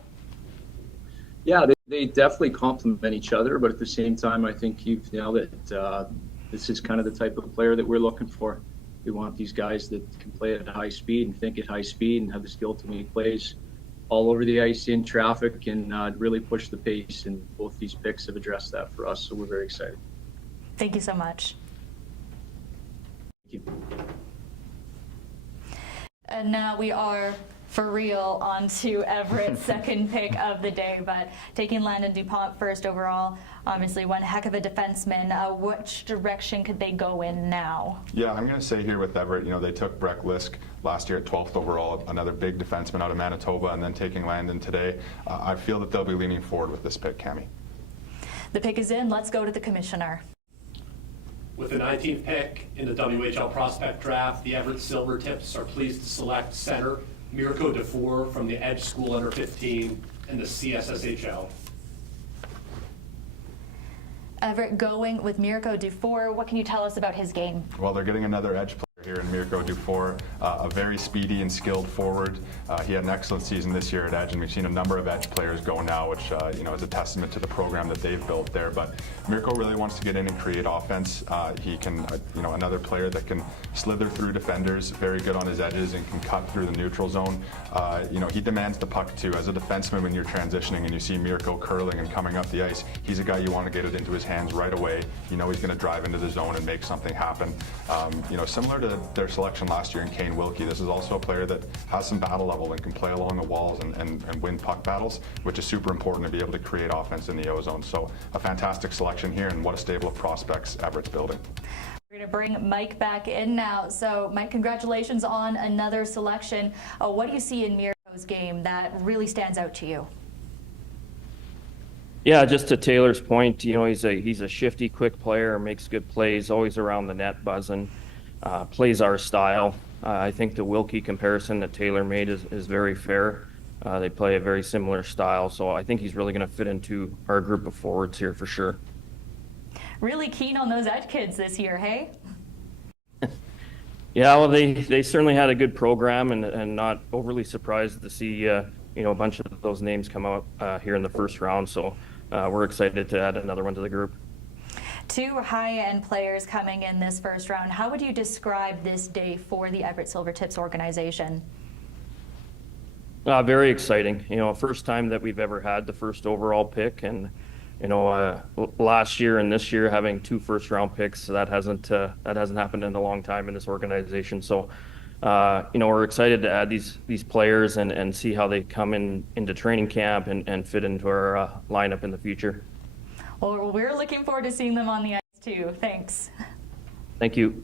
Yeah, they definitely complement each other, but at the same time, I think you've nailed it. This is kind of the type of player that we're looking for. We want these guys that can play at high speed and think at high speed and have the skill to make plays all over the ice in traffic and really push the pace, and both these picks have addressed that for us, so we're very excited. Thank you so much. Thank you. And now we are, for real, on to Everett's second pick of the day, but taking Landon Dupont first overall, obviously one heck of a defenseman. Which direction could they go in now? Yeah, I'm going to say here with Everett, you know, they took Breck Lisk last year at 12th overall, another big defenseman out of Manitoba, and then taking Landon today. I feel that they'll be leaning forward with this pick, Cami. The pick is in. Let's go to the commissioner. With the 19th pick in the WHL Prospect Draft, the Everett Silvertips are pleased to select center Miro Dufour from the Edge School Under 15 in the CSSHL. Everett going with Miro Dufour. What can you tell us about his game? Well, they're getting another edge player here in Miro Dufour, a very speedy and skilled forward. He had an excellent season this year at Edge, and we've seen a number of Edge players go now, which is a testament to the program that they've built there. But Miro really wants to get in and create offense. He can, another player that can slither through defenders, very good on his edges, and can cut through the neutral zone. He demands the puck too. As a defenseman, when you're transitioning and you see Miro curling and coming up the ice, he's a guy you want to get it into his hands right away. You know he's going to drive into the zone and make something happen. Similar to their selection last year in Kane Wilkie, this is also a player that has some battle level and can play along the walls and win puck battles, which is super important to be able to create offense in the O-zone. So a fantastic selection here, and what a stable of prospects Everett's building. We're going to bring Mike back in now. So, Mike, congratulations on another selection. What do you see in Miro's game that really stands out to you? Yeah, just to Taylor's point, he's a shifty, quick player, makes good plays, always around the net buzzing, plays our style. I think the Wilkie comparison that Taylor made is very fair. They play a very similar style, so I think he's really going to fit into our group of forwards here for sure. Really keen on those Edge kids this year, hey? Yeah, well, they certainly had a good program, and not overly surprised to see a bunch of those names come out here in the first round. So we're excited to add another one to the group. Two high-end players coming in this first round. How would you describe this day for the Everett Silvertips organization? Very exciting. First time that we've ever had the first overall pick, and last year and this year having 2 first-round picks, that hasn't happened in a long time in this organization. So, we're excited to add these players and see how they come into training camp and fit into our lineup in the future. Well, we're looking forward to seeing them on the ice too. Thanks. Thank you.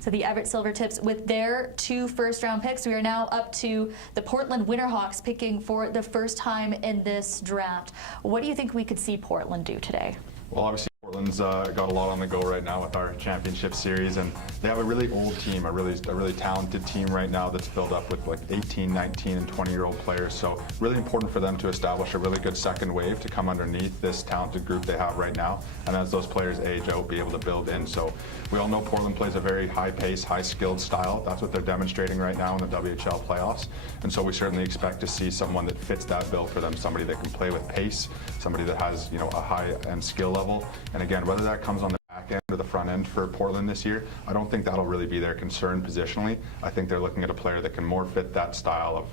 So the Everett Silvertips with their 2 first-round picks. We are now up to the Portland Winterhawks picking for the first time in this draft. What do you think we could see Portland do today? Well, obviously Portland's got a lot on the go right now with our championship series, and they have a really old team, a really talented team right now that's filled up with like 18, 19, and 20-year-old players. So really important for them to establish a really good second wave to come underneath this talented group they have right now, and as those players age out, be able to build in. So we all know Portland plays a very high-paced, high-skilled style. That's what they're demonstrating right now in the WHL playoffs, and so we certainly expect to see someone that fits that bill for them, somebody that can play with pace, somebody that has a high-end skill level. And again, whether that comes on the back end or the front end for Portland this year, I don't think that'll really be their concern positionally. I think they're looking at a player that can more fit that style of,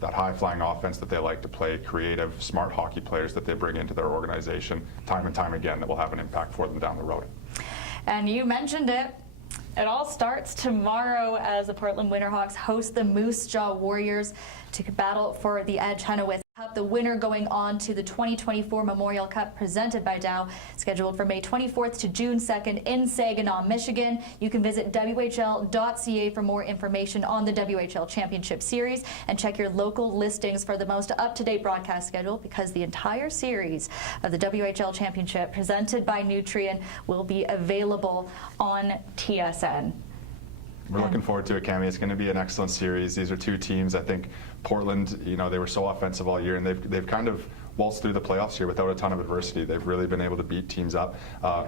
that high-flying offense that they like to play, creative, smart hockey players that they bring into their organization time and time again that will have an impact for them down the road. And you mentioned it. It all starts tomorrow as the Portland Winterhawks host the Moose Jaw Warriors to battle for the Edge Hunawith Cup. The winner going on to the 2024 Memorial Cup presented by Dow, scheduled for May 24th to June 2nd in Saginaw, Michigan. You can visit WHL.ca for more information on the WHL Championship Series and check your local listings for the most up-to-date broadcast schedule, because the entire series of the WHL Championship presented by Nutrien will be available on TSN. We're looking forward to it, Cami. It's going to be an excellent series. These are 2 teams. I think Portland, they were so offensive all year, and they've kind of waltzed through the playoffs here without a ton of adversity. They've really been able to beat teams up.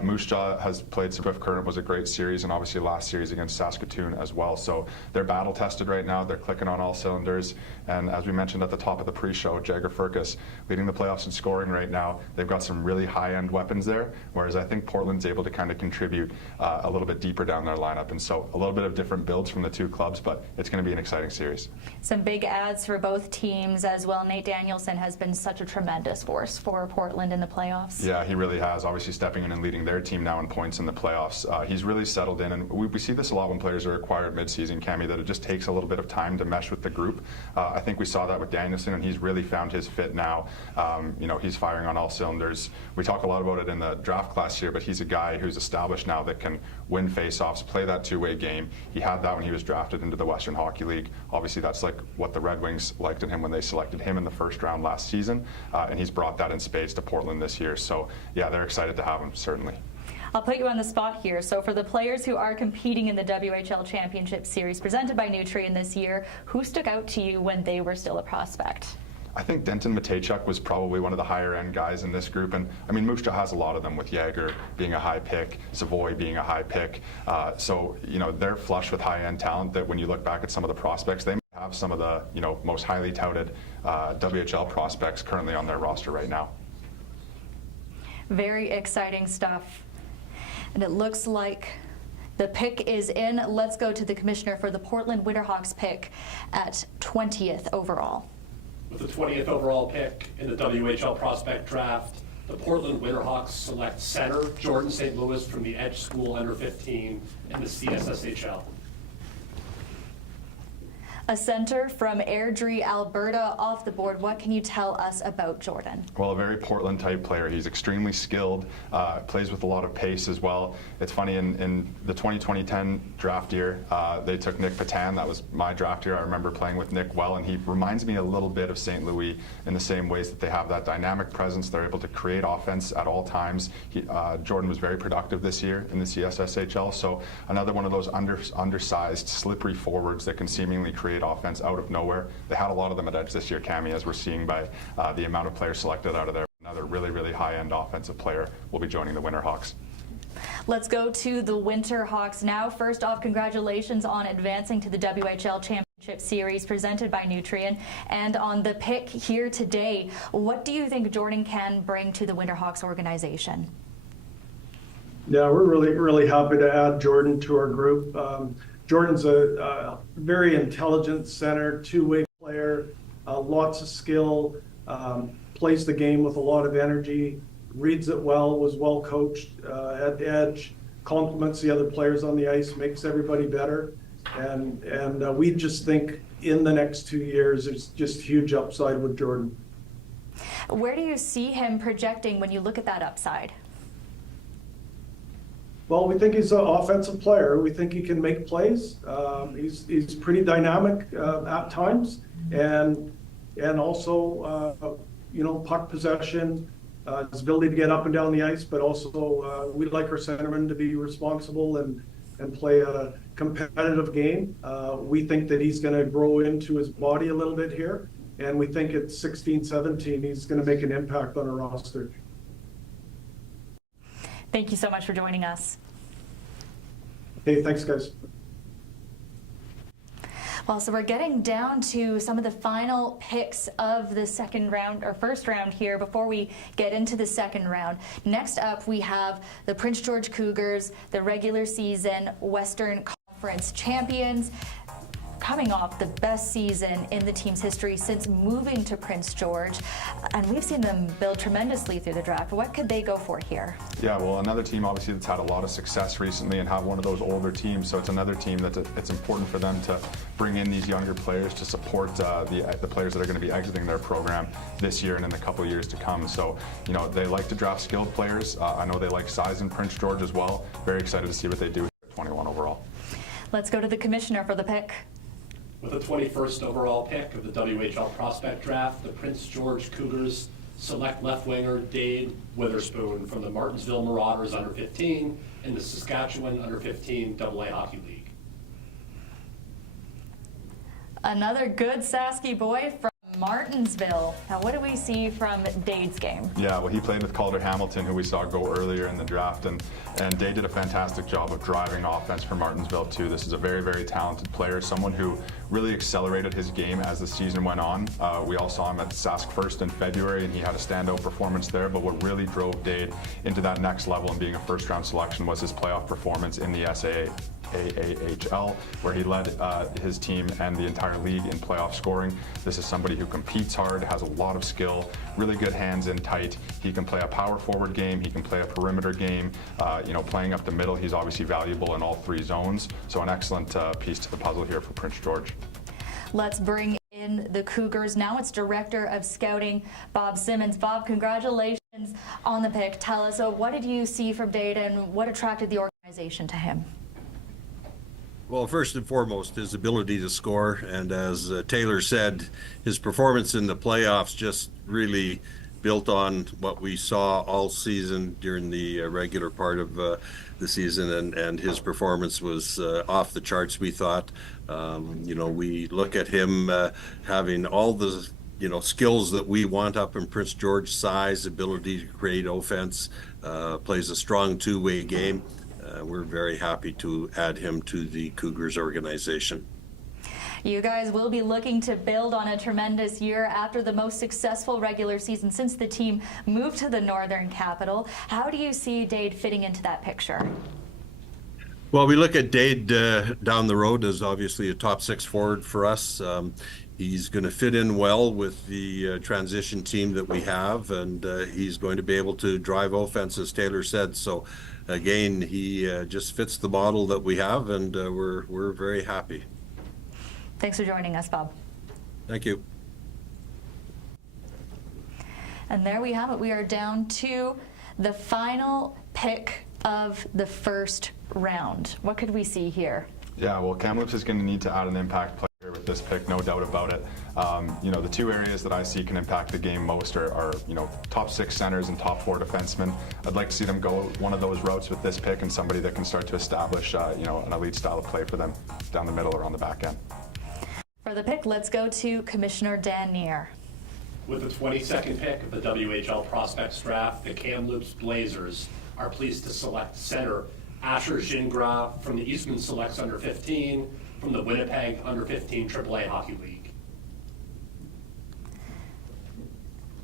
Moose Jaw has played Swift Current, was a great series, and obviously last series against Saskatoon as well. So they're battle tested right now. They're clicking on all cylinders. And as we mentioned at the top of the pre-show, Jagger Firkus leading the playoffs in scoring right now. They've got some really high-end weapons there, whereas I think Portland's able to kind of contribute a little bit deeper down their lineup. And so a little bit of different builds from the 2 clubs, but it's going to be an exciting series. Some big adds for both teams as well. Nate Danielson has been such a tremendous force for Portland in the playoffs. Yeah, he really has, obviously stepping in and leading their team now in points in the playoffs. He's really settled in, and we see this a lot when players are acquired mid-season, Cami, that it just takes a little bit of time to mesh with the group. I think we saw that with Danielson, and he's really found his fit now. He's firing on all cylinders. We talk a lot about it in the draft class here, but he's a guy who's established now that can win face-offs, play that 2-way game. He had that when he was drafted into the Western Hockey League. Obviously, that's like what the Red Wings liked in him when they selected him in the first round last season. and he's brought that in spades to Portland this year. So yeah, they're excited to have him, certainly. I'll put you on the spot here. So for the players who are competing in the WHL Championship Series presented by Nutrien this year, who stuck out to you when they were still a prospect? I think Denton Matejchuk was probably one of the higher end guys in this group, and I mean Moose Jaw has a lot of them, with Jagger being a high pick, Savoy being a high pick. So you know, they're flush with high end talent that when you look back at some of the prospects, they might have some of the, you know, most highly touted WHL prospects currently on their roster right now. Very exciting stuff. And it looks like the pick is in. Let's go to the commissioner for the Portland Winterhawks pick at 20th overall. With the 20th overall pick in the WHL Prospect Draft, the Portland Winterhawks select center Jordan St. Louis from the Edge School under 15 in the CSSHL. A center from Airdrie, Alberta, off the board. What can you tell us about Jordan? Well, a very Portland type player. He's extremely skilled, plays with a lot of pace as well. It's funny, in the 2020-10 draft year, they took Nick Patan. That was my draft year. I remember playing with Nick well, and he reminds me a little bit of St. Louis in the same ways that they have that dynamic presence. They're able to create offense at all times. Jordan was very productive this year in the CSSHL, so another one of those undersized, slippery forwards that can seemingly create offense out of nowhere. They had a lot of them at Edge this year, Cammy, as we're seeing by the amount of players selected out of there. Another really, really high-end offensive player will be joining the Winterhawks. Let's go to the Winterhawks now. First off, congratulations on advancing to the WHL Championship Series presented by Nutrien. And on the pick here today, what do you think Jordan can bring to the Winterhawks organization? Yeah, we're really happy to add Jordan to our group. Jordan's a very intelligent center, two-way player, lots of skill, plays the game with a lot of energy, reads it well, was well coached at the Edge, complements the other players on the ice, makes everybody better. And we just think in the next 2 years, there's just huge upside with Jordan. Where do you see him projecting when you look at that upside? Well, we think he's an offensive player. We think he can make plays. He's pretty dynamic at times, and also you know, puck possession, his ability to get up and down the ice. But also we like our centermen to be responsible and play a competitive game. We think that he's going to grow into his body a little bit here, and we think at 16, 17 he's going to make an impact on our roster. Thank you so much for joining us. Hey, thanks, guys. Well, so we're getting down to some of the final picks of the second round or first round here before we get into the second round. Next up, we have the Prince George Cougars, the regular season Western Conference champions, coming off the best season in the team's history since moving to Prince George. And we've seen them build tremendously through the draft. What could they go for here? Yeah, well, another team obviously that's had a lot of success recently and have one of those older teams. So it's another team that it's important for them to bring in these younger players to support the players that are going to be exiting their program this year and in the couple of years to come. So, you know, they like to draft skilled players. I know they like size in Prince George as well. Very excited to see what they do at 21 overall. Let's go to the commissioner for the pick. With the 21st overall pick of the WHL Prospect Draft, the Prince George Cougars select left winger Dade Witherspoon from the Martinsville Marauders under 15 in the Saskatchewan under 15 AA Hockey League. Another good Sasky boy from Martinsville. Now, what do we see from Dade's game? Yeah, well, he played with Calder Hamilton, who we saw go earlier in the draft, and Dade did a fantastic job of driving offense for Martinsville, too. This is a very, very talented player, someone who really accelerated his game as the season went on. We all saw him at Sask First in February, and he had a standout performance there, but what really drove Dade into that next level and being a first-round selection was his playoff performance in the AAHL, where he led his team and the entire league in playoff scoring. This is somebody who competes hard, has a lot of skill, really good hands in tight. He can play a power forward game, he can play a perimeter game. You know, playing up the middle, he's obviously valuable in all three zones. So an excellent piece to the puzzle here for Prince George. Let's bring in the Cougars. Now it's Director of Scouting, Bob Simmons. Bob, congratulations on the pick. Tell us, what did you see from Dade and what attracted the organization to him? Well, first and foremost, his ability to score, and as Taylor said, his performance in the playoffs just really built on what we saw all season during the regular part of the season, and his performance was off the charts, we thought. We look at him having all the skills that we want up in Prince George: size, ability to create offense, plays a strong two-way game. We're very happy to add him to the Cougars organization. You guys will be looking to build on a tremendous year after the most successful regular season since the team moved to the Northern Capital. How do you see Dade fitting into that picture? Well, we look at Dade down the road as obviously a top 6 forward for us. He's going to fit in well with the transition team that we have, and he's going to be able to drive offense, as Taylor said. So, again, he just fits the model that we have, and we're very happy. Thanks for joining us, Bob. Thank you. And there we have it. We are down to the final pick of the first round. What could we see here? Yeah, well, Kamloops is going to need to add an impact player with this pick, no doubt about it. The 2 areas that I see can impact the game most are top 6 centers and top 4 defensemen. I'd like to see them go one of those routes with this pick and somebody that can start to establish, an elite style of play for them down the middle or on the back end. For the pick, let's go to Commissioner Dan Neer. With the 22nd pick of the WHL Prospects Draft, the Kamloops Blazers are pleased to select center Asher Gingras from the Eastman Selects Under 15 from the Winnipeg Under 15 AAA Hockey League.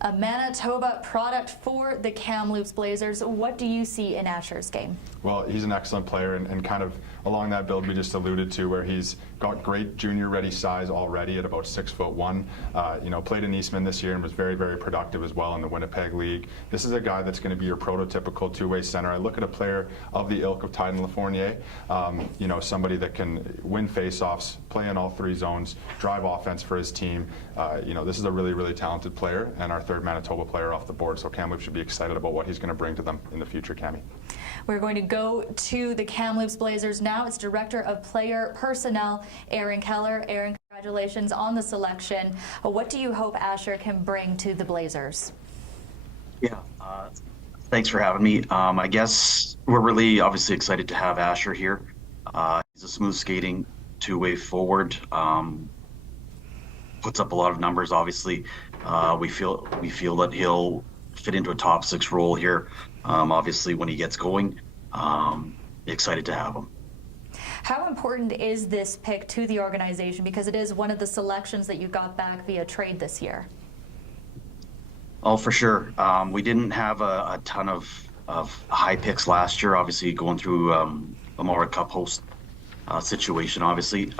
A Manitoba product for the Kamloops Blazers. What do you see in Asher's game? Well, he's an excellent player, and kind of along that build we just alluded to, where he's got great junior-ready size already at about 6'1". Played in Eastman this year and was very, very productive as well in the Winnipeg League. This is a guy that's going to be your prototypical two-way center. I look at a player of the ilk of Tyden Lafournier, somebody that can win face-offs, play in all 3 zones, drive offense for his team. This is a really, really talented player, and our 3rd Manitoba player off the board, so Kamloops should be excited about what he's going to bring to them in the future, Cami. We're going to go to the Kamloops Blazers now. It's Director of Player Personnel, Aaron Keller. Aaron, congratulations on the selection. What do you hope Asher can bring to the Blazers? Yeah, thanks for having me. I guess we're really obviously excited to have Asher here. He's a smooth skating 2-way forward. Puts up a lot of numbers, obviously. We feel that he'll fit into a top 6 role here. Obviously, when he gets going, excited to have him. How important is this pick to the organization, because it is one of the selections that you got back via trade this year? Oh, for sure. We didn't have a ton of high picks last year, obviously going through a Memorial Cup host situation, obviously.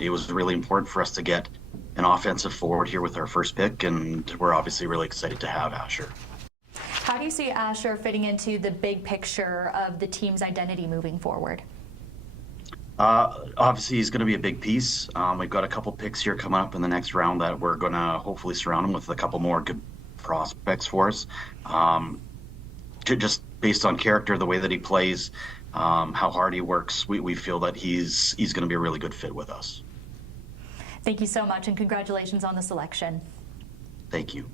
It was really important for us to get an offensive forward here with our first pick, and we're obviously really excited to have Asher. How do you see Asher fitting into the big picture of the team's identity moving forward? Obviously, he's going to be a big piece. We've got a couple picks here coming up in the next round that we're going to hopefully surround him with a couple more good prospects for us. Just based on character, the way that he plays, how hard he works, we feel that he's going to be a really good fit with us. Thank you so much, and congratulations on the selection. Thank you.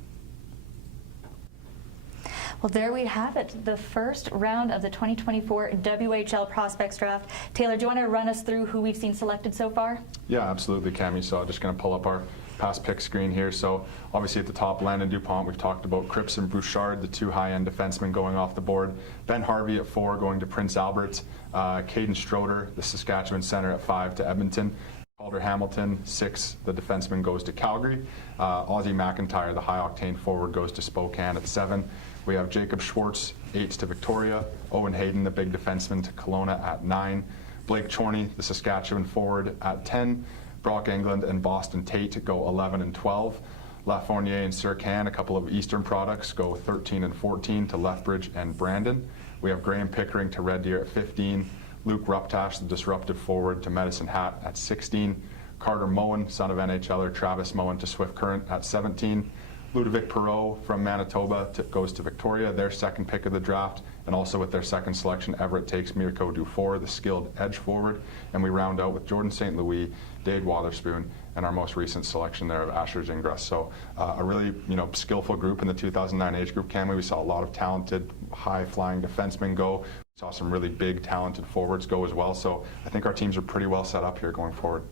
Well, there we have it, the first round of the 2024 WHL Prospects Draft. Taylor, do you want to run us through who we've seen selected so far? Yeah, absolutely, Cami. So I'm just going to pull up our past pick screen here. So obviously at the top, Landon Dupont. We've talked about Cripps and Bouchard, the 2 high-end defensemen going off the board. Ben Harvey at 4, going to Prince Albert. Kaden Stroer, the Saskatchewan center, at 5 to Edmonton. Calder Hamilton, 6, the defenseman, goes to Calgary. Aussie McIntyre, the high-octane forward, goes to Spokane at 7. We have Jacob Schwartz, 8 to Victoria. Owen Hayden, the big defenseman, to Kelowna at 9. Blake Chorney, the Saskatchewan forward, at 10. Brock England and Boston Tate go 11 and 12. Lafournier and Sircan, a couple of Eastern products, go 13 and 14 to Lethbridge and Brandon. We have Graham Pickering to Red Deer at 15. Luke Ruptash, the disruptive forward, to Medicine Hat at 16. Carter Moen, son of NHLer Travis Moen, to Swift Current at 17. Ludovic Perrault from Manitoba goes to Victoria, their second pick of the draft. And also with their second selection, Everett takes Miro Dufour, the skilled edge forward. And we round out with Jordan St. Louis, Dade Witherspoon, and our most recent selection there of Asher Gingras. So a really skillful group in the 2009 age group, Cammy. We saw a lot of talented, high-flying defensemen go. We saw some really big, talented forwards go as well. So I think our teams are pretty well set up here going forward.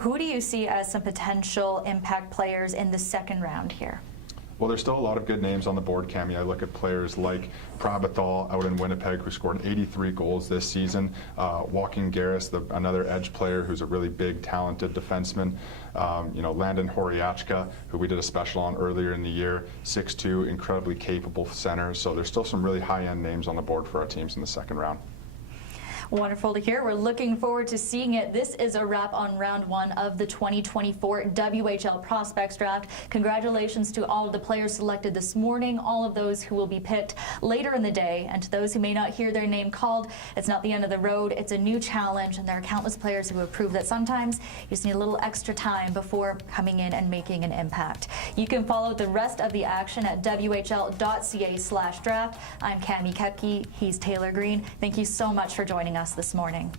Who do you see as some potential impact players in the second round here? Well, there's still a lot of good names on the board, Cammy. I look at players like Prabathal out in Winnipeg, who scored 83 goals this season. Joaquin Garris, another edge player who's a really big, talented defenseman. Landon Horiachka, who we did a special on earlier in the year, 6'2", incredibly capable center. So there's still some really high-end names on the board for our teams in the second round. Wonderful to hear. We're looking forward to seeing it. This is a wrap on round 1 of the 2024 WHL Prospects Draft. Congratulations to all of the players selected this morning, all of those who will be picked later in the day, and to those who may not hear their name called, it's not the end of the road. It's a new challenge, and there are countless players who have proved that sometimes you just need a little extra time before coming in and making an impact. You can follow the rest of the action at whl.ca/draft. I'm Cami Kepke. He's Taylor Green. Thank you so much for joining us this morning.